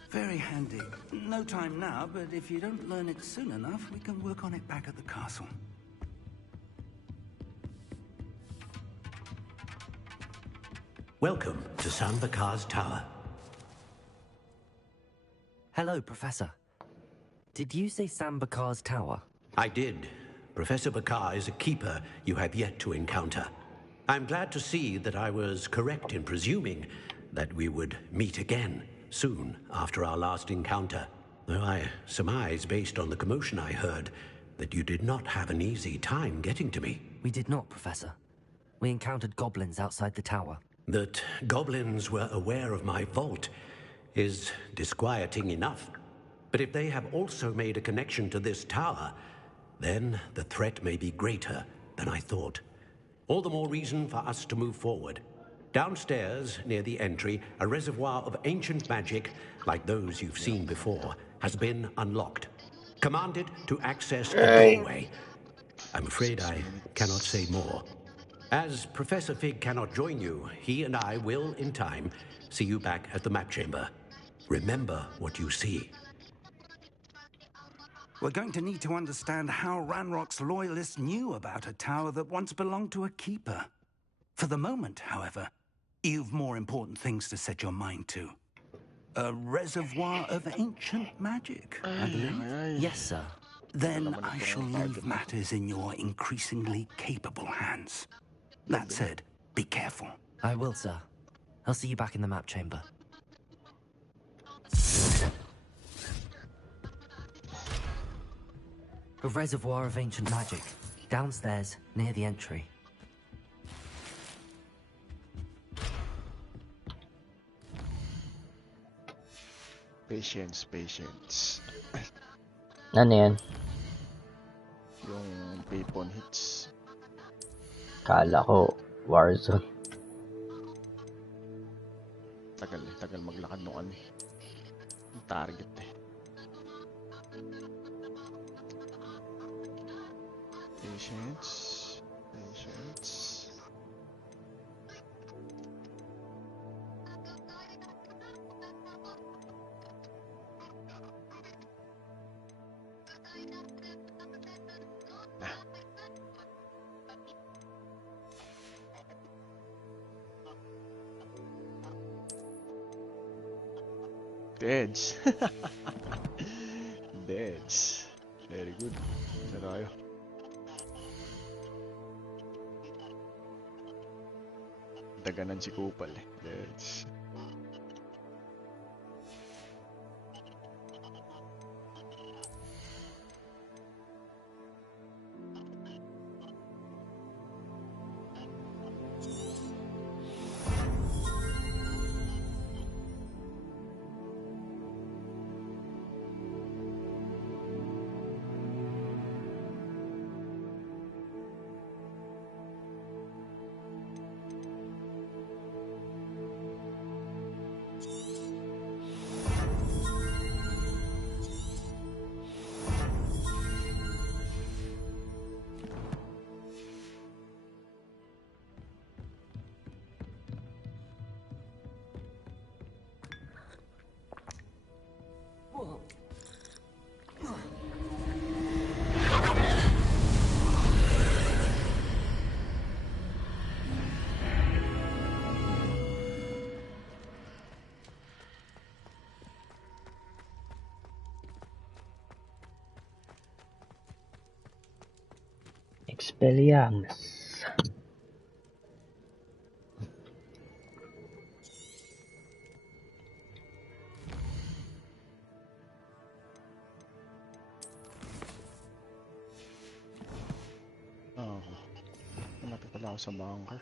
Very handy. No time now, but if you don't learn it soon enough, we can work on it back at the castle. Welcome to Sambakar's Tower. Hello, Professor. Did you say Sambakar's Tower? I did. Professor Bakar is a keeper you have yet to encounter. I'm glad to see that I was correct in presuming that we would meet again soon after our last encounter. Though I surmise, based on the commotion I heard, that you did not have an easy time getting to me. We did not, Professor. We encountered goblins outside the tower. That goblins were aware of my vault is disquieting enough. But if they have also made a connection to this tower, then the threat may be greater than I thought. All the more reason for us to move forward. Downstairs, near the entry, a reservoir of ancient magic, like those you've seen before, has been unlocked. Commanded to access a doorway. I'm afraid I cannot say more. As Professor Fig cannot join you, he and I will, in time, see you back at the map chamber. Remember what you see. We're going to need to understand how Ranrock's loyalists knew about a tower that once belonged to a keeper. For the moment, however, you've more important things to set your mind to. A reservoir of ancient magic, I believe? Yes, sir. Then I shall leave matters in your increasingly capable hands. That said, be careful. I will, sir. I'll see you back in the map chamber. A reservoir of ancient magic. Downstairs, near the entry. Patience, patience. Ano yan? Yung payphone hits. Kala ko Warzone. Tagal maglakad nung ano eh. Yung target eh. Patience. Deads. Deads. Very good. Isa tayo. Daganan si Kupal eh. Deads. Expelliarmus. Oh, malapit pala ako sa bunker.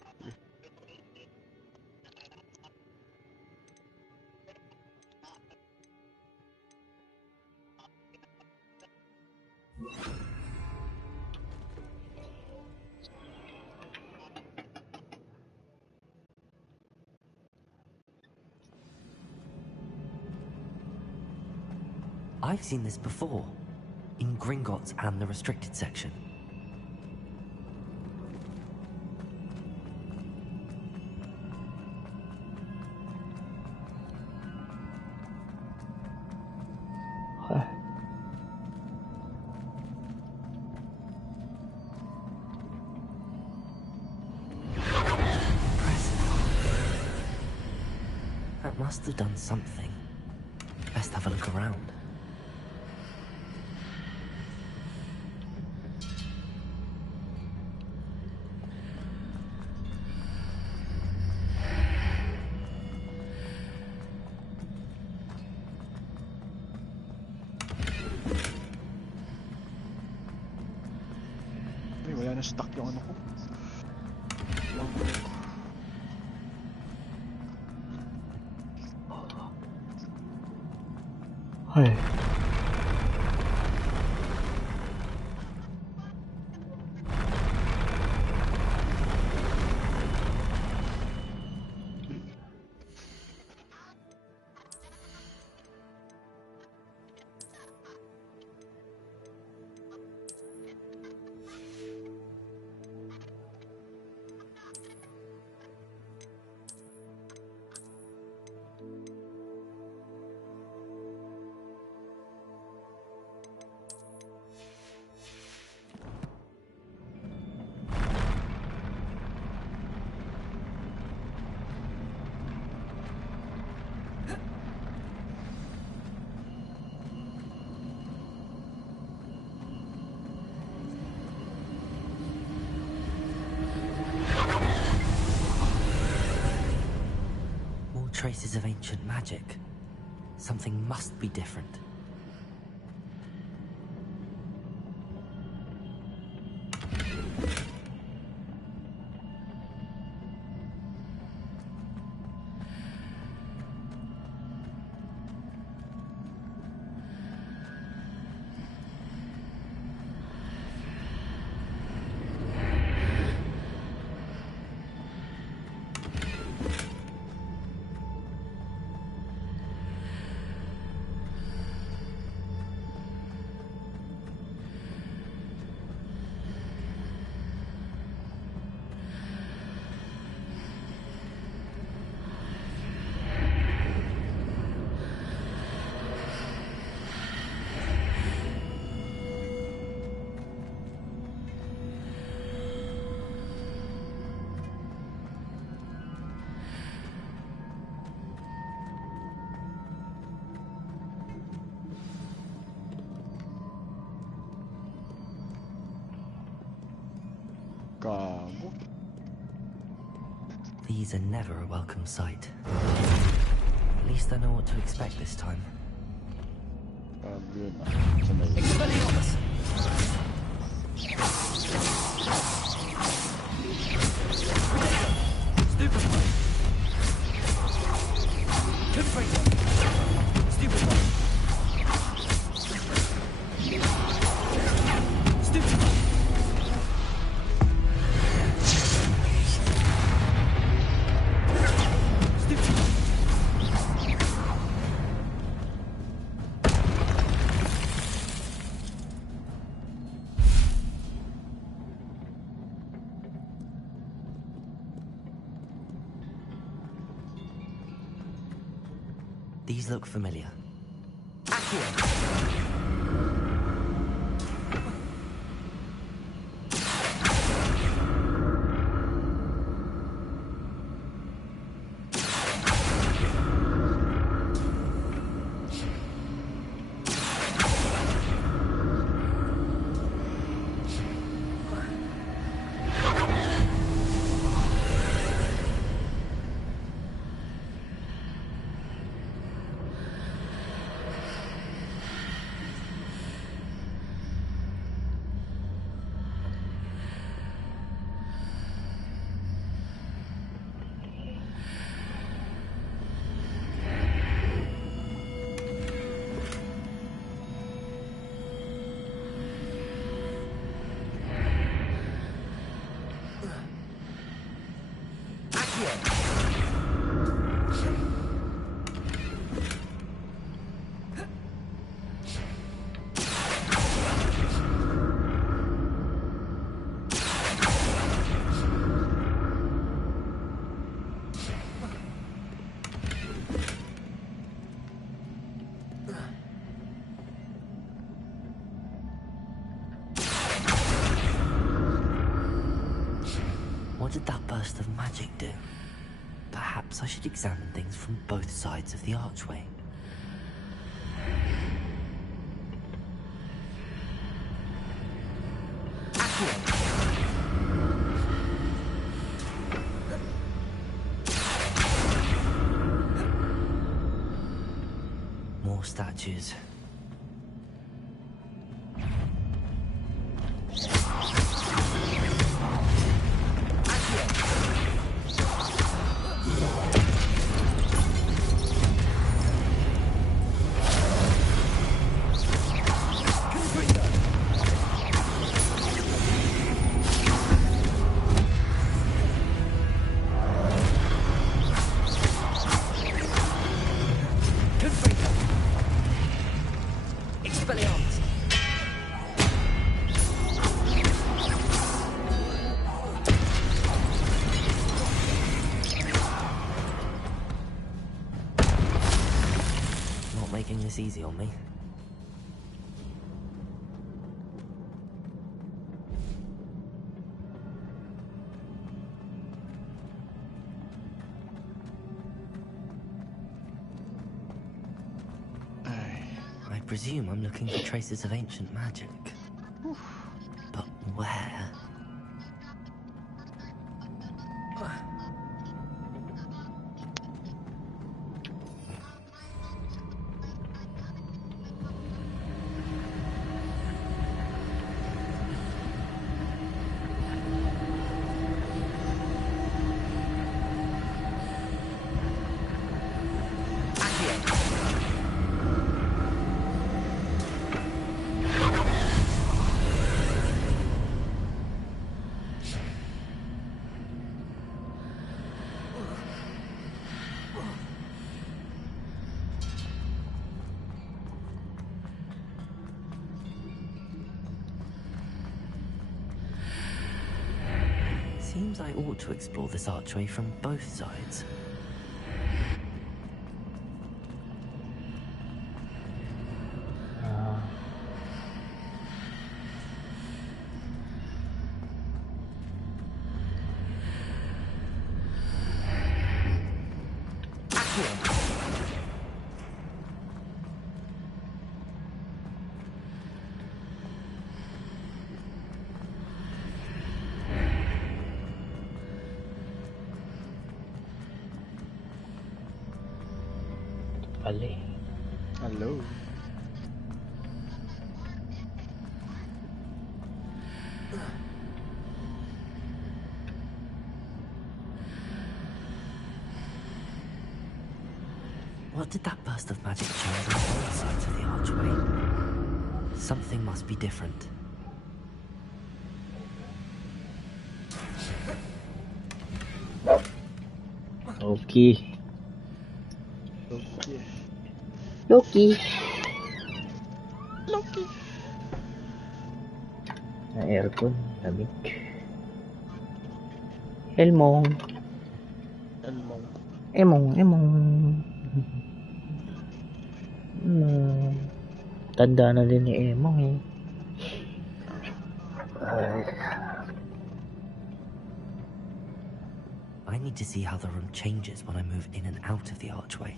I've seen this before, in Gringotts and the restricted section. That must have done something. Best have a look around. Ay, wala na stuck yung ano ko. Ay. Traces of ancient magic. Something must be different. Gago. These are never a welcome sight. At least I know what to expect this time. Gago yun ah. Saan na yun? Expelliarmus! Stupefy! Confringo! Stupefy! Stupefy! These look familiar. Accio! What did that burst of magic do? Perhaps I should examine things from both sides of the archway. More statues. Making this easy on me. I presume I'm looking for traces of ancient magic. But where? Seems I ought to explore this archway from both sides. pala eh. Hello. What did that burst of magic change on both sides of the archway? Something must be different. Okay. Okay. Loki. Loki. Na aircon, lamig. Elmong. Elmong. Emong. Tanda na din ni Emong eh. I need to see how the room changes when I move in and out of the archway.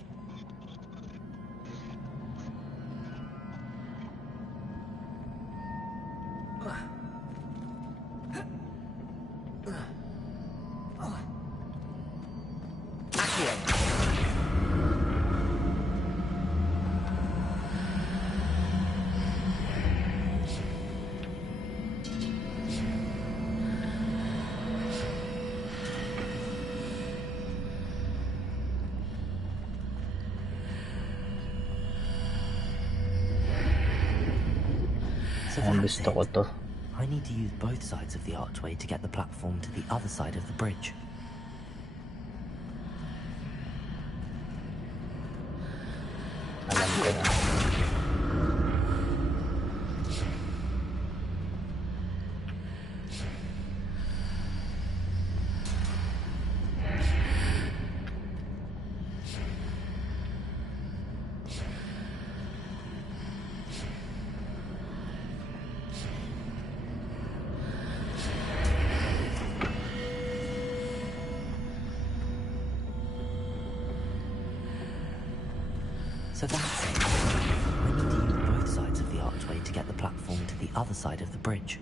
Gusto ko to. I need to use both sides of the archway to get the platform to the other side of the bridge. Alam ko na. So that's it. I need to use both sides of the archway to get the platform to the other side of the bridge.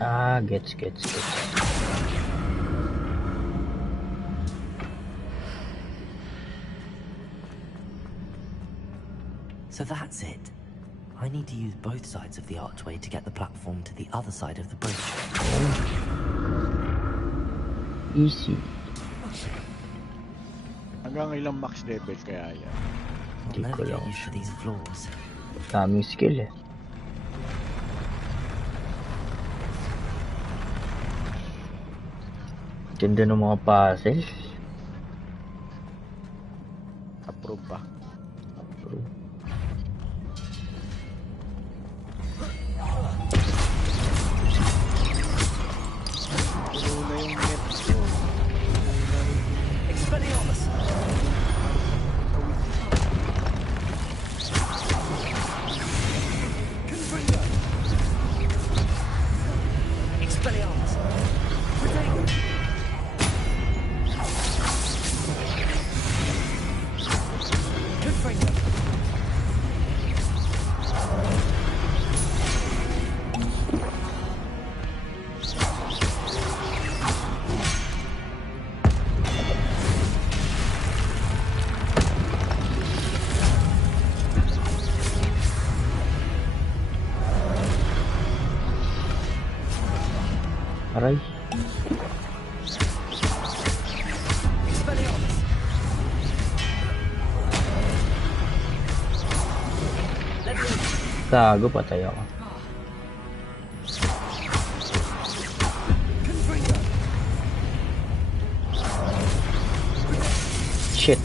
Ah, gets. So that's it. I need to use both sides of the archway to get the platform to the other side of the bridge. Easy. Hanggang ilang max level kaya yan? I'll never get used to these floors. Daming skill eh. Ganda ng mga puzzle. Approve ba? Approve. Puro na yung net ko. Expelliarmus! Expelliarmus! Protego! Aray. Gago, patay ako. Shit.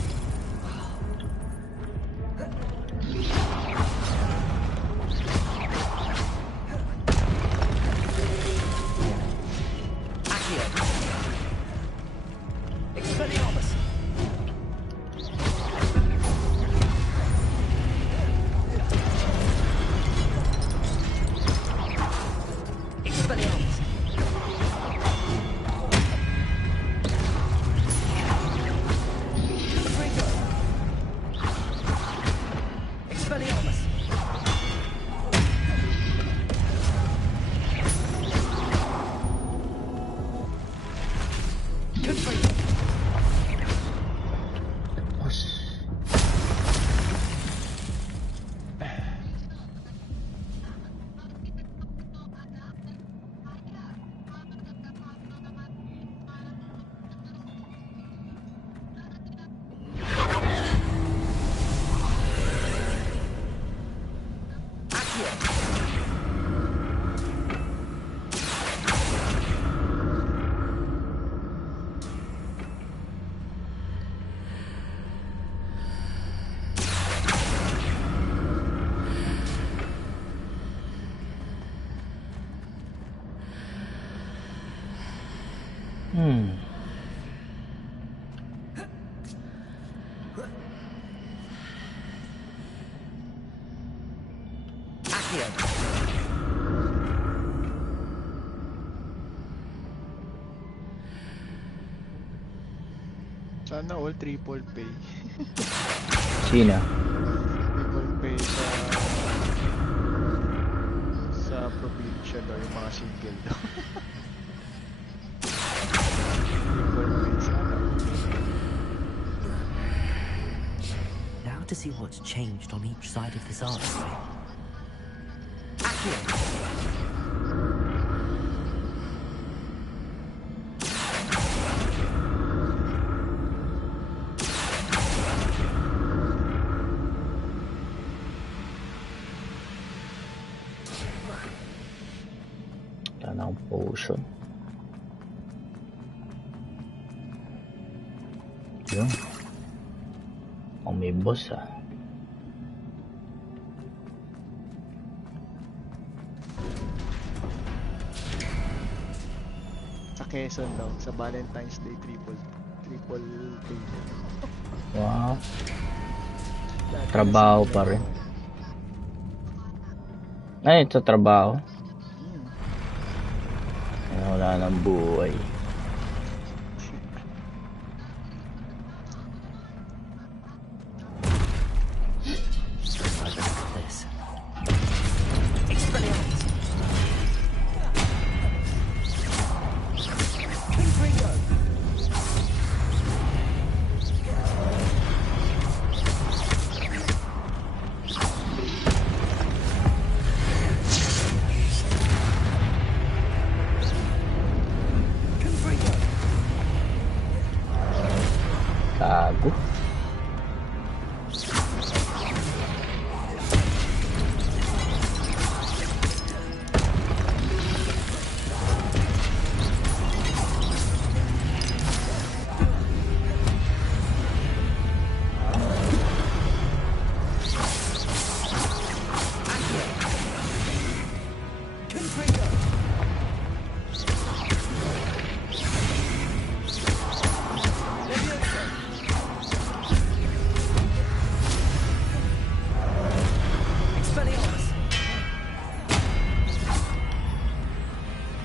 Sana all triple pay. Sino? Triple pay sa probinsya daw, yung mga single daw. Triple pay sana. Now to see what's changed on each side of this archway. Tanang potion. Yun. Oh, may boss ah. Sa Quezon daw, sa Valentine's Day triple pay. Wow. Trabaho pa rin. Ay, ito trabaho. Ay, wala nang buhay. Gago.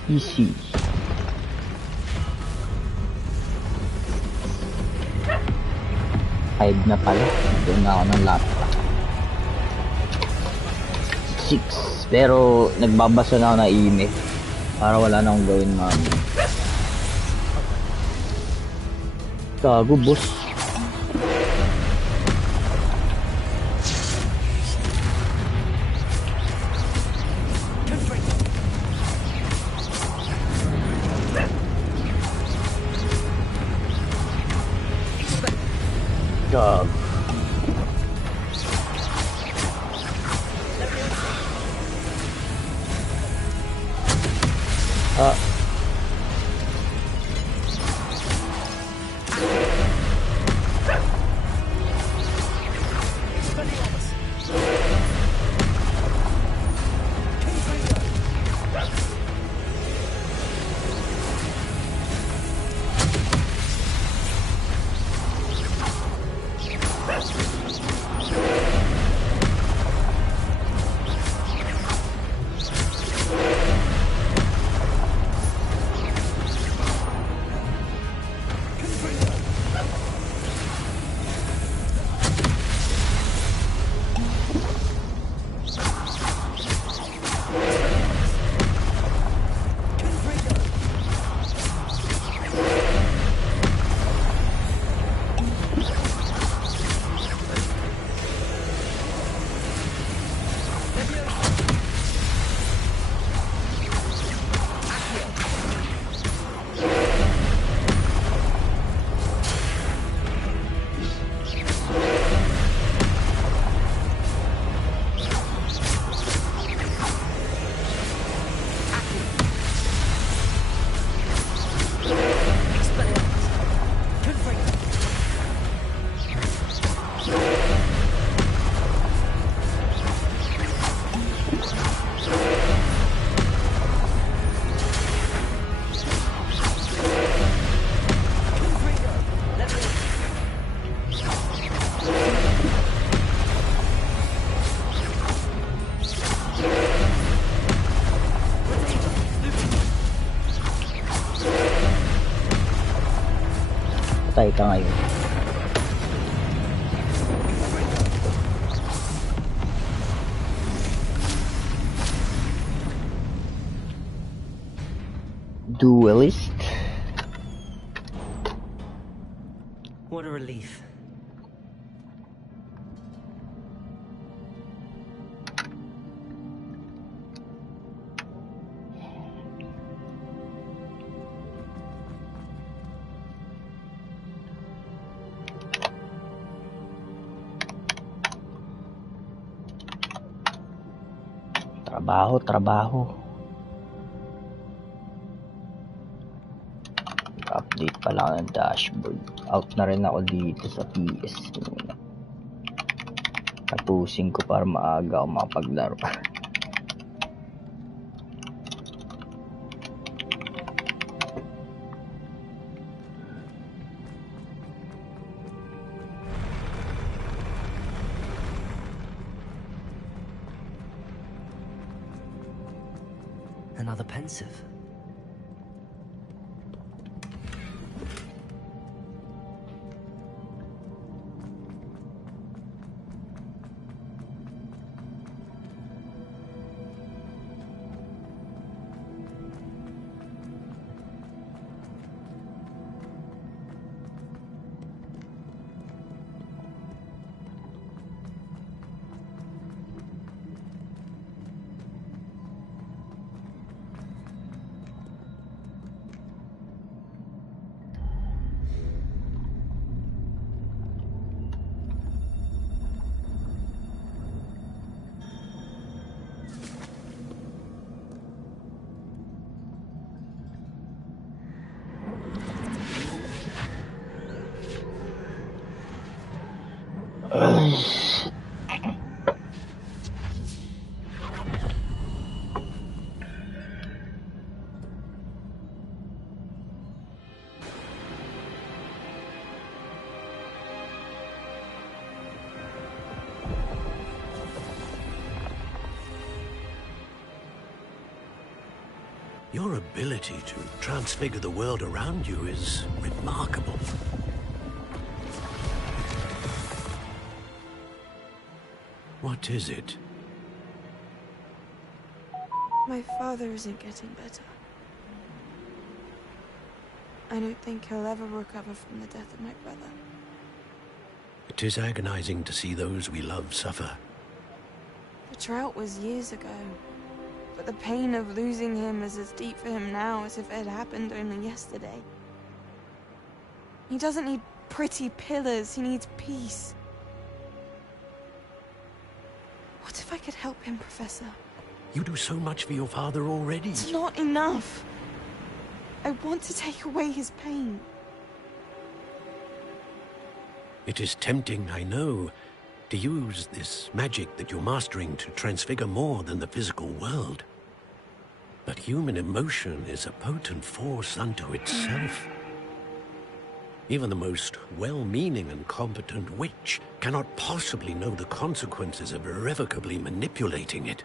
Easy. Five na pala. Doon na ako ng laptop. 6. Pero nagbabasa na ako ng email. Para wala na akong gawin, mami. Gago, boss. Job. patay ka ngayon. Duelist. What a relief. Trabaho. Update pa lang ng dashboard. Out na rin ako dito sa PS. Tapusin ko para maaga ako makapaglaro. Another pensive. Your ability to transfigure the world around you is remarkable. What is it? My father isn't getting better. I don't think he'll ever recover from the death of my brother. It is agonizing to see those we love suffer. The drought was years ago, but the pain of losing him is as deep for him now as if it had happened only yesterday. He doesn't need pretty pillars, he needs peace. What if I could help him, Professor? You do so much for your father already. It's not enough. I want to take away his pain. It is tempting, I know, to use this magic that you're mastering to transfigure more than the physical world. But human emotion is a potent force unto itself. Even the most well-meaning and competent witch cannot possibly know the consequences of irrevocably manipulating it.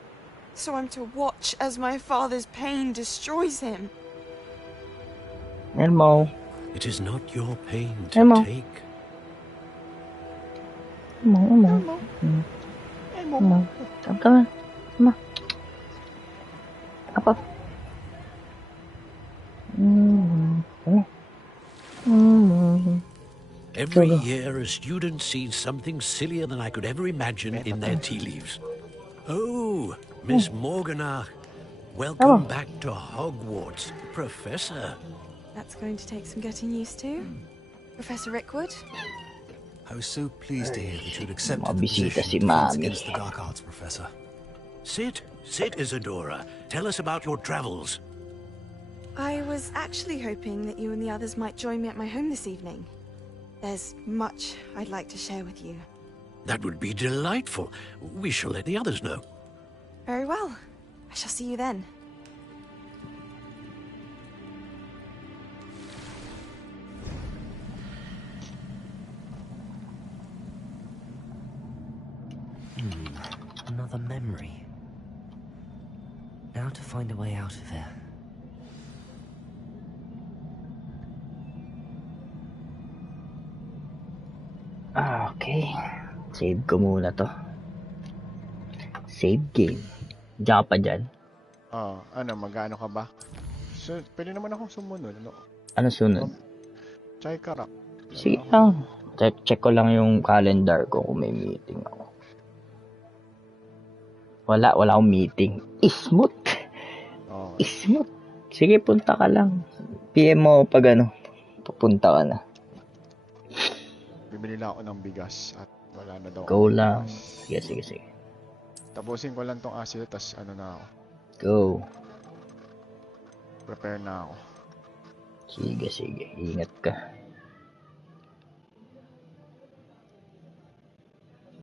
So I'm to watch as my father's pain destroys him. Elmo. It is not your pain to take. Elmo. Elmo. Come on. Apa? Every year, a student sees something sillier than I could ever imagine in their tea leaves. Oh, Miss Morganach, welcome back to Hogwarts, Professor. That's going to take some getting used to. Professor Rickwood? I was so pleased to hear that you'd accepted the Mabisita position si of Defense Mami. Against the Dark Arts, Professor. Sit, Isadora. Tell us about your travels. I was actually hoping that you and the others might join me at my home this evening. There's much I'd like to share with you. That would be delightful. We shall let the others know. Very well. I shall see you then. Another memory. Now to find a way out of here. Save ko muna to. Save game. Diyan ka pa dyan? Mag-ano ka ba? So, pwede naman akong sumunod. Ano sunod? Chai karak. Sige lang. Check ko lang yung calendar ko kung may meeting ako. Wala akong meeting. Smooth. Smooth. Sige, punta ka lang. PM mo pag papunta ka na. Bibili lang ako ng bigas at wala na daw. Go lang. Sige. Tapusin ko lang tong acid, tas na ako. Go. Prepare na ako. Sige. Ingat ka.